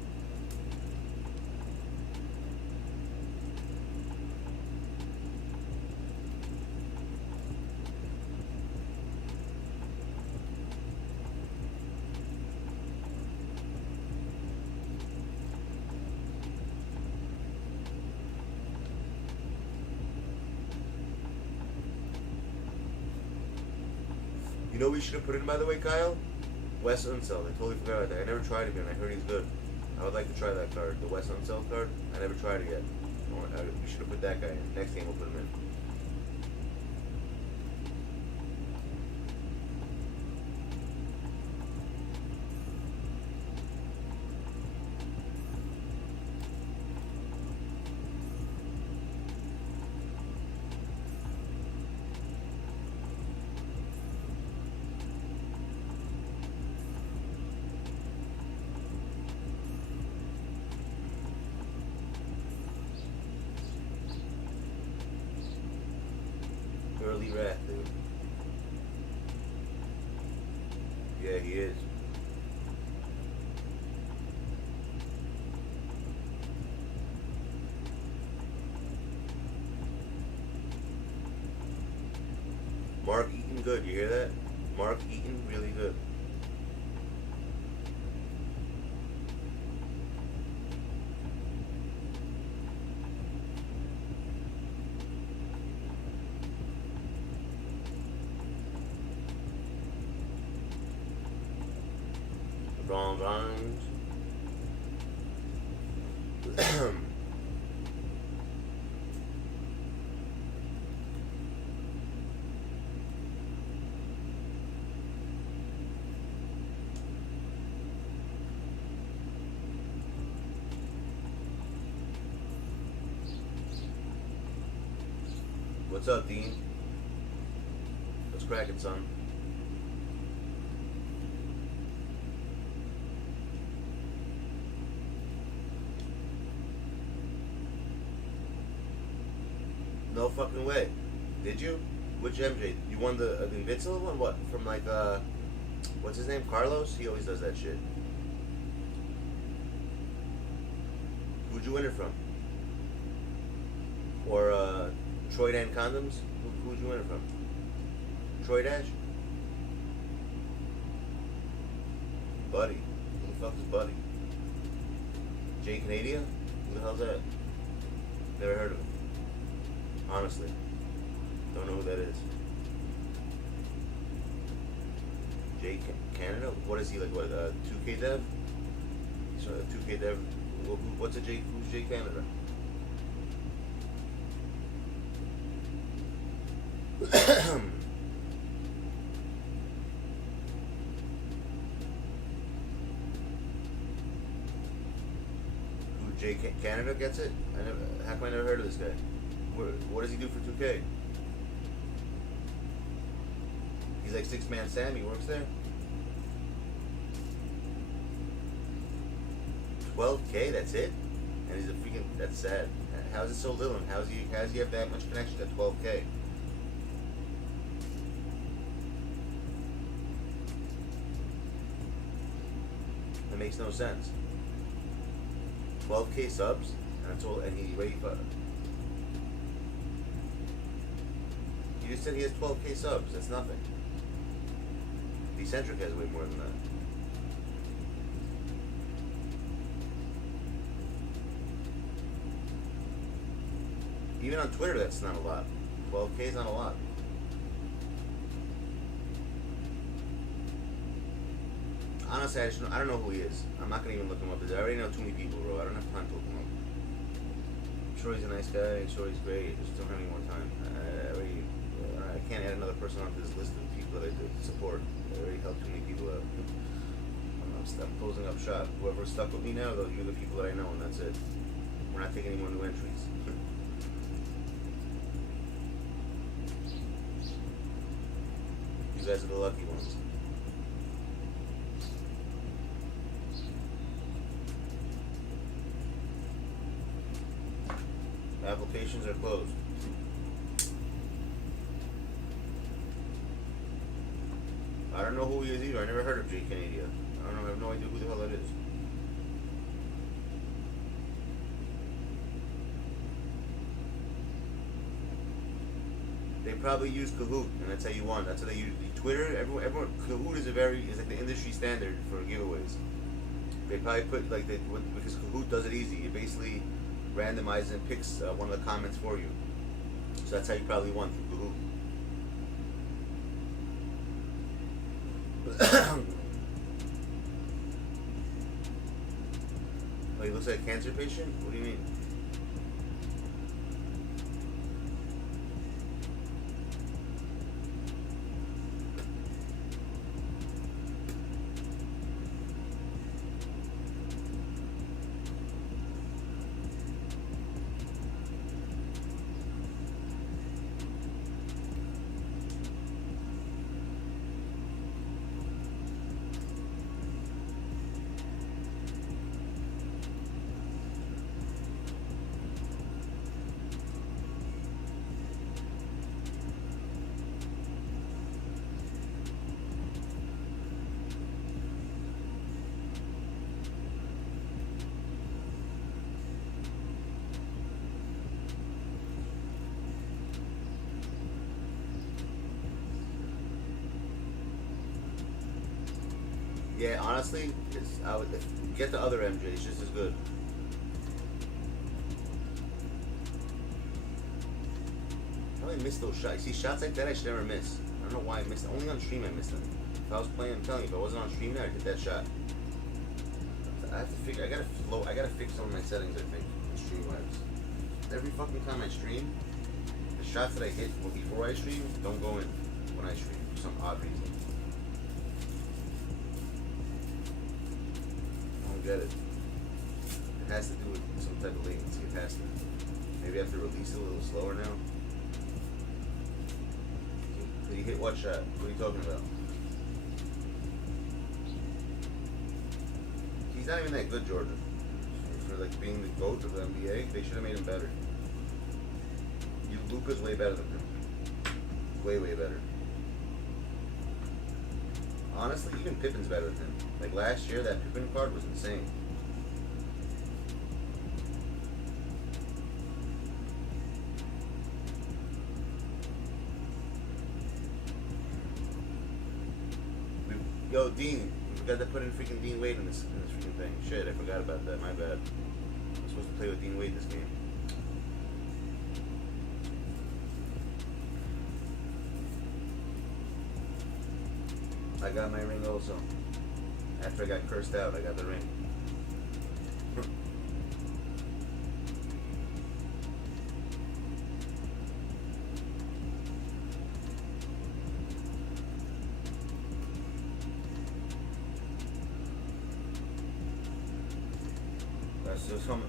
You know what we should have put in, by the way, Kyle? Wes Unseld. I totally forgot about that. I never tried it yet, and I heard he's good. I would like to try that card, the Wes Unseld card. I never tried it yet. We should have put that guy in. Next game we'll put him in. Wrath, dude. Yeah, he is. Mark Eaton, good. You hear that? Mark Eaton, really good. LeBron James. What's up, Dean? What's cracking, son? No fucking way. Did you? Which MJ? You won the Invincible one? What? From like, what's his name? Carlos? He always does that shit. Who'd you win it from? Or, Troy Dan Condoms? Who'd you win it from? Troy Dash? Buddy. Who the fuck is Buddy? Jay Canada? Who the hell's that? Never heard of him. Honestly. Don't know who that is. Jay Canada? What is he, like, what, 2K Dev? So, 2K Dev, what's a Jay, who's Jay Canada? Who, Jay Canada gets it? How come I never heard of this guy? What does he do for 2K? He's like Six Man Sam, he works there? 12K, that's it? And he's a freaking, that's sad. How is it so little? And how does he have that much connection at 12K? That makes no sense. 12K subs, and that's all, and he ready for. You just said he has 12K subs. That's nothing. Decentric has way more than that. Even on Twitter, that's not a lot. 12K is not a lot. Honestly, I don't know who he is. I'm not gonna even look him up. I already know too many people, bro. I don't have time to look him up. I'm sure he's a nice guy. I'm sure he's great. I just don't have any more time. I can't add another person onto this list of people that I did support. I already helped too many people out. I'm closing up shop. Whoever's stuck with me now, you're the people that I know, and that's it. We're not taking any more new entries. You guys are the lucky ones. Applications are closed. I don't know who he is either. I never heard of Jay Canada. I have no idea who the hell that is. They probably use Kahoot, and that's how you won. That's how they use Twitter. Everyone Kahoot is like the industry standard for giveaways. They probably put because Kahoot does it easy. It basically randomizes and picks one of the comments for you. So that's how you probably won through Kahoot. Oh, he looks like a cancer patient? What do you mean? Yeah, honestly, I would get the other MJ. It's just as good. I probably missed those shots. See, shots like that I should never miss. I don't know why I missed them. Only on stream I missed them. If I was playing, I'm telling you, if I wasn't on stream, I'd hit that shot. I have to figure. I gotta fix some of my settings. I think stream wise. Every fucking time I stream, the shots that I hit before I stream don't go in when I stream for some odd reason. I don't get it. It has to do with some type of latency. It has to. Maybe I have to release it a little slower now. Did you hit what shot? What are you talking about? He's not even that good, Jordan. For like being the GOAT of the NBA, they should have made him better. Luka's way better than him. Way, way better. Honestly, even Pippen's better than him. Like last year, that Pippen card was insane. Yo, Dean, we forgot to put in freaking Dean Wade in this freaking thing. Shit, I forgot about that. My bad. I'm supposed to play with Dean Wade this game. I got my ring also. After I got cursed out, I got the ring.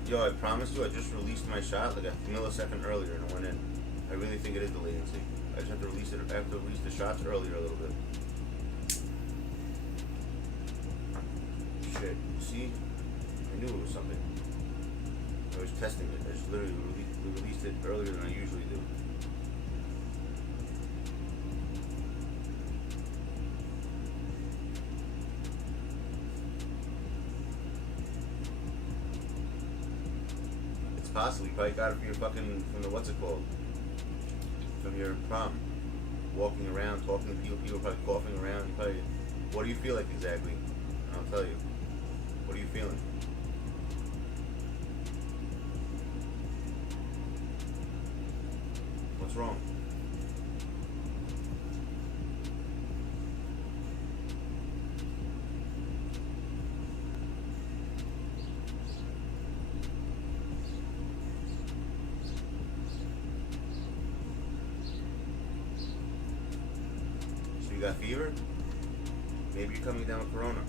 Yo, I promised you I just released my shot like a millisecond earlier and it went in. I really think it is the latency. I just have to release it. I have to release the shots earlier a little bit. Shit. See? I knew it was something. I was testing it. I just literally released it earlier than I usually do. Possibly, you probably got it from your fucking, from the, what's it called? From your prom. Walking around, talking to people probably coughing around. You probably, what do you feel like exactly? I'll tell you. What are you feeling? What's wrong? Got fever? Maybe you're coming down with corona.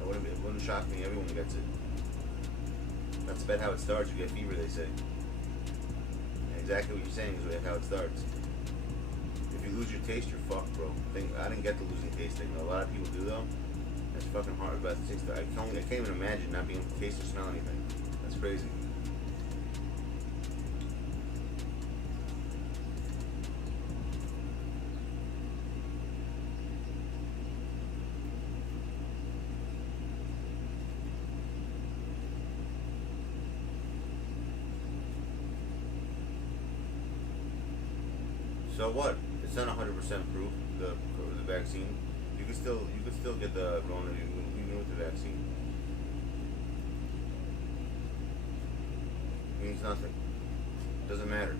It wouldn't shock me. Everyone gets it. That's about how it starts. You get fever, they say. And exactly what you're saying is how it starts. If you lose your taste, you're fucked, bro. I didn't get the losing taste thing. A lot of people do though. That's fucking hard. But I can't even imagine not being able to taste or smell anything. That's crazy. So what? It's not 100% proof. The vaccine. You could still get the Rona even with the vaccine. It means nothing. Doesn't matter.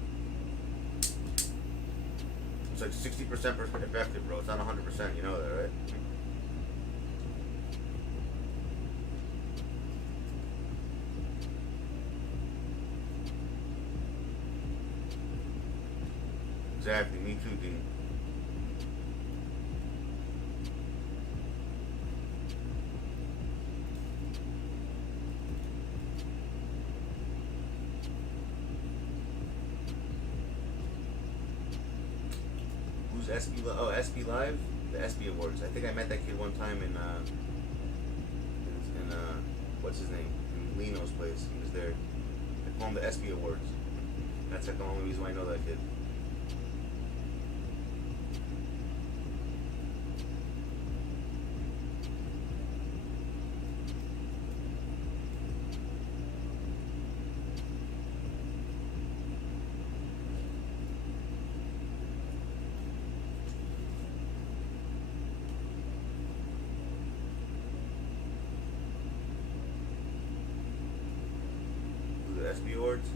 It's like 60% effective, bro. It's not 100%. You know that, right? Exactly, me too, Dean. Who's SB? Oh, SB Live? The SB Awards. I think I met that kid one time in what's his name? In Lino's place. He was there. They call him the SB Awards. That's like the only reason why I know that kid. ESPY awards.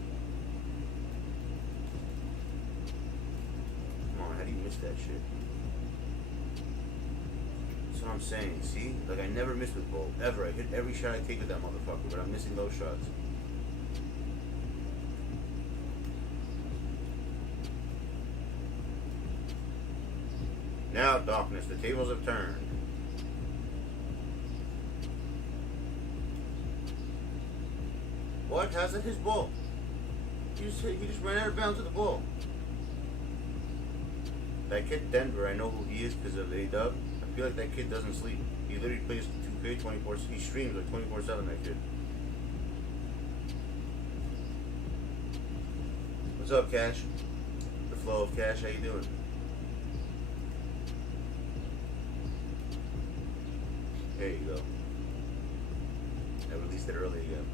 Come on, how do you miss that shit? That's what I'm saying, see? Like, I never miss with Bull, ever. I hit every shot I take with that motherfucker, but I'm missing those shots. Now, darkness, the tables have turned. What? How's that his ball? He just ran out of bounds with the ball. That kid Denver, I know who he is because of A-Dub. I feel like that kid doesn't sleep. He literally plays 2K 24. He streams like 24/7. That kid. What's up, Cash? The flow of cash. How you doing? There you go. I released it early again.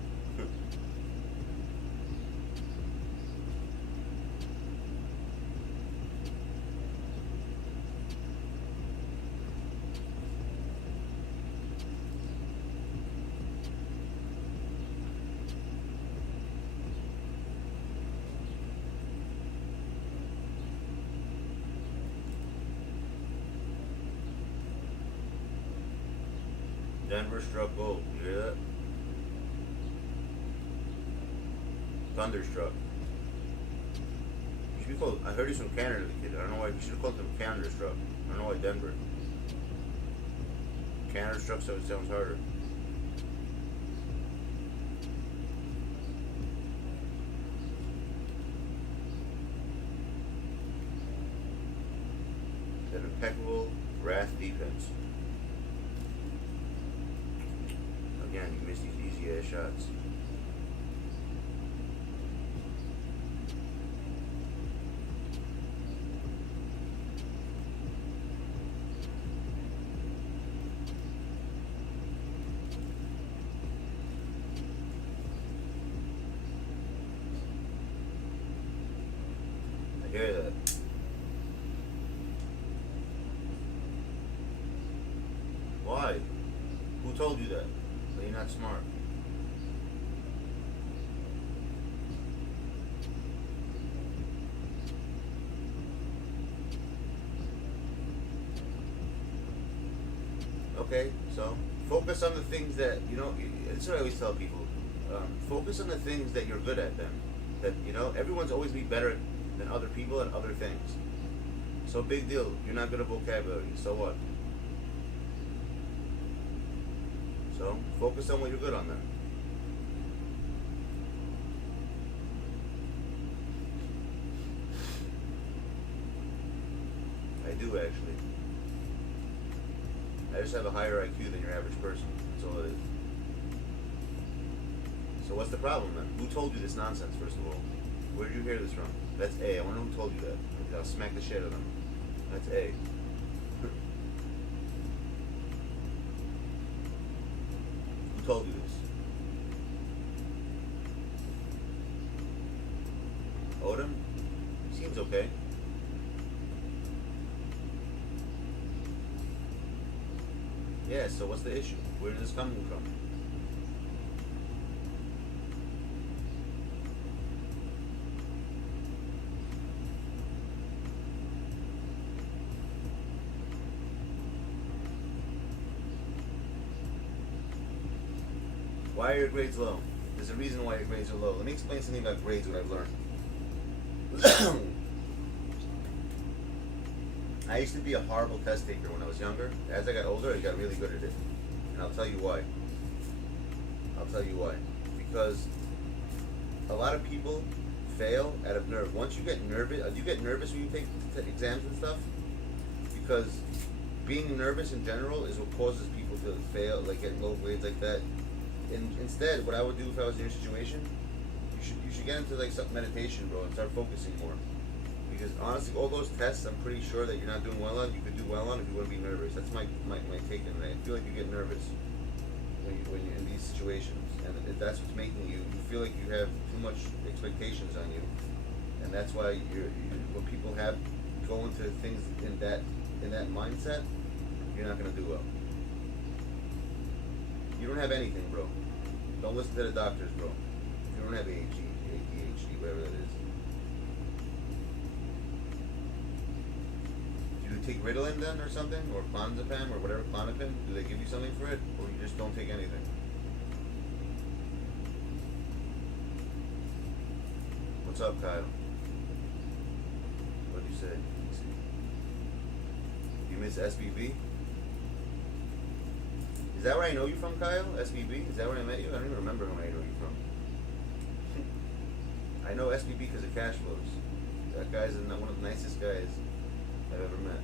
Denver struck gold. You hear that? Thunderstruck. You should be called. I heard he's from Canada, the kid. I don't know why. You should have called him Canada-struck. I don't know why Denver. Canada-struck, so it sounds harder. That impeccable wrath defense. Again, you missed these easy ass shots. I hear that. Why? Who told you that? You're not smart. Okay, so focus on the things that, you know, that's what I always tell people. Focus on the things that you're good at then. That, you know, everyone's always be better than other people at other things. So big deal, you're not good at vocabulary, so what? So, focus on what you're good on then. I do actually. I just have a higher IQ than your average person. That's all it is. So what's the problem then? Who told you this nonsense, first of all? Where did you hear this from? That's A. I wonder who told you that. I'll smack the shit out of them. That's A. Told you this. Odom? Seems okay. Yeah, so what's the issue? Where is this coming from? Why are your grades low? There's a reason why your grades are low. Let me explain something about grades, what I've learned. I used to be a horrible test taker when I was younger. As I got older, I got really good at it. And I'll tell you why. I'll tell you why. Because a lot of people fail out of nerve. Once you get nervous, do you get nervous when you take exams and stuff? Because being nervous in general is what causes people to fail, like get low grades like that. Instead, what I would do if I was in your situation, you should get into like some meditation, bro, and start focusing more. Because honestly, all those tests, I'm pretty sure that you're not doing well on. You could do well on if you want to be nervous. That's my take on it. I feel like you get nervous when you're in these situations, and if that's what's making you feel like you have too much expectations on you, and that's why when people go into things in that mindset, you're not gonna do well. You don't have anything, bro. Don't listen to the doctors, bro. You don't have AG. ADHD, whatever that is. Do you take Ritalin then or something? Or clonazepam or whatever, Klonopin? Do they give you something for it? Or you just don't take anything? What's up, Kyle? What do you say? Let's see. You miss SBB? Is that where I know you from, Kyle? SBB? Is that where I met you? I don't even remember where I know you from. I know SBB because of cash flows. That guy's one of the nicest guys I've ever met.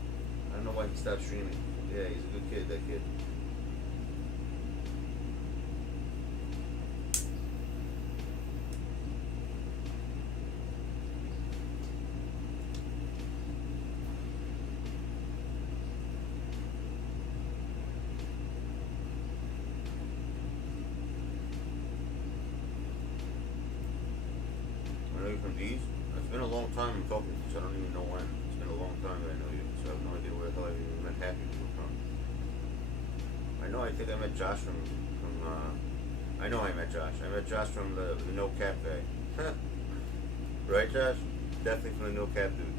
I don't know why he stopped streaming. Yeah, he's a good kid, that kid. I know you from D's. It's been a long time I'm talking to you, so I don't even know when. It's been a long time that I know you, so I have no idea where the hell I even met Happy People from. I know, I think I met Josh from I know I met Josh. I met Josh from the No Cap guy. Right, Josh? Definitely from the No Cap dude.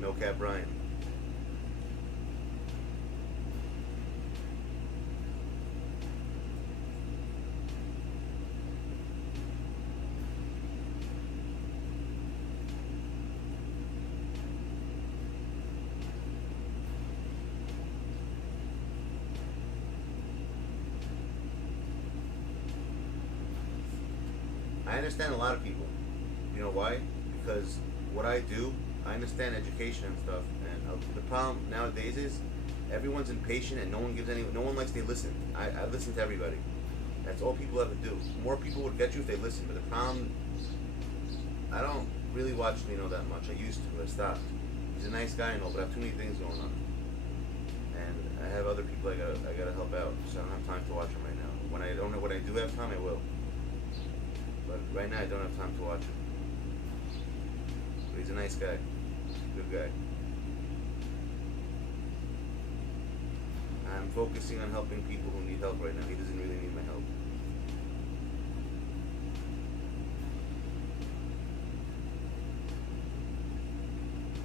No Cap Brian. I understand a lot of people. You know why? Because what I do, I understand education and stuff. And the problem nowadays is everyone's impatient and no one likes to listen. I listen to everybody. That's all people have to do. More people would get you if they listen. But the problem, I don't really watch that much. I used to. I stopped. He's a nice guy and all, but I have too many things going on. And I have other people I gotta help out. So I don't have time to watch him right now. When I do have time, I will. But right now I don't have time to watch him. But he's a nice guy. Good guy. I'm focusing on helping people who need help right now. He doesn't really need my help.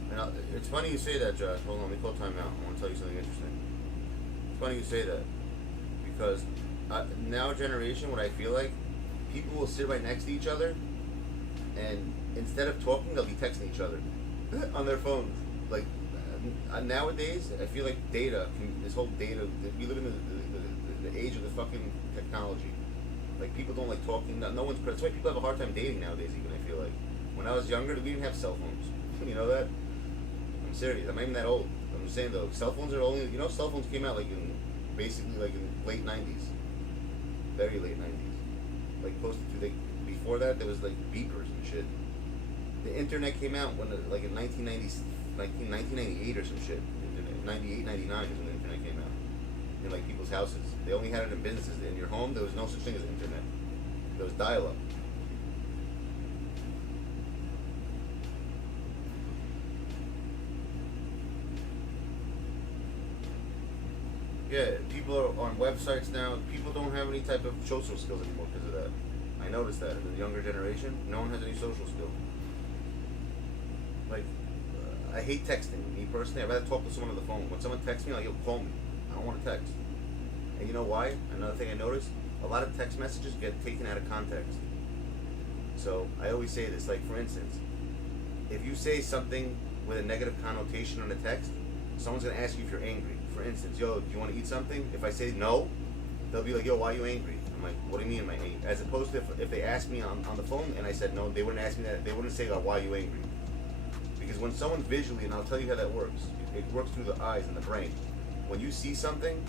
And it's funny you say that, Josh. Hold on, let me call time out. I want to tell you something interesting. It's funny you say that. Because now generation, what I feel like, people will sit right next to each other, and instead of talking, they'll be texting each other on their phones. Like nowadays, I feel like this whole data. We live in the age of the fucking technology. Like people don't like talking. No one's. That's why people have a hard time dating nowadays. Even I feel like when I was younger, we didn't have cell phones. You know that? I'm serious. I'm not even that old. I'm just saying though, cell phones are only. Cell phones came out basically in late '90s, very late '90s. Like close to before that there was like beepers and shit. The internet came out when like in 1998 or some shit. 98, 99 is when the internet came out. In like people's houses. They only had it in businesses. In your home there was no such thing as internet. There was dial-up. Yeah, people are on websites now. People don't have any type of social skills anymore because of that. I noticed that in the younger generation, no one has any social skill. Like, I hate texting. Me personally, I'd rather talk to someone on the phone. When someone texts me, I'm like, yo, call me. I don't want to text. And you know why? Another thing I noticed, a lot of text messages get taken out of context. So I always say this, like for instance, if you say something with a negative connotation on a text, someone's gonna ask you if you're angry. For instance, yo, do you want to eat something? If I say no, they'll be like, yo, why are you angry? I'm like, what do you mean am I angry? As opposed to if they asked me on the phone and I said no, they wouldn't ask me that. They wouldn't say, oh, why are you angry? Because when someone visually, and I'll tell you how that works, it works through the eyes and the brain. When you see something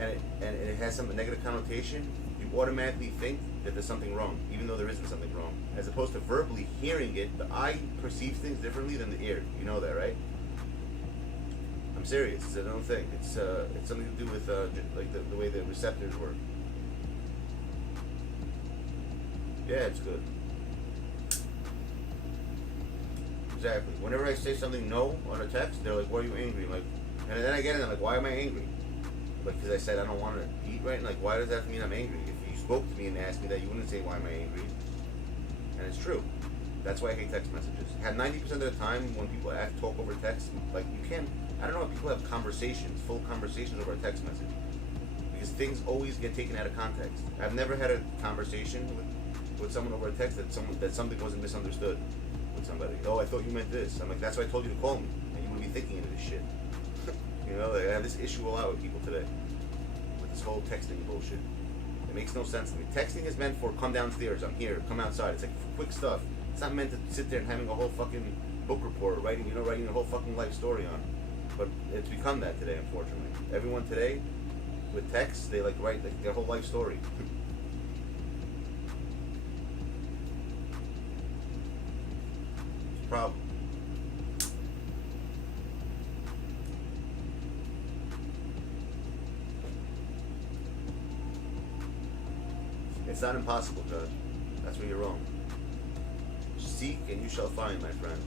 and it has some negative connotation, you automatically think that there's something wrong, even though there isn't something wrong. As opposed to verbally hearing it, the eye perceives things differently than the ear. You know that, right? I'm serious. It's an own thing. It's something to do with like the way the receptors work. Yeah, it's good. Exactly. Whenever I say something no on a text, they're like, "Why are you angry?" I'm like, and then I get it. I'm like, "Why am I angry?" Like, because I said I don't want to eat right. And like, why does that mean I'm angry? If you spoke to me and asked me that, you wouldn't say, "Why am I angry?" And it's true. That's why I hate text messages. Had 90% of the time when people talk over text, like you can't, I don't know if people have conversations, full conversations over a text message. Because things always get taken out of context. I've never had a conversation with someone over a text that something wasn't misunderstood with somebody. Oh, I thought you meant this. I'm like, that's why I told you to call me. And you wouldn't be thinking of this shit. You know, like, I have this issue a lot with people today. With this whole texting bullshit. It makes no sense to me. Texting is meant for come downstairs, I'm here, come outside. It's like for quick stuff. It's not meant to sit there and having a whole fucking book report, writing a whole fucking life story on. But it's become that today, unfortunately. Everyone today, with text, they like write like their whole life story. It's a problem. It's not impossible, Judge. That's where you're wrong. Seek and you shall find, my friend.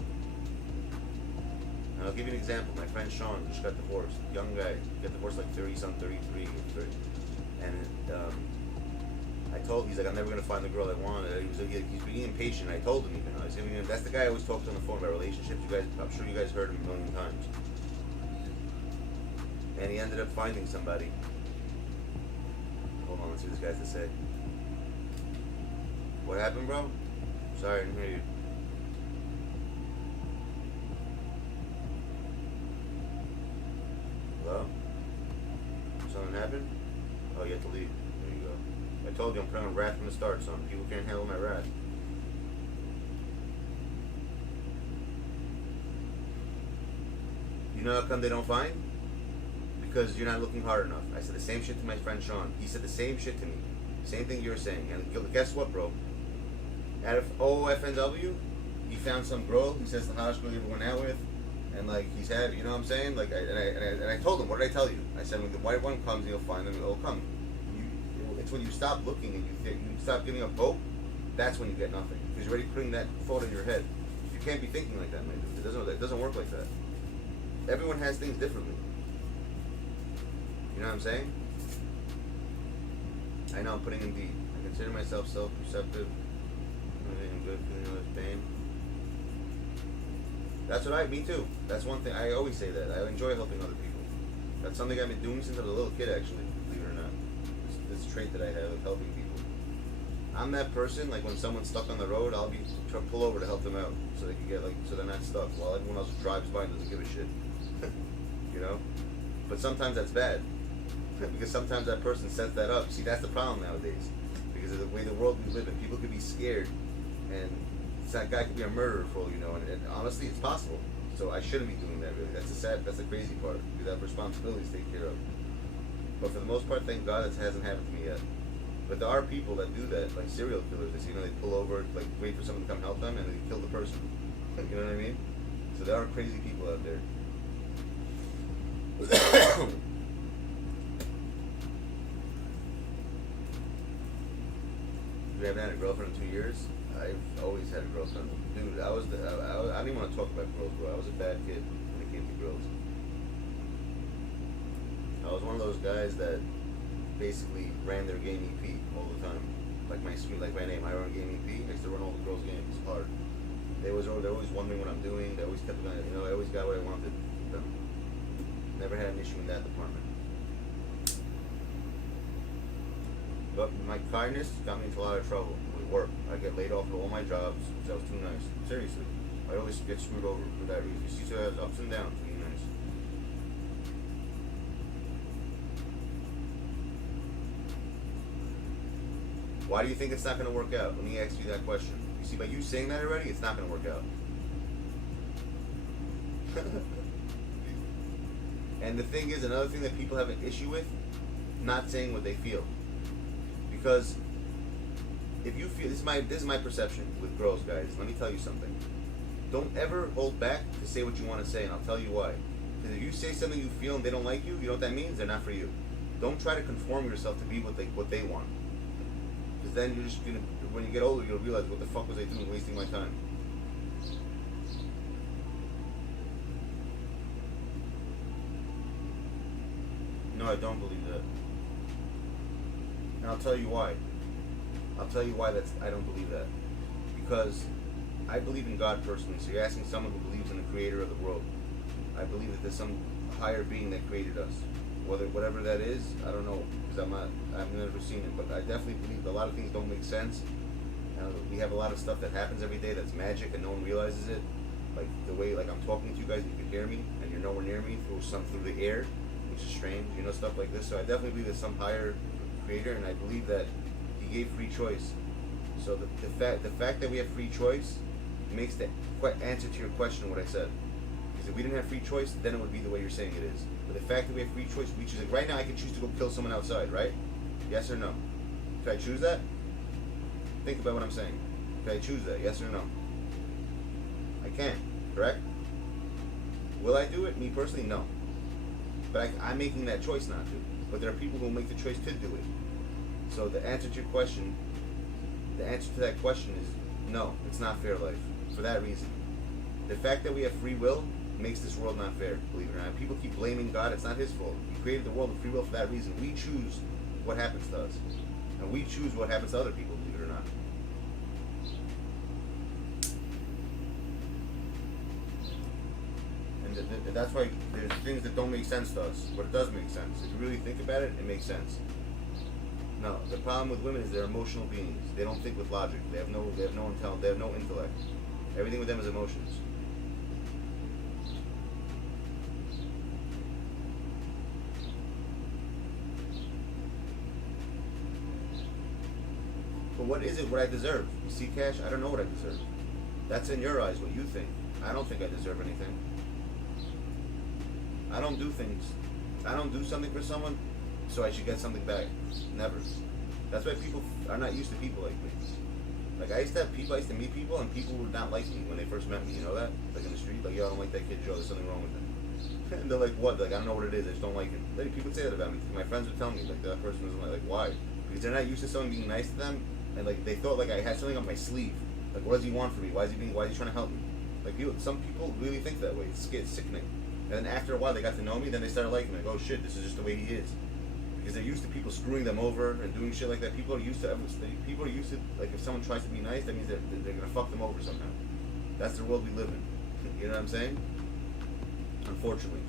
And I'll give you an example. My friend Sean just got divorced. Young guy. Got divorced like 30-some, 33. And I told him, he's like, I'm never going to find the girl I wanted. He's being impatient. I told him even. That's the guy I always talk to on the phone about relationships. You guys, I'm sure you guys heard him a million times. And he ended up finding somebody. Hold on, let's see what this guy has to say. What happened, bro? Sorry, I didn't hear you. Hello? Something happened? Oh, you have to leave. There you go. I told you I'm putting on wrath from the start, son. People can't handle my wrath. You know how come they don't find? Because you're not looking hard enough. I said the same shit to my friend Sean. He said the same shit to me. Same thing you're saying. And guess what, bro? Out of OFNW, he found some girl. He says the hottest girl he ever went out with, and like he's had, you know what I'm saying? Like, and I told him, what did I tell you? I said when the white one comes, you'll find them. It'll come. It's when you stop looking and you stop giving up hope. That's when you get nothing, because you're already putting that thought in your head. You can't be thinking like that, man. It doesn't work like that. Everyone has things differently. You know what I'm saying? I know I'm putting in deep. I consider myself self-perceptive. I'm good feeling less pain. That's what me too. That's one thing, I always say that. I enjoy helping other people. That's something I've been doing since I was a little kid, actually, believe it or not. This trait that I have of helping people. I'm that person, like when someone's stuck on the road, I'll be trying to pull over to help them out so they can get, like, so they're not stuck while everyone else drives by and doesn't give a shit. You know? But sometimes that's bad. Because sometimes that person sets that up. See, that's the problem nowadays. Because of the way the world we live in, people could be scared, and that guy could be a murderer for all you know. And honestly, it's possible. So I shouldn't be doing that. Really, that's the crazy part. Because I have responsibilities to take care of. But for the most part, thank God it hasn't happened to me yet. But there are people that do that, like serial killers. They pull over, like wait for someone to come help them, and they kill the person. You know what I mean? So there are crazy people out there. You haven't had a girlfriend in 2 years? I've always had a girlfriend. Dude, I don't even want to talk about girls, bro. I was a bad kid when it came to girls. I was one of those guys that basically ran their game EP all the time. Like my name, I run game EP. I used to run all the girls' games hard. They're always wondering what I'm doing. They always kept, I always got what I wanted from them. Never had an issue in that department. But my kindness got me into a lot of trouble with work. I get laid off at all my jobs because I was too nice. Seriously. I always get screwed over for that reason. You see, so I have ups and downs being nice. Why do you think it's not going to work out? Let me ask you that question. You see, by you saying that already, it's not going to work out. And the thing is, another thing that people have an issue with, not saying what they feel. Because if you feel, this is my perception with girls, guys. Let me tell you something. Don't ever hold back to say what you want to say, and I'll tell you why. Because if you say something you feel and they don't like you know what that means? They're not for you. Don't try to conform yourself to be what they want. Because then you're just gonna, when you get older, you'll realize what the fuck was I doing, wasting my time. No, I don't believe that. And I'll tell you why. I don't believe that. because I believe in God personally. So you're asking someone who believes in the creator of the world. I believe that there's some higher being that created us. Whatever that is, I don't know, because I've never seen it, but I definitely believe a lot of things don't make sense. We have a lot of stuff that happens every day that's magic and no one realizes it. Like the way, like I'm talking to you guys, and you can hear me, and you're nowhere near me through the air, which is strange, you know, stuff like this. So I definitely believe there's some higher creator, and I believe that He gave free choice. So the fact that we have free choice makes the answer to your question what I said. Because if we didn't have free choice, then it would be the way you're saying it is. But the fact that we have free choice, we choose. Like right now, I can choose to go kill someone outside, right? Yes or no? Can I choose that? Think about what I'm saying. Can I choose that? Yes or no? I can, correct? Will I do it? Me personally, no. But I'm making that choice not to. But there are people who will make the choice to do it. So the answer to your question, the answer to that question is no, it's not fair life. For that reason. The fact that we have free will makes this world not fair, believe it or not. People keep blaming God, it's not His fault. He created the world with free will for that reason. We choose what happens to us. And we choose what happens to other people, believe it or not. And that's why there's things that don't make sense to us, but it does make sense. If you really think about it, it makes sense. No, the problem with women is they're emotional beings. They don't think with logic. They have no intelligence. They have no intellect. Everything with them is emotions. But what is it what I deserve? You see, Cash, I don't know what I deserve. That's in your eyes what you think. I don't think I deserve anything. I don't do things. I don't do something for someone so I should get something back. Never. That's why people are not used to people like me. Like I used to meet people and people would not like me when they first met me, you know that? Like in the street, like, yo, I don't like that kid Joe, there's something wrong with him. And they're like, what? Like, I don't know what it is, I just don't like him. Like, people say that about me. My friends would tell me, like, that person was like, why? Because they're not used to someone being nice to them, and like, they thought like I had something up my sleeve. Like, what does he want from me? Why is he trying to help me? Like, some people really think that way. It's sickening. And then after a while, they got to know me, then they started liking me. Like, oh shit, this is just the way he is. Because they're used to people screwing them over and doing shit like that. People are used to, like, if someone tries to be nice, that means they're gonna fuck them over somehow. That's the world we live in. You know what I'm saying? Unfortunately.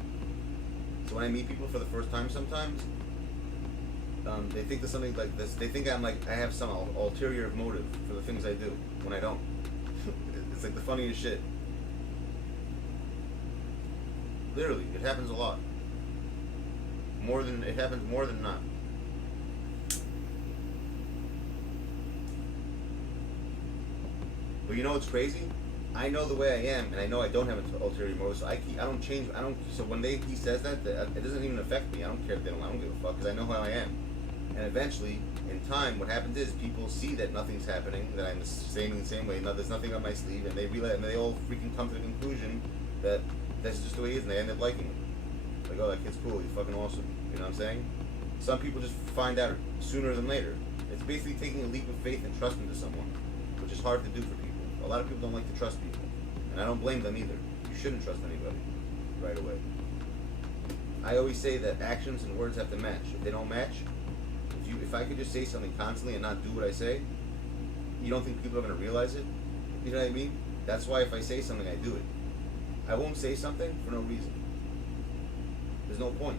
So when I meet people for the first time sometimes, they think there's something like this. They think I have some ulterior motive for the things I do, when I don't. It's like the funniest shit. Literally, it happens a lot. It happens more than not. But you know what's crazy? I know the way I am, and I know I don't have an ulterior motive, so I don't change. So when he says that, it doesn't even affect me. I don't care if they don't. I don't give a fuck because I know how I am. And eventually, in time, what happens is people see that nothing's happening, that I'm saying the same way. There's nothing up my sleeve, and they realize, and they all freaking come to the conclusion that that's just the way he is, and they end up liking him. Like, oh, that kid's cool. He's fucking awesome. You know what I'm saying? Some people just find out sooner than later. It's basically taking a leap of faith and trusting to someone, which is hard to do for people. A lot of people don't like to trust people, and I don't blame them either. You shouldn't trust anybody right away. I always say that actions and words have to match. If they don't match, if I could just say something constantly and not do what I say, you don't think people are going to realize it? You know what I mean? That's why if I say something, I do it. I won't say something for no reason. There's no point.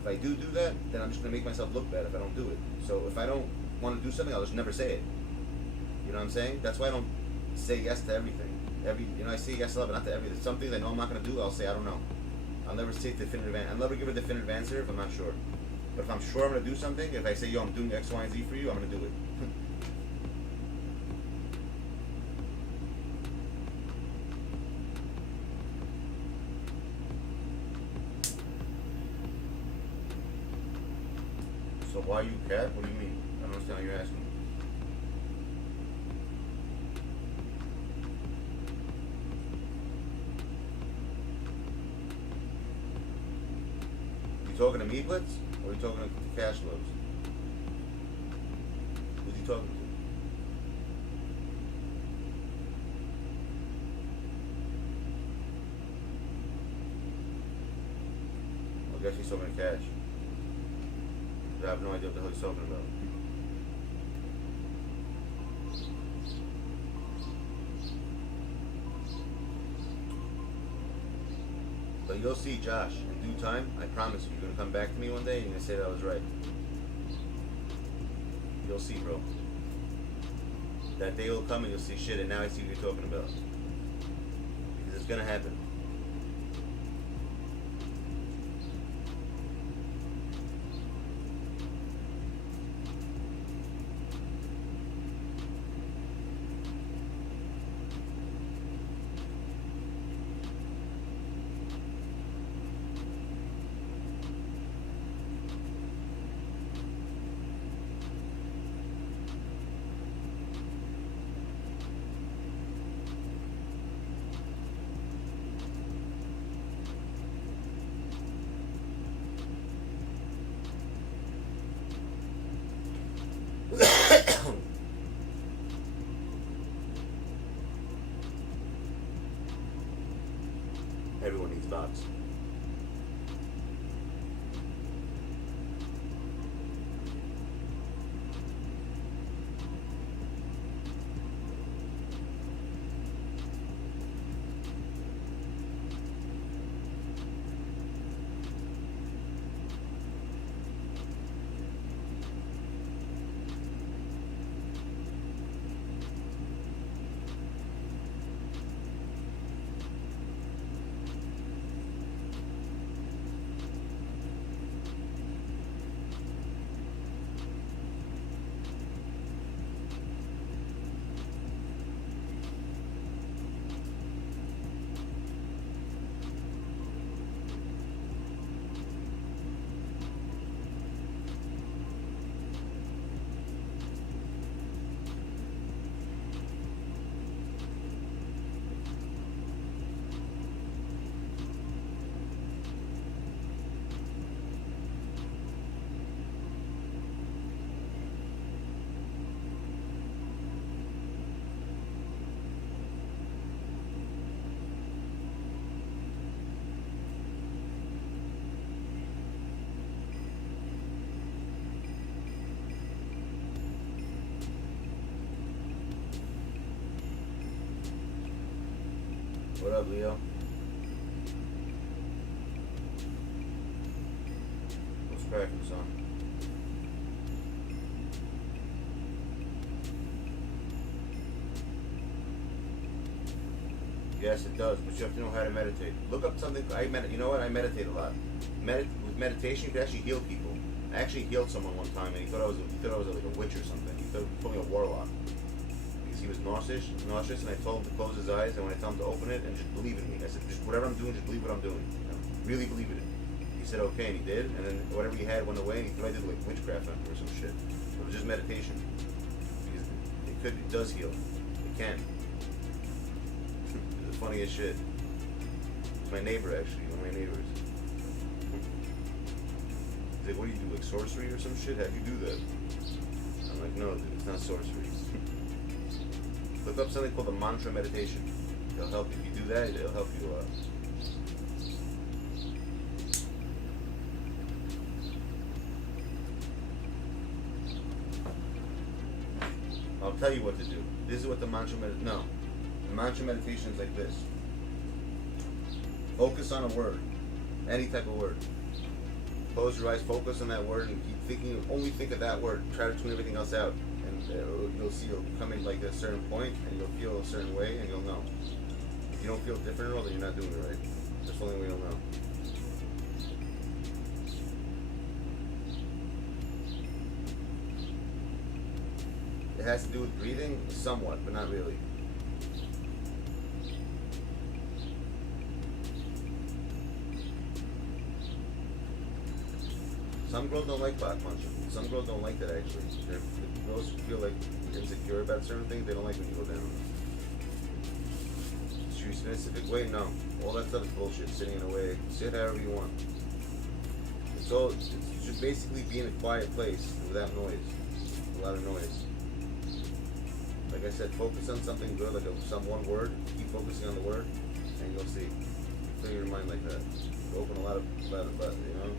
If I do that, then I'm just going to make myself look bad if I don't do it. So if I don't want to do something, I'll just never say it. You know what I'm saying? That's why I don't say yes to everything. I say yes to love, but not to everything. Something that I know I'm not going to do, I'll say I don't know. I'll never say definitive answer. I'll never give a definitive answer if I'm not sure. But if I'm sure I'm going to do something, if I say, yo, I'm doing X, Y, and Z for you, I'm going to do it. So why you cat? What do you mean? I don't understand what you're asking. You talking to me, Blitz? Or are you talking to Cash Lows? Who's he talking to? I guess he's talking to Cash. I have no idea what the hell he's talking about. But you'll see, Josh, in due time, I promise you, you're going to come back to me one day and you're going to say that I was right. You'll see, bro. That day will come and you'll see shit, and now I see what you're talking about. Because it's going to happen. Everyone needs box. What up, Leo? What's cracking, son? Yes, it does, but you have to know how to meditate. Look up something. You know what? I meditate a lot. With meditation, you can actually heal people. I actually healed someone one time, and he thought I was like a witch or something. He thought me a warlock. He was nauseous, and I told him to close his eyes, and when I told him to open it, and just believe in me. I said, just whatever I'm doing, just believe what I'm doing. You know, really believe in it. He said, okay, and he did, and then whatever he had went away, and he thought I did like witchcraft on him or some shit. It was just meditation. Because it does heal. It can. It's the funniest shit. It's my neighbor, actually, one of my neighbors. He's like, what do you do, like sorcery or some shit? How'd you do that? I'm like, no, dude, it's not sorcery. Look up something called a mantra meditation. It'll help if you do that. It'll help you a lot. I'll tell you what to do. This is what the mantra meditation. No, the mantra meditation is like this. Focus on a word, any type of word. Close your eyes, focus on that word, and keep thinking. Only think of that word. Try to tune everything else out. You'll see you'll come in like a certain point and you'll feel a certain way and you'll know. If you don't feel different at all, then you're not doing it right. That's the only way you'll know. It has to do with breathing somewhat, but not really. Some girls don't like back punching. Some girls don't like that actually. Girls feel like insecure about certain things. They don't like when you go down. Should you specific way? No. All that stuff is bullshit. Sitting in a way. Sit however you want. It's just basically be in a quiet place without noise. A lot of noise. Like I said, focus on something good, like some one word. Keep focusing on the word, and you'll see. Clear your mind like that. Open a lot of you know,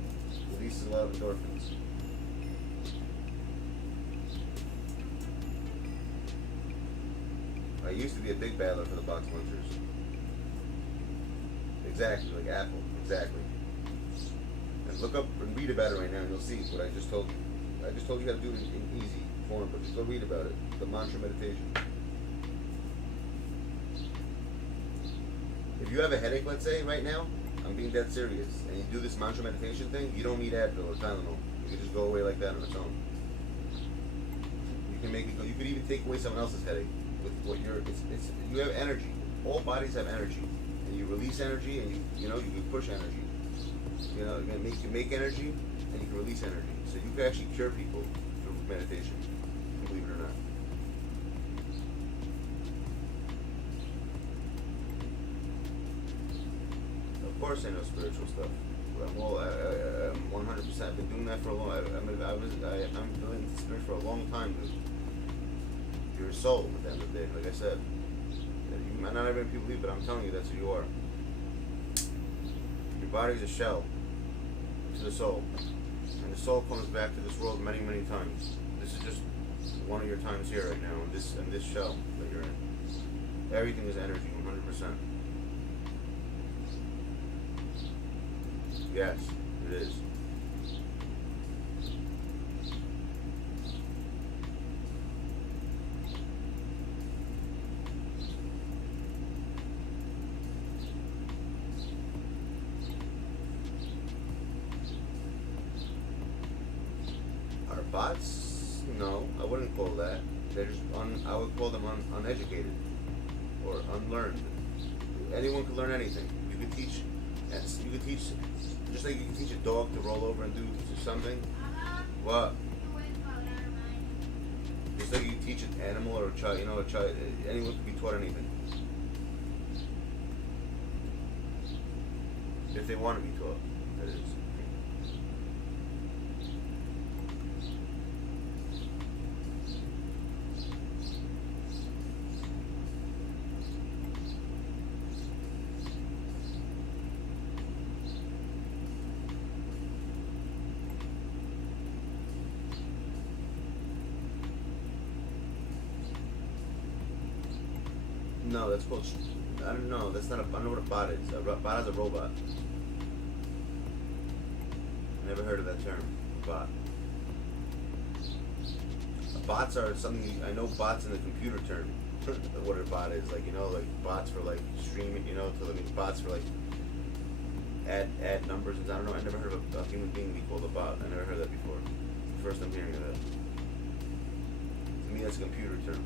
releases a lot of endorphins. I used to be a big battler for the box punchers. Big Exactly, like Apple. Exactly. And look up and read about it right now, and you'll see what I just told you. I just told you how to do it in easy form, but just go read about it. The mantra meditation. If you have a headache, let's say, right now, I'm being dead serious, and you do this mantra meditation thing, you don't need Advil or Tylenol. You can just go away like that on its own. You can make it go. You could even take away someone else's headache with what you're. You have energy. All bodies have energy, and you release energy, and you can push energy. You know, you can make energy, and you can release energy. So you can actually cure people through meditation. Believe it or not. Of course, I know spiritual stuff. I'm 100%. I've been doing that for a long. I'm doing spirit for a long time, dude. You're a soul at the end of the day, like I said. You might not everyone people believe, but I'm telling you, that's who you are. Your body's a shell to the soul, and the soul comes back to this world many, many times. This is just one of your times here right now, in this shell that you're in. Everything is energy, 100%. Yes, it is. Are bots? No, I wouldn't call that. They're just I would call them uneducated or unlearned. Anyone can learn anything. You can teach. You can teach. Just like you can teach a dog to roll over and do something. What? Just like you can teach an animal or a child, anyone can be taught anything. If they want to be taught, that is. No, that's called. I don't know. That's not a. I don't know what a bot is. A bot is a robot. Never heard of that term. Bot. Bots are something. I know bots in the computer term. What a bot is, like bots for like streaming. Bots for like add numbers. And I don't know. I never heard of a human being be called a bot. I never heard that before. First I'm hearing of that. To me, that's a computer term.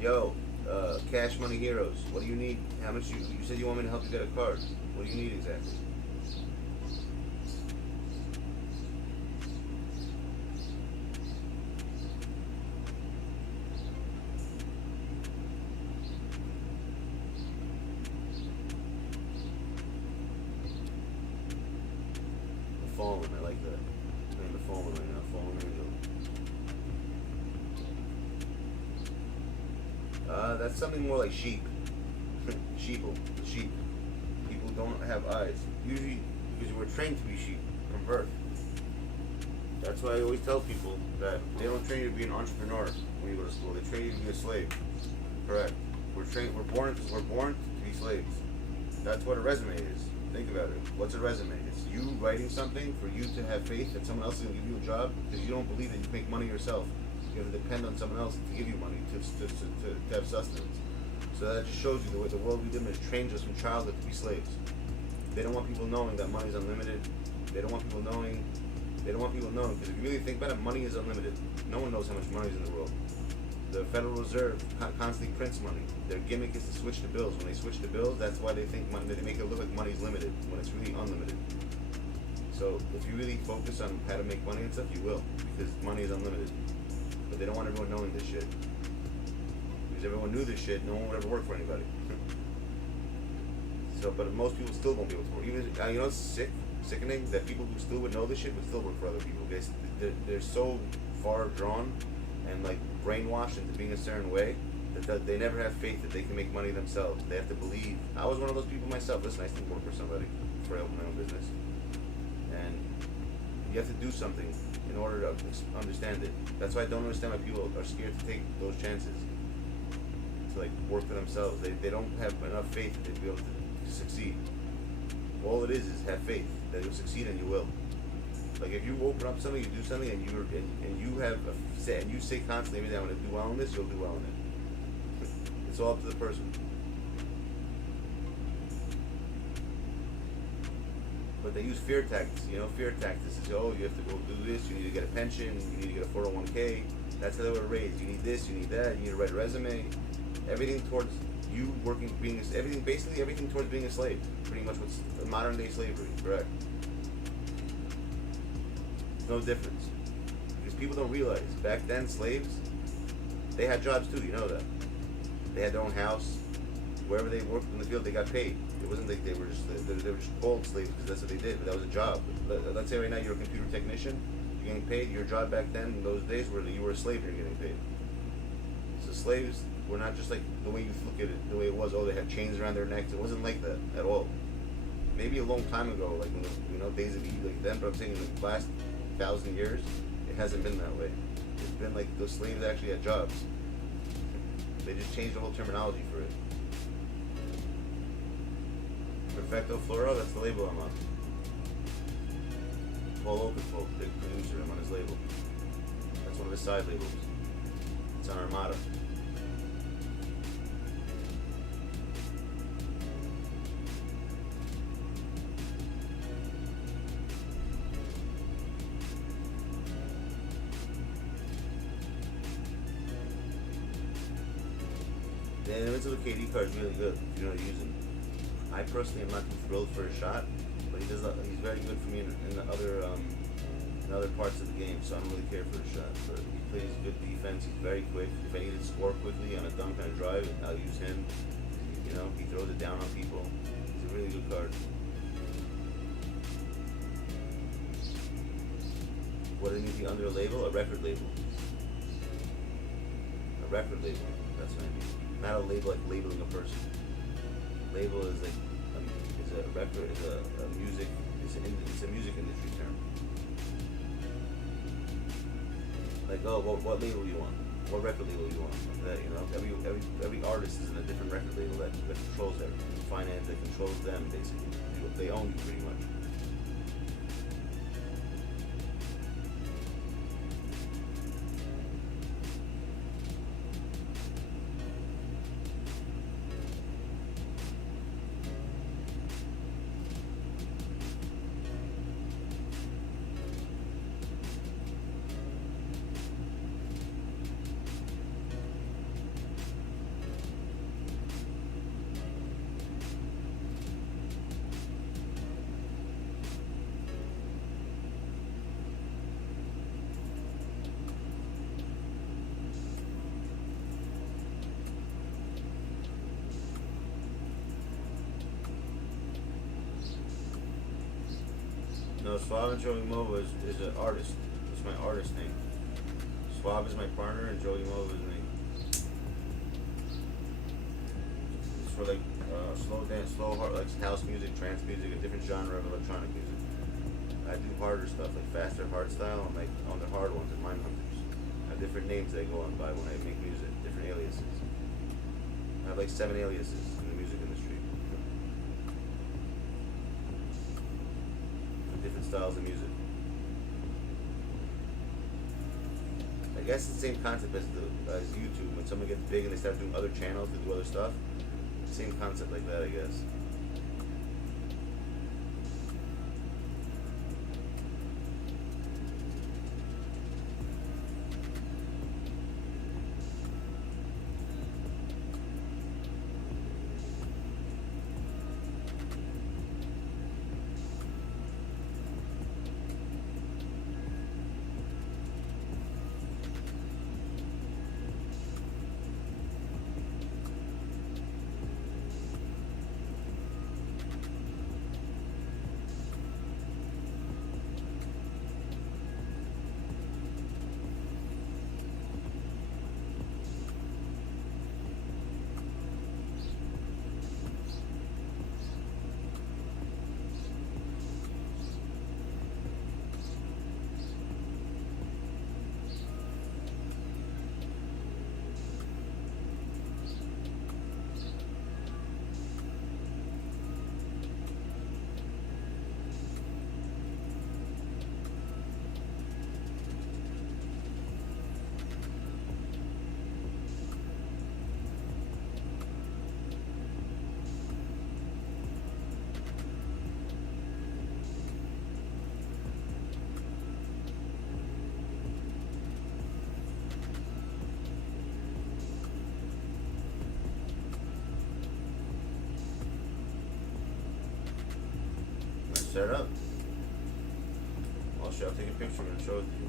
Yo, Cash Money Heroes, what do you need? How much you said you want me to help you get a card. What do you need exactly? The Fallen, I like that. I'm playing the Fallen right now, Fallen Angel. That's something more like sheep. Sheep. People don't have eyes. Usually because we're trained to be sheep from birth. That's why I always tell people that they don't train you to be an entrepreneur when you go to school. They train you to be a slave. Correct. We're born to be slaves. That's what a resume is. Think about it. What's a resume? It's you writing something for you to have faith that someone else is going to give you a job because you don't believe that you can make money yourself. You have to depend on someone else to give you money to have sustenance. So that just shows you the way the world we live in has trained us from childhood to be slaves. They don't want people knowing that money is unlimited. They don't want people knowing because if you really think about it, money is unlimited. No one knows how much money is in the world. The Federal Reserve constantly prints money. Their gimmick is to switch the bills. When they switch the bills, that's why they think money, they make it look like money is limited when it's really unlimited. So if you really focus on how to make money and stuff, you will, because money is unlimited. But they don't want everyone knowing this shit. Because if everyone knew this shit, no one would ever work for anybody. But most people still won't be able to work. Even it's sickening that people who still would know this shit would still work for other people. They're so far drawn and like brainwashed into being a certain way that they never have faith that they can make money themselves. They have to believe. I was one of those people myself. Listen, I used to work for somebody before I opened my own business, and you have to do something in order to understand it. That's why I don't understand why people are scared to take those chances. to like work for themselves. They don't have enough faith to be able to succeed. All it is have faith that you'll succeed and you will. Like if you open up something, you do something, and you have and you say constantly, every day, I'm going to do well in this, you'll do well in it. It's all up to the person. But they use fear tactics, fear tactics. Is, oh, you have to go do this, you need to get a pension, you need to get a 401k. That's how they were raised. You need this, you need that, you need to write a resume. Everything towards you working, basically everything towards being a slave. Pretty much what's modern day slavery, correct? No difference. Because people don't realize, back then slaves, they had jobs too, you know that. They had their own house. Wherever they worked in the field, they got paid. It wasn't like they were just called slaves because that's what they did, but that was a job. Let's say right now you're a computer technician, you're getting paid. Your job back then, in those days, were that you were a slave and you're getting paid. So slaves were not just like the way you look at it, the way it was, oh, they had chains around their necks. It wasn't like that at all. Maybe a long time ago, like when the, days of Eve like then, but I'm saying in the last 1,000 years, it hasn't been that way. It's been like the slaves actually had jobs. They just changed the whole terminology for it. Perfecto Floro, that's the label I'm on. Paul Oakenfold, big producer, I'm on his label. That's one of his side labels. It's on Armada. The Invincible KD card is really good if you know how to use him. I personally am not too thrilled for his shot, but he's very good for me in the other parts of the game, so I don't really care for his shot. But he plays good defense, he's very quick. If I need to score quickly on a dunk and a drive, I'll use him. He throws it down on people. He's a really good card. What do you need under a label? A record label. A record label, that's what I mean. Not a label like labeling a person. Label is like is a record, is a music, it's a music industry term. Like, oh, what label you want? What record label you want? Like that, every artist is in a different record label that controls their finance, that controls them basically. They own you pretty much. No, Swab and Joey Mova is an artist. It's my artist name. Swab is my partner and Joey Mova is me. It's for like slow dance, slow hard, like house music, trance music, a different genre of electronic music. I do harder stuff like faster hardstyle and like on the hard ones and Mindhunters. I have different names I go on by when I make music, different aliases. I have like 7 aliases in the music industry. Different styles of music. I guess it's the same concept as YouTube. When someone gets big and they start doing other channels to do other stuff, same concept like that, I guess. Set up. I'll take a picture and show it to you.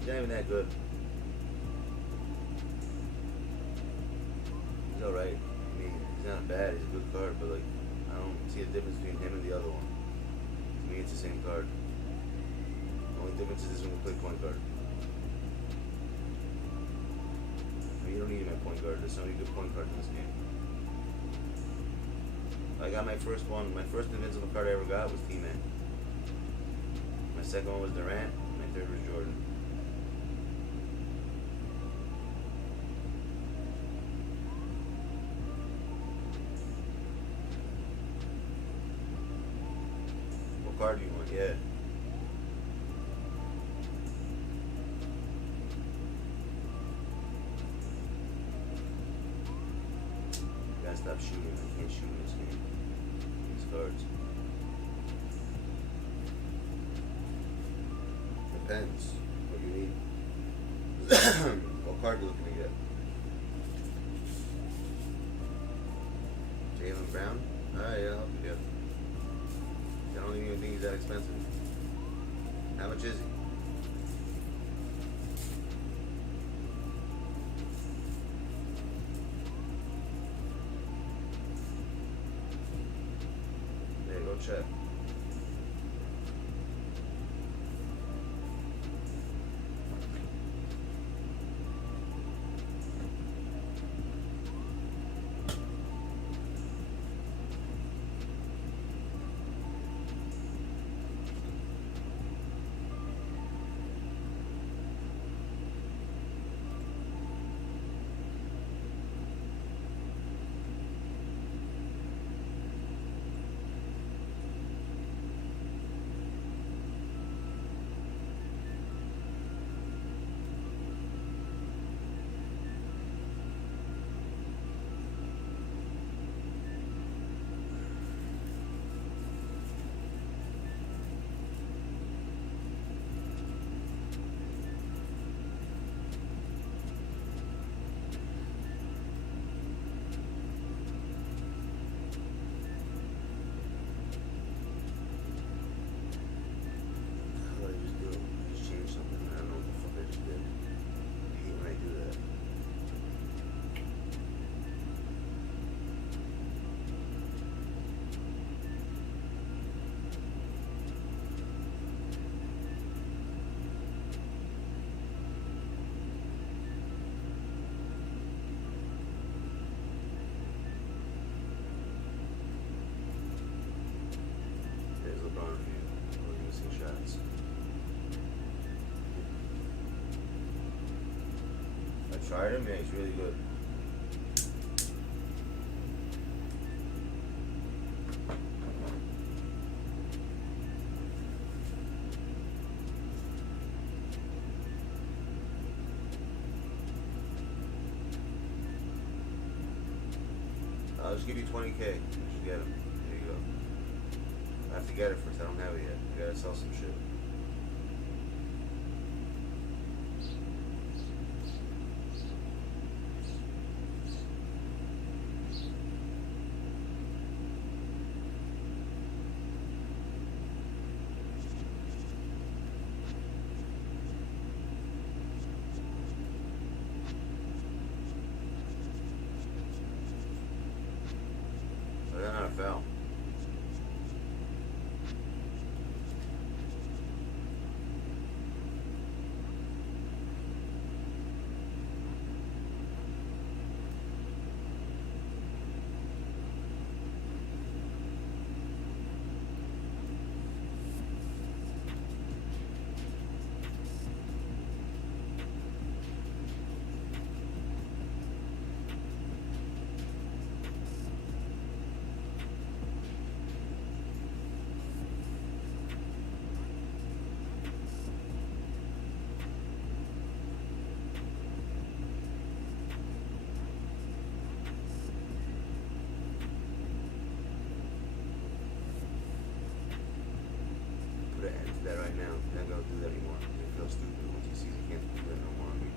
He's not even that good. He's alright. I mean, he's not bad. He's a good card, but like, I don't see a difference between him and the other one. To me, it's the same card. The only difference is this one will play point guard. I mean, you don't need him at point guard. There's so many good point cards in this game. I got my first one. My first invincible card I ever got was T-Man. My second one was Durant. My third was Jordan. Card you want, yeah. You gotta stop shooting. I can't shoot in this game. These cards. Depends what you need. What card you looking to get? Jaylen Brown? Alright, yeah, I'll help you get. I don't even think he's that expensive. How much is he? There, go check. Tried him, yeah, he's really good. I'll just give you 20K. You should get him. There you go. I have to get it first. I don't have it yet. I gotta sell some shit. Foul. real stupid once he sees he can't do that no more. I mean,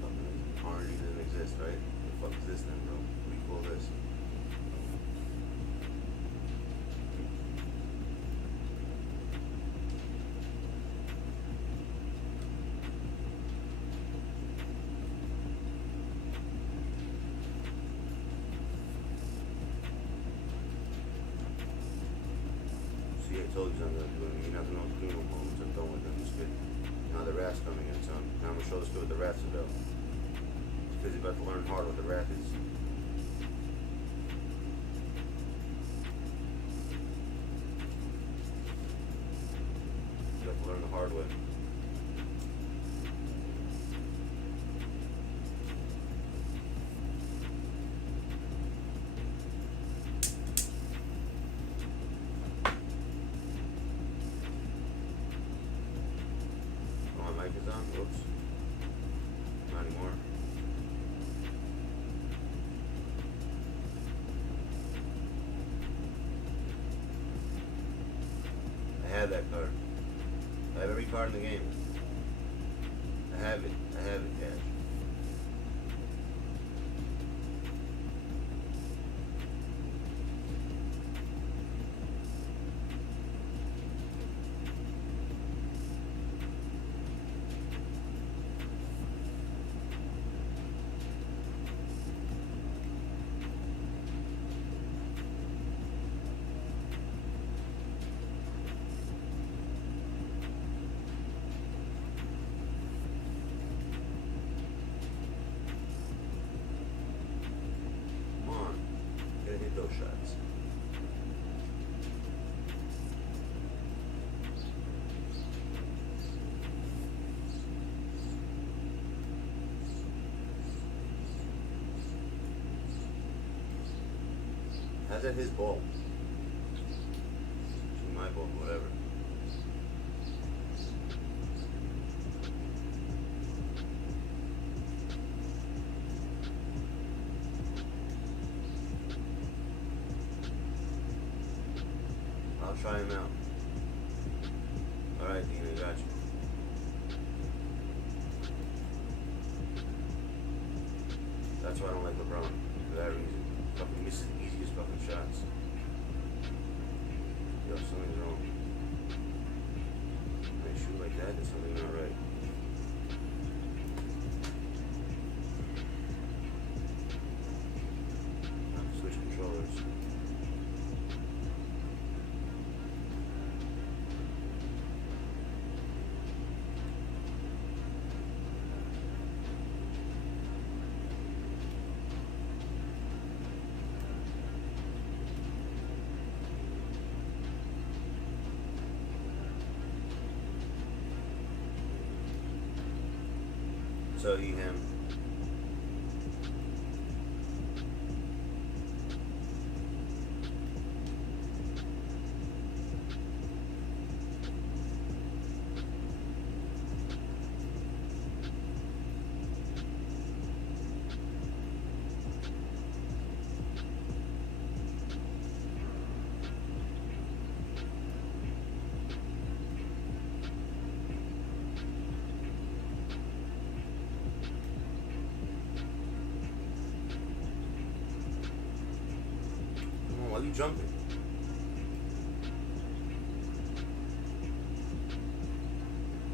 fucking harmony doesn't exist, right? What the fuck is this then, bro? What do you call this? See, I told you I'm gonna do it. You're not gonna do no more once I'm done with them. It's good. Now the wrath's coming in, son. Now I'm gonna show this kid what the wrath's about. Because he's about to learn hard what the wrath is. You have to learn the hard way. Oh, my mic is on? Whoops. Not anymore. I have that card. I have every card in the game. I have it. I have it, Cash. Come on. Gotta hit those shots. How's that his ball? It's my ball, whatever. I'll try him out. Alright, Dean, I got you. That's why I don't like LeBron. For that reason. Fucking misses the easiest fucking shots. Yo, something's wrong. When I shoot like that, there's something not right. I have to switch controllers. So he him. Why are you jumping?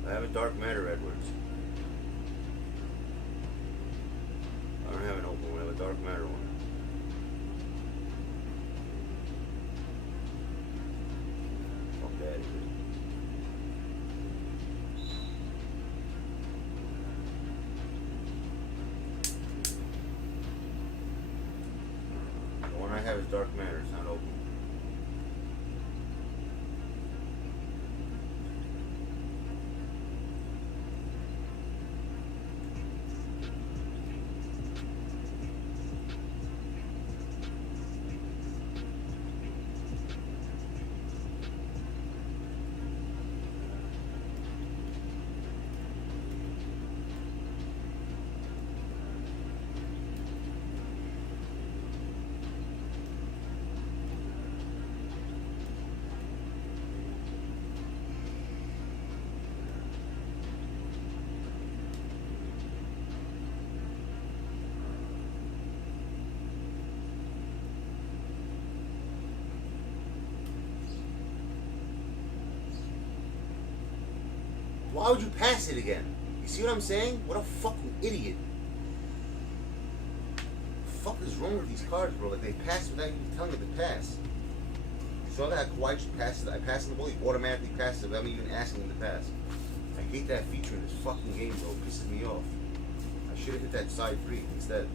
I have a dark matter, Edwards. I don't have an open one, I have a dark matter one. Fuck that is it. The one I have is dark matter, it's not open. Why would you pass it again? You see what I'm saying? What a fucking idiot. What the fuck is wrong with these cards, bro? Like, they pass without you telling it to pass. You saw that Kawhi just passes it. I pass him the ball, he automatically passes it without me even asking him to pass. I hate that feature in this fucking game, bro. It pisses me off. I should have hit that side free instead.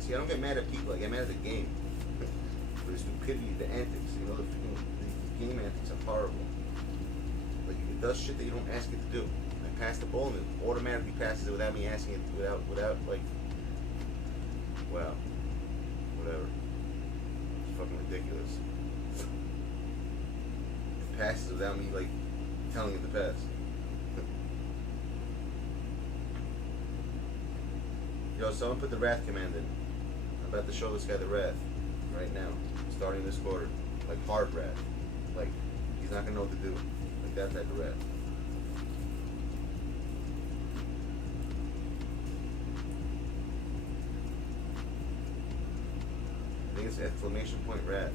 See, I don't get mad at people. I get mad at the game. For the stupidity, the antics. You know, the game antics are horrible. Like, it does shit that you don't ask it to do. I pass the ball and it automatically passes it without me asking it, without like, wow, whatever. It's fucking ridiculous. It passes without me, like, telling it to pass. Yo, someone put the Wrath command in. I'm about to show this guy the Wrath right now, starting this quarter. Like, hard Wrath. Like, he's not gonna know what to do. Like, that type of Wrath. I think it's exclamation point Wrath.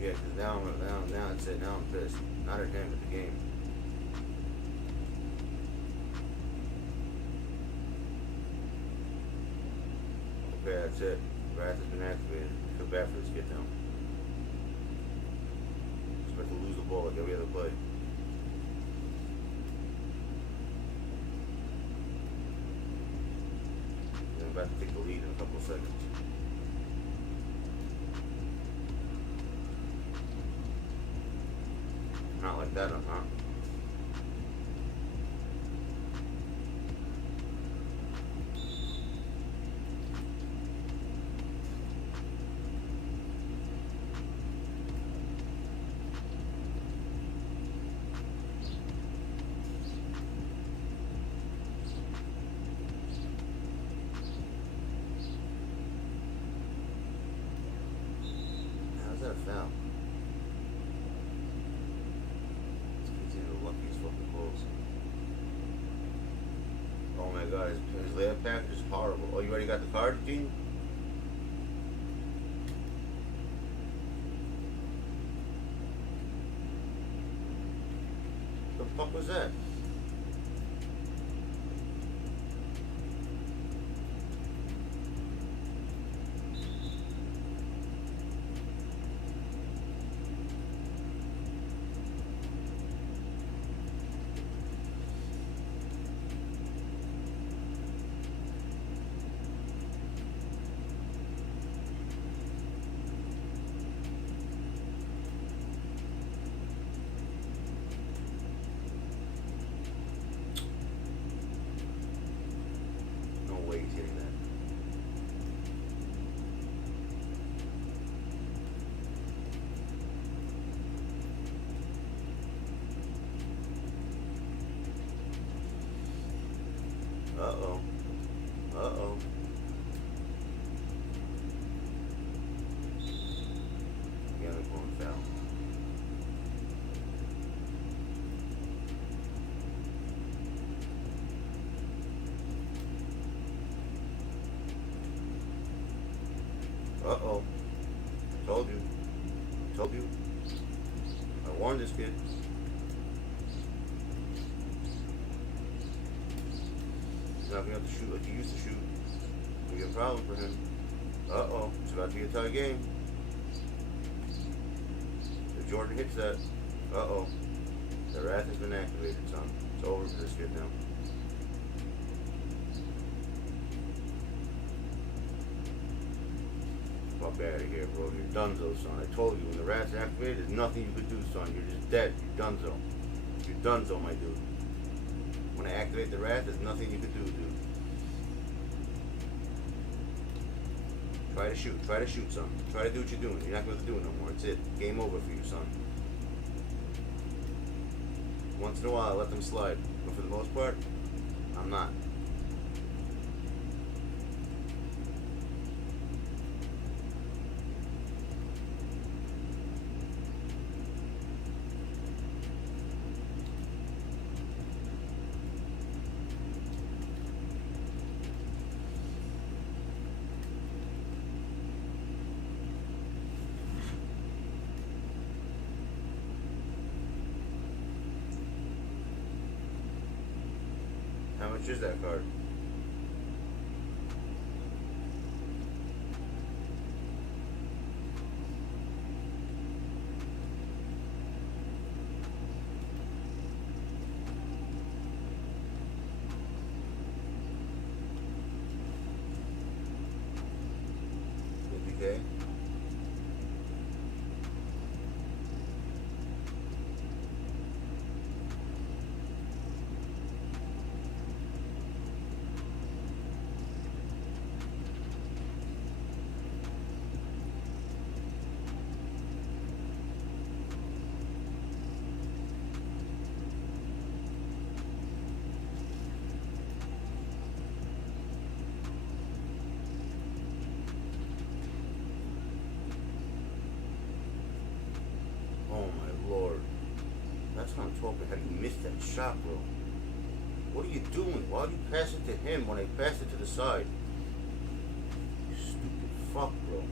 Yeah, because now it's it. Now I'm pissed. Not at him, at the game. Okay, that's it. Wrath has been activated. I feel bad for this kid now. Expect to lose the ball like every other play. I'm about to take the lead in a couple of seconds. Not like that, huh? How's that a foul? Oh my god, his layup package is horrible. Oh, you already got the card, Gene? The fuck was that? He's hitting that. Uh-oh. Uh-oh. Yeah, they're going foul. Uh-oh. Told you. Told you. I warned this kid. He's not gonna have to shoot like he used to shoot. It'll be a problem for him. Uh-oh. It's about to be a tie game. If Jordan hits that, uh-oh. The Wrath has been activated, son. It's over for this kid now. Fuck out of here, bro. You're donezo, son. I told you, when the Wrath's activated, there's nothing you could do, son. You're just dead. You're donezo. You're donezo, my dude. When I activate the Wrath, there's nothing you could do, dude. Try to shoot. Try to shoot, son. Try to do what you're doing. You're not going to do it no more. It's it. Game over for you, son. Once in a while, I let them slide. But for the most part, I'm not. much is that card? Okay. Oh my lord. That's what I'm talking. How do you miss that shot, bro? What are you doing? Why do you pass it to him when I pass it to the side? You stupid fuck, bro.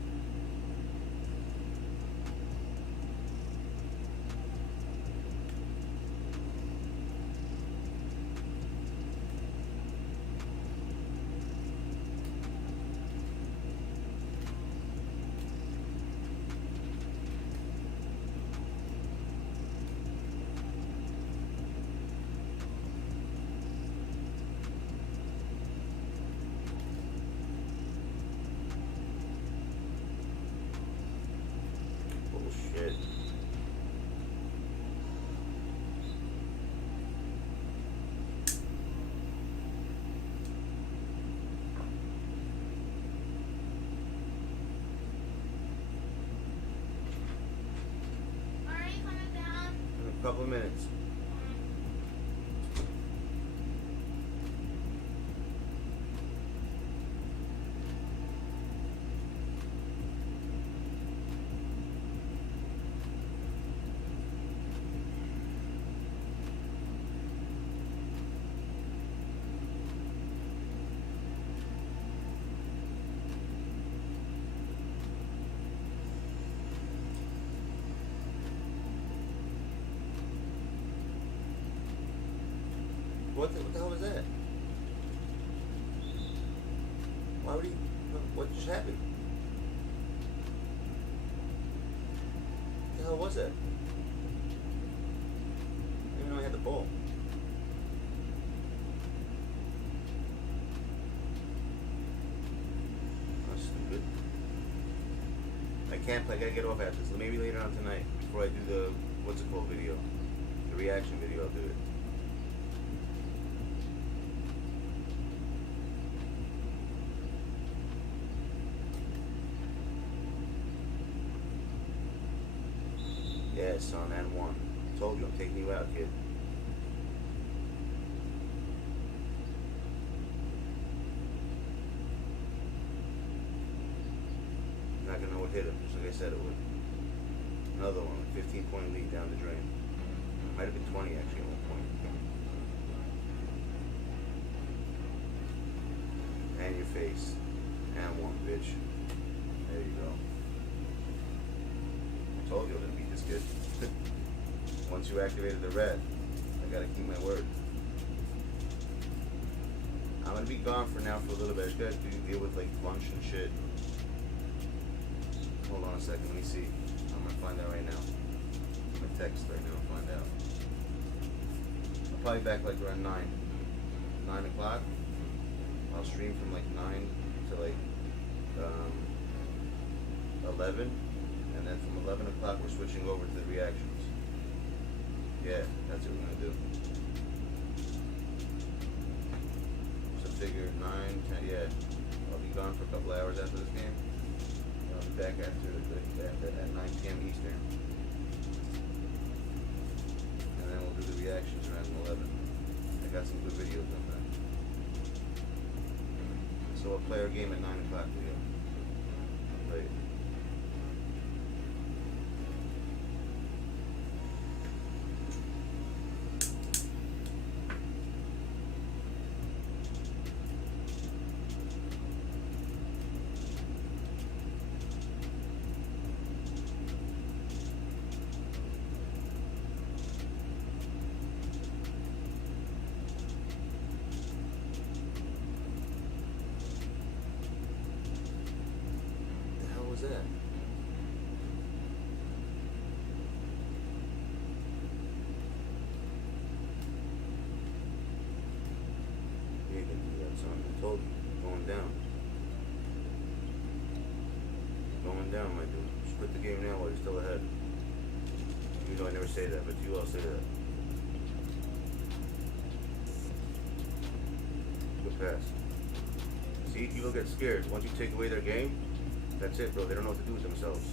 Bullshit. Alright, coming down. In a couple of minutes. What the hell was that? Why would he? What just happened? What the hell was that? I didn't even know I had the ball. That's stupid. I can't play. I gotta get off after this. Maybe later on tonight, before I do the what's it called video, the reaction video. I'll do it. Yeah, son, N1. Told you I'm taking you out, kid. Not gonna know what hit him, just like I said it would. Another one, 15-point lead down the drain. Might have been 20 actually at one point. And your face. N1, bitch. There you go. I told you I was gonna beat this kid. Once you activated the red, I gotta keep my word. I'm gonna be gone for now for a little bit. I just gotta deal with like lunch and shit. Hold on a second, let me see. I'm gonna find out right now. I'm gonna text right now and find out. I'll probably back like around 9 o'clock. I'll stream from like 9 to like 11. And then from 11 o'clock, we're switching over to the reactions. Yeah, that's what we're gonna do. So figure 9, 10, yeah. I'll be gone for a couple hours after this game. And I'll be back at 9 p.m. Eastern. And then we'll do the reactions around 11. I got some good videos on that. So we'll play our game at 9 o'clock video. Later. Going down. Going down, my dude. Just quit the game now while you're still ahead. You know I never say that, but you all say that. Good pass. See, people get scared. Once you take away their game, that's it, bro. They don't know what to do with themselves.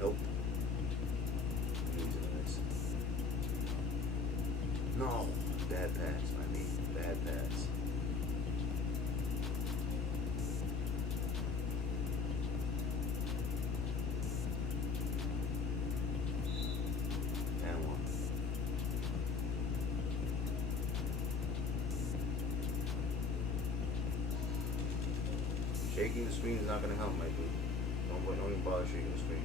Nope. No. Bad pass, I mean. Bad pass. And one. Shaking the screen is not going to help, my dude. Don't even bother shaking the screen.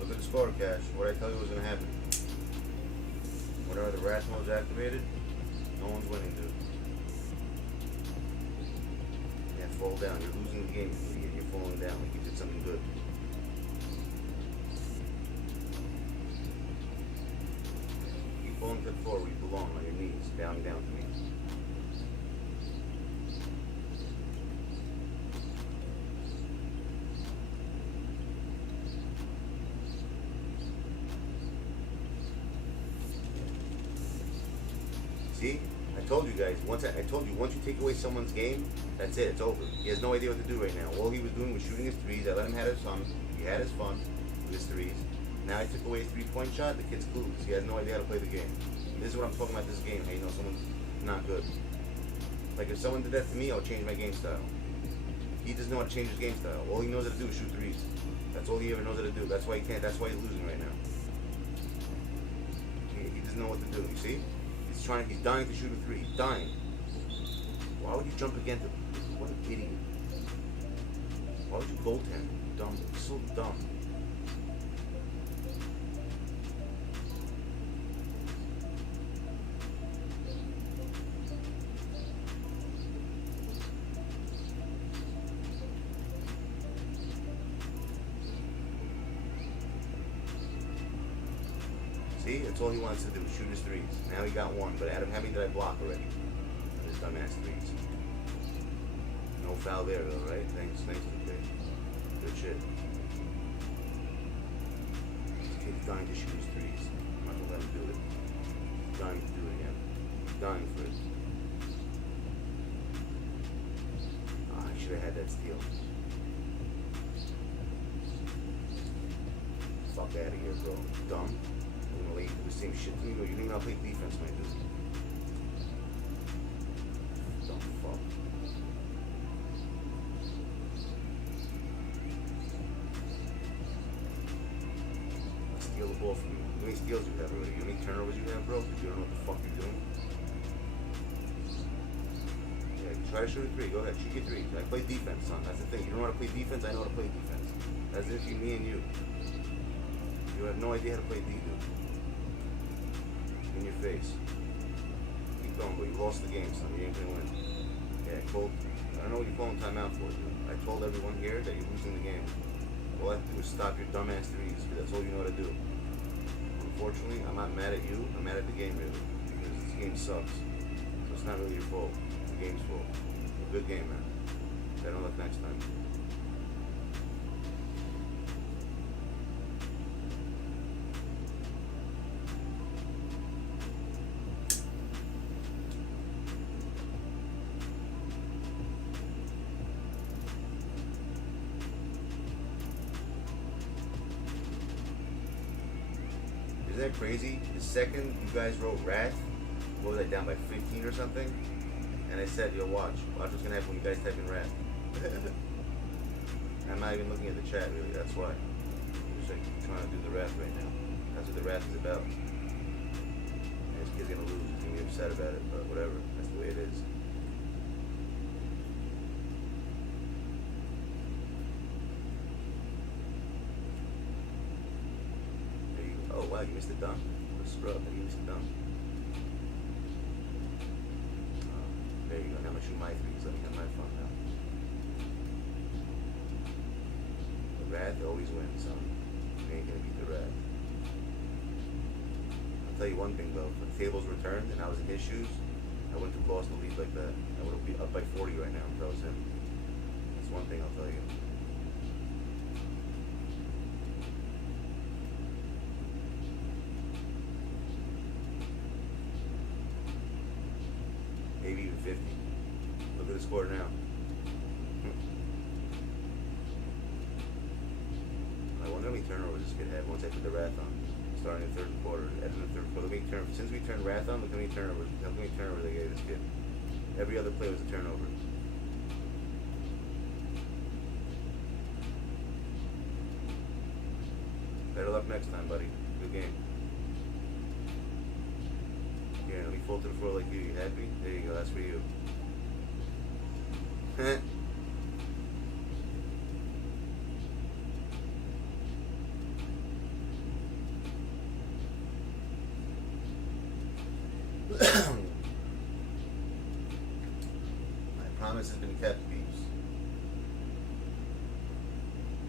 Look at the score, Cash. What I tell you was going to happen. Whenever the rat mode's activated, no one's winning, dude. You can't fall down. You're losing the game. You're falling down like you did something good. Keep falling to the floor where you belong, on your knees, bowing down to me. See? I told you guys, once you take away someone's game, that's it, it's over. He has no idea what to do right now. All he was doing was shooting his threes. I let him have his fun. He had his fun with his threes. Now I took away his 3-point shot, the kid's clueless. He has no idea how to play the game. This is what I'm talking about this game, how you know someone's not good. Like if someone did that to me, I'll change my game style. He doesn't know how to change his game style. All he knows how to do is shoot threes. That's all he ever knows how to do. That's why he can't, that's why he's losing right now. He doesn't know what to do, you see? He's dying to shoot a three. He's dying. Why would you jump against him? What an idiot. Why would you goaltend? Dumb. So dumb. See, that's all he wants to do, shoot his threes. Now he got one, but Adam, how many did I block already? His dumbass threes. No foul there though, right? Thanks, DK. Good shit. This kid's dying to shoot his threes. I'm not gonna let him do it. He's dying to do it again. He's dying for it. Ah, I should have had that steal. Fuck out of here, bro. Dumb. You're gonna do the same shit to me, but you didn't even know how to play defense, my dude. Dumb fuck. Steal the ball from you. How many steals you have already? How many turnovers you have, bro? Because you don't know what the fuck you're doing. Yeah, try to shoot a three. Go ahead, shoot your three. I play defense, son. That's the thing. You don't know how to play defense, I know how to play defense. That's if you, me and you. You have no idea how to play D, dude. In your face. Keep going, but you lost the game, son. You ain't gonna win. Yeah, Colt. I don't know what you're calling timeout for, dude. I told everyone here that you're losing the game. All I have to do is stop your dumbass threes, because that's all you know how to do. unfortunately, I'm not mad at you. I'm mad at the game, really, because this game sucks. So it's not really your fault. The game's fault. It's a good game, man. Better luck next time. Isn't that crazy? The second you guys wrote Wrath, what was I, down by 15 or something? And I said, yo, watch what's gonna happen when you guys type in Wrath. I'm not even looking at the chat, really, that's why. I'm just like trying to do the Wrath right now. That's what the Wrath is about. And this kid's gonna lose, he's gonna be upset about it, but whatever, that's the way it is. There you go. Oh wow, you missed the dunk. What a scrub, you missed the dunk. There you go, now I'm gonna shoot my threes, let me have my fun now. The Wrath always wins, son. You ain't gonna beat the Wrath. I'll tell you one thing though, if the tables were turned and I was in his shoes, I wouldn't have lost the lead like that. I would have been up by 40 right now if that was him. That's one thing I'll tell you. Maybe even 50. Look at the score now. I wonder how many turnovers this kid had once I put the Wrath on. Starting in the third quarter, ending the third quarter. Since we turned Wrath on, look how many turnovers. Look how many turnovers they gave this kid. Every other play was a turnover. Better luck next time, buddy. Good game. Here, let me fall to the floor like you. You happy? There you go. That's for you. My promise has been kept, peeps.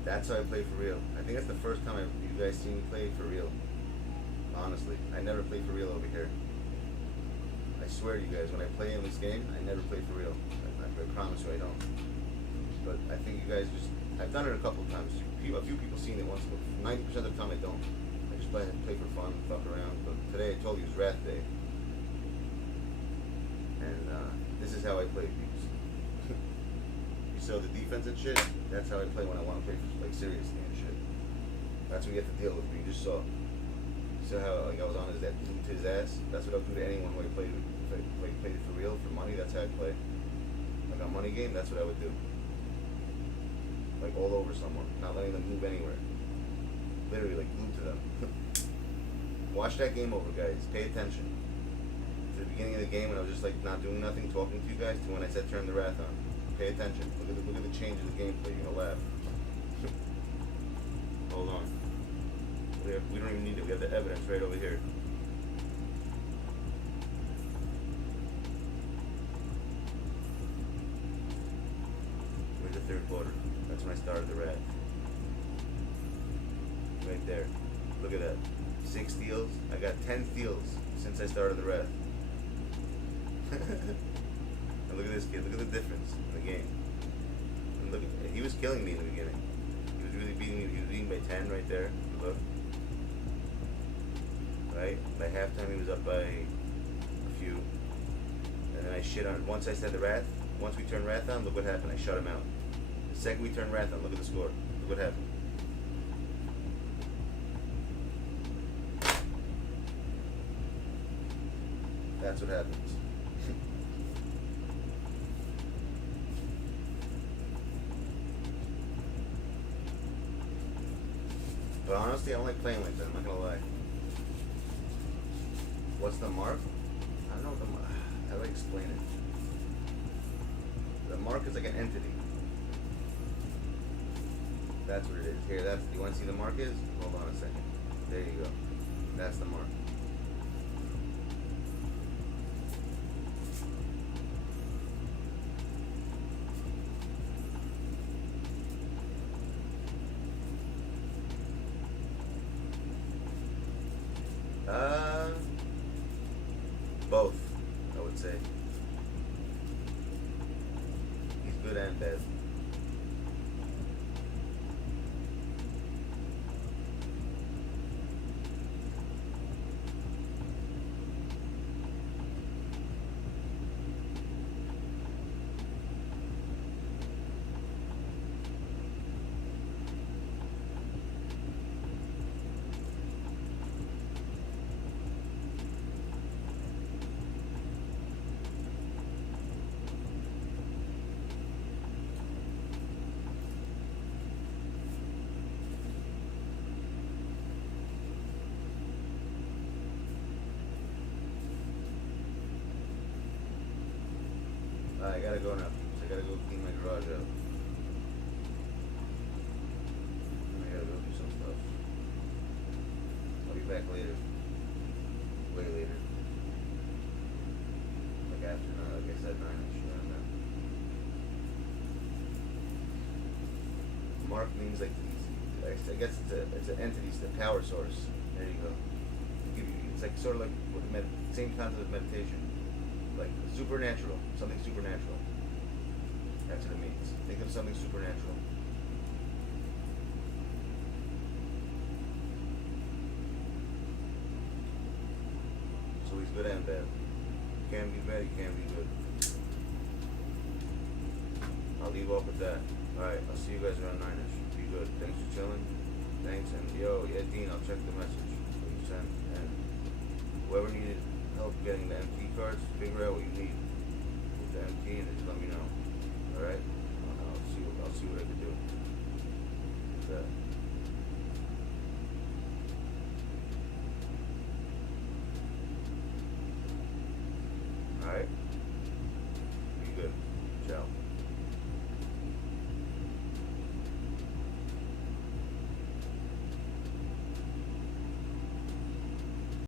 That's how I play for real. I think that's the first time you guys seen me play for real. Honestly, I never play for real over here. I swear to you guys, when I play in this game, I never play for real. I promise you I don't. But I think you guys just, I've done it a couple times. A few people seen it once, but 90% of the time I don't. I just play for fun, fuck around. But today I told you it was Wrath Day. And this is how I play, peeps. You saw the defense and shit? That's how I play when I want to play for, like, seriously and shit. That's what you have to deal with me. You just saw. You saw how like I was on his that to his ass? That's what I'll do to anyone who I played with. If I played it for real, for money, that's how I play. Like on money game, that's what I would do. Like all over someone, not letting them move anywhere. Literally like glued to them. Watch that game over, guys. Pay attention. To the beginning of the game when I was just like not doing nothing, talking to you guys, to when I said turn the Wrath on. Pay attention. Look at the change in the gameplay. You're gonna laugh. Hold on. We don't even need it. We have the evidence right over here. Where's the third quarter? That's when I started the Wrath. Right there. Look at that. 6 steals. I got 10 steals since I started the Wrath. And look at this kid. Look at the difference in the game. And look, he was killing me in the beginning. He was really beating me. He was beating by 10 right there. Look. Right? By halftime he was up by a few. And then I shit on it. Once I said the Wrath, once we turned Wrath on, look what happened. I shut him out. The second we turned Wrath on, look at the score. Look what happened. That's what happens. But honestly, I don't like playing like that, I'm not gonna lie. What's the mark? I don't know what the mark, how do I explain it? The mark is like an entity. That's what it is. Here, that's, you wanna see the mark is? Hold on a second. There you go. That's the mark. good and bad. I gotta go now. I gotta go clean my garage out. I gotta go do some stuff. I'll be back later. Way later. Like after, like I said, 9ish. Around now. Mark means like these. I guess it's an entity, it's the power source. There you go. It's like sort of like with same concept of meditation. Like supernatural, something supernatural. That's what it means. Think of something supernatural. So he's good and bad. You can be bad, you can be good. I'll leave off with that. Alright, I'll see you guys around 9ish. Be good. Thanks for chilling. Thanks, and yo, yeah, Dean, I'll check the message that you sent. And whoever needed help getting the MT cards, figure out what you need with the MT and just let me know. Alright? I'll see what I can do with that.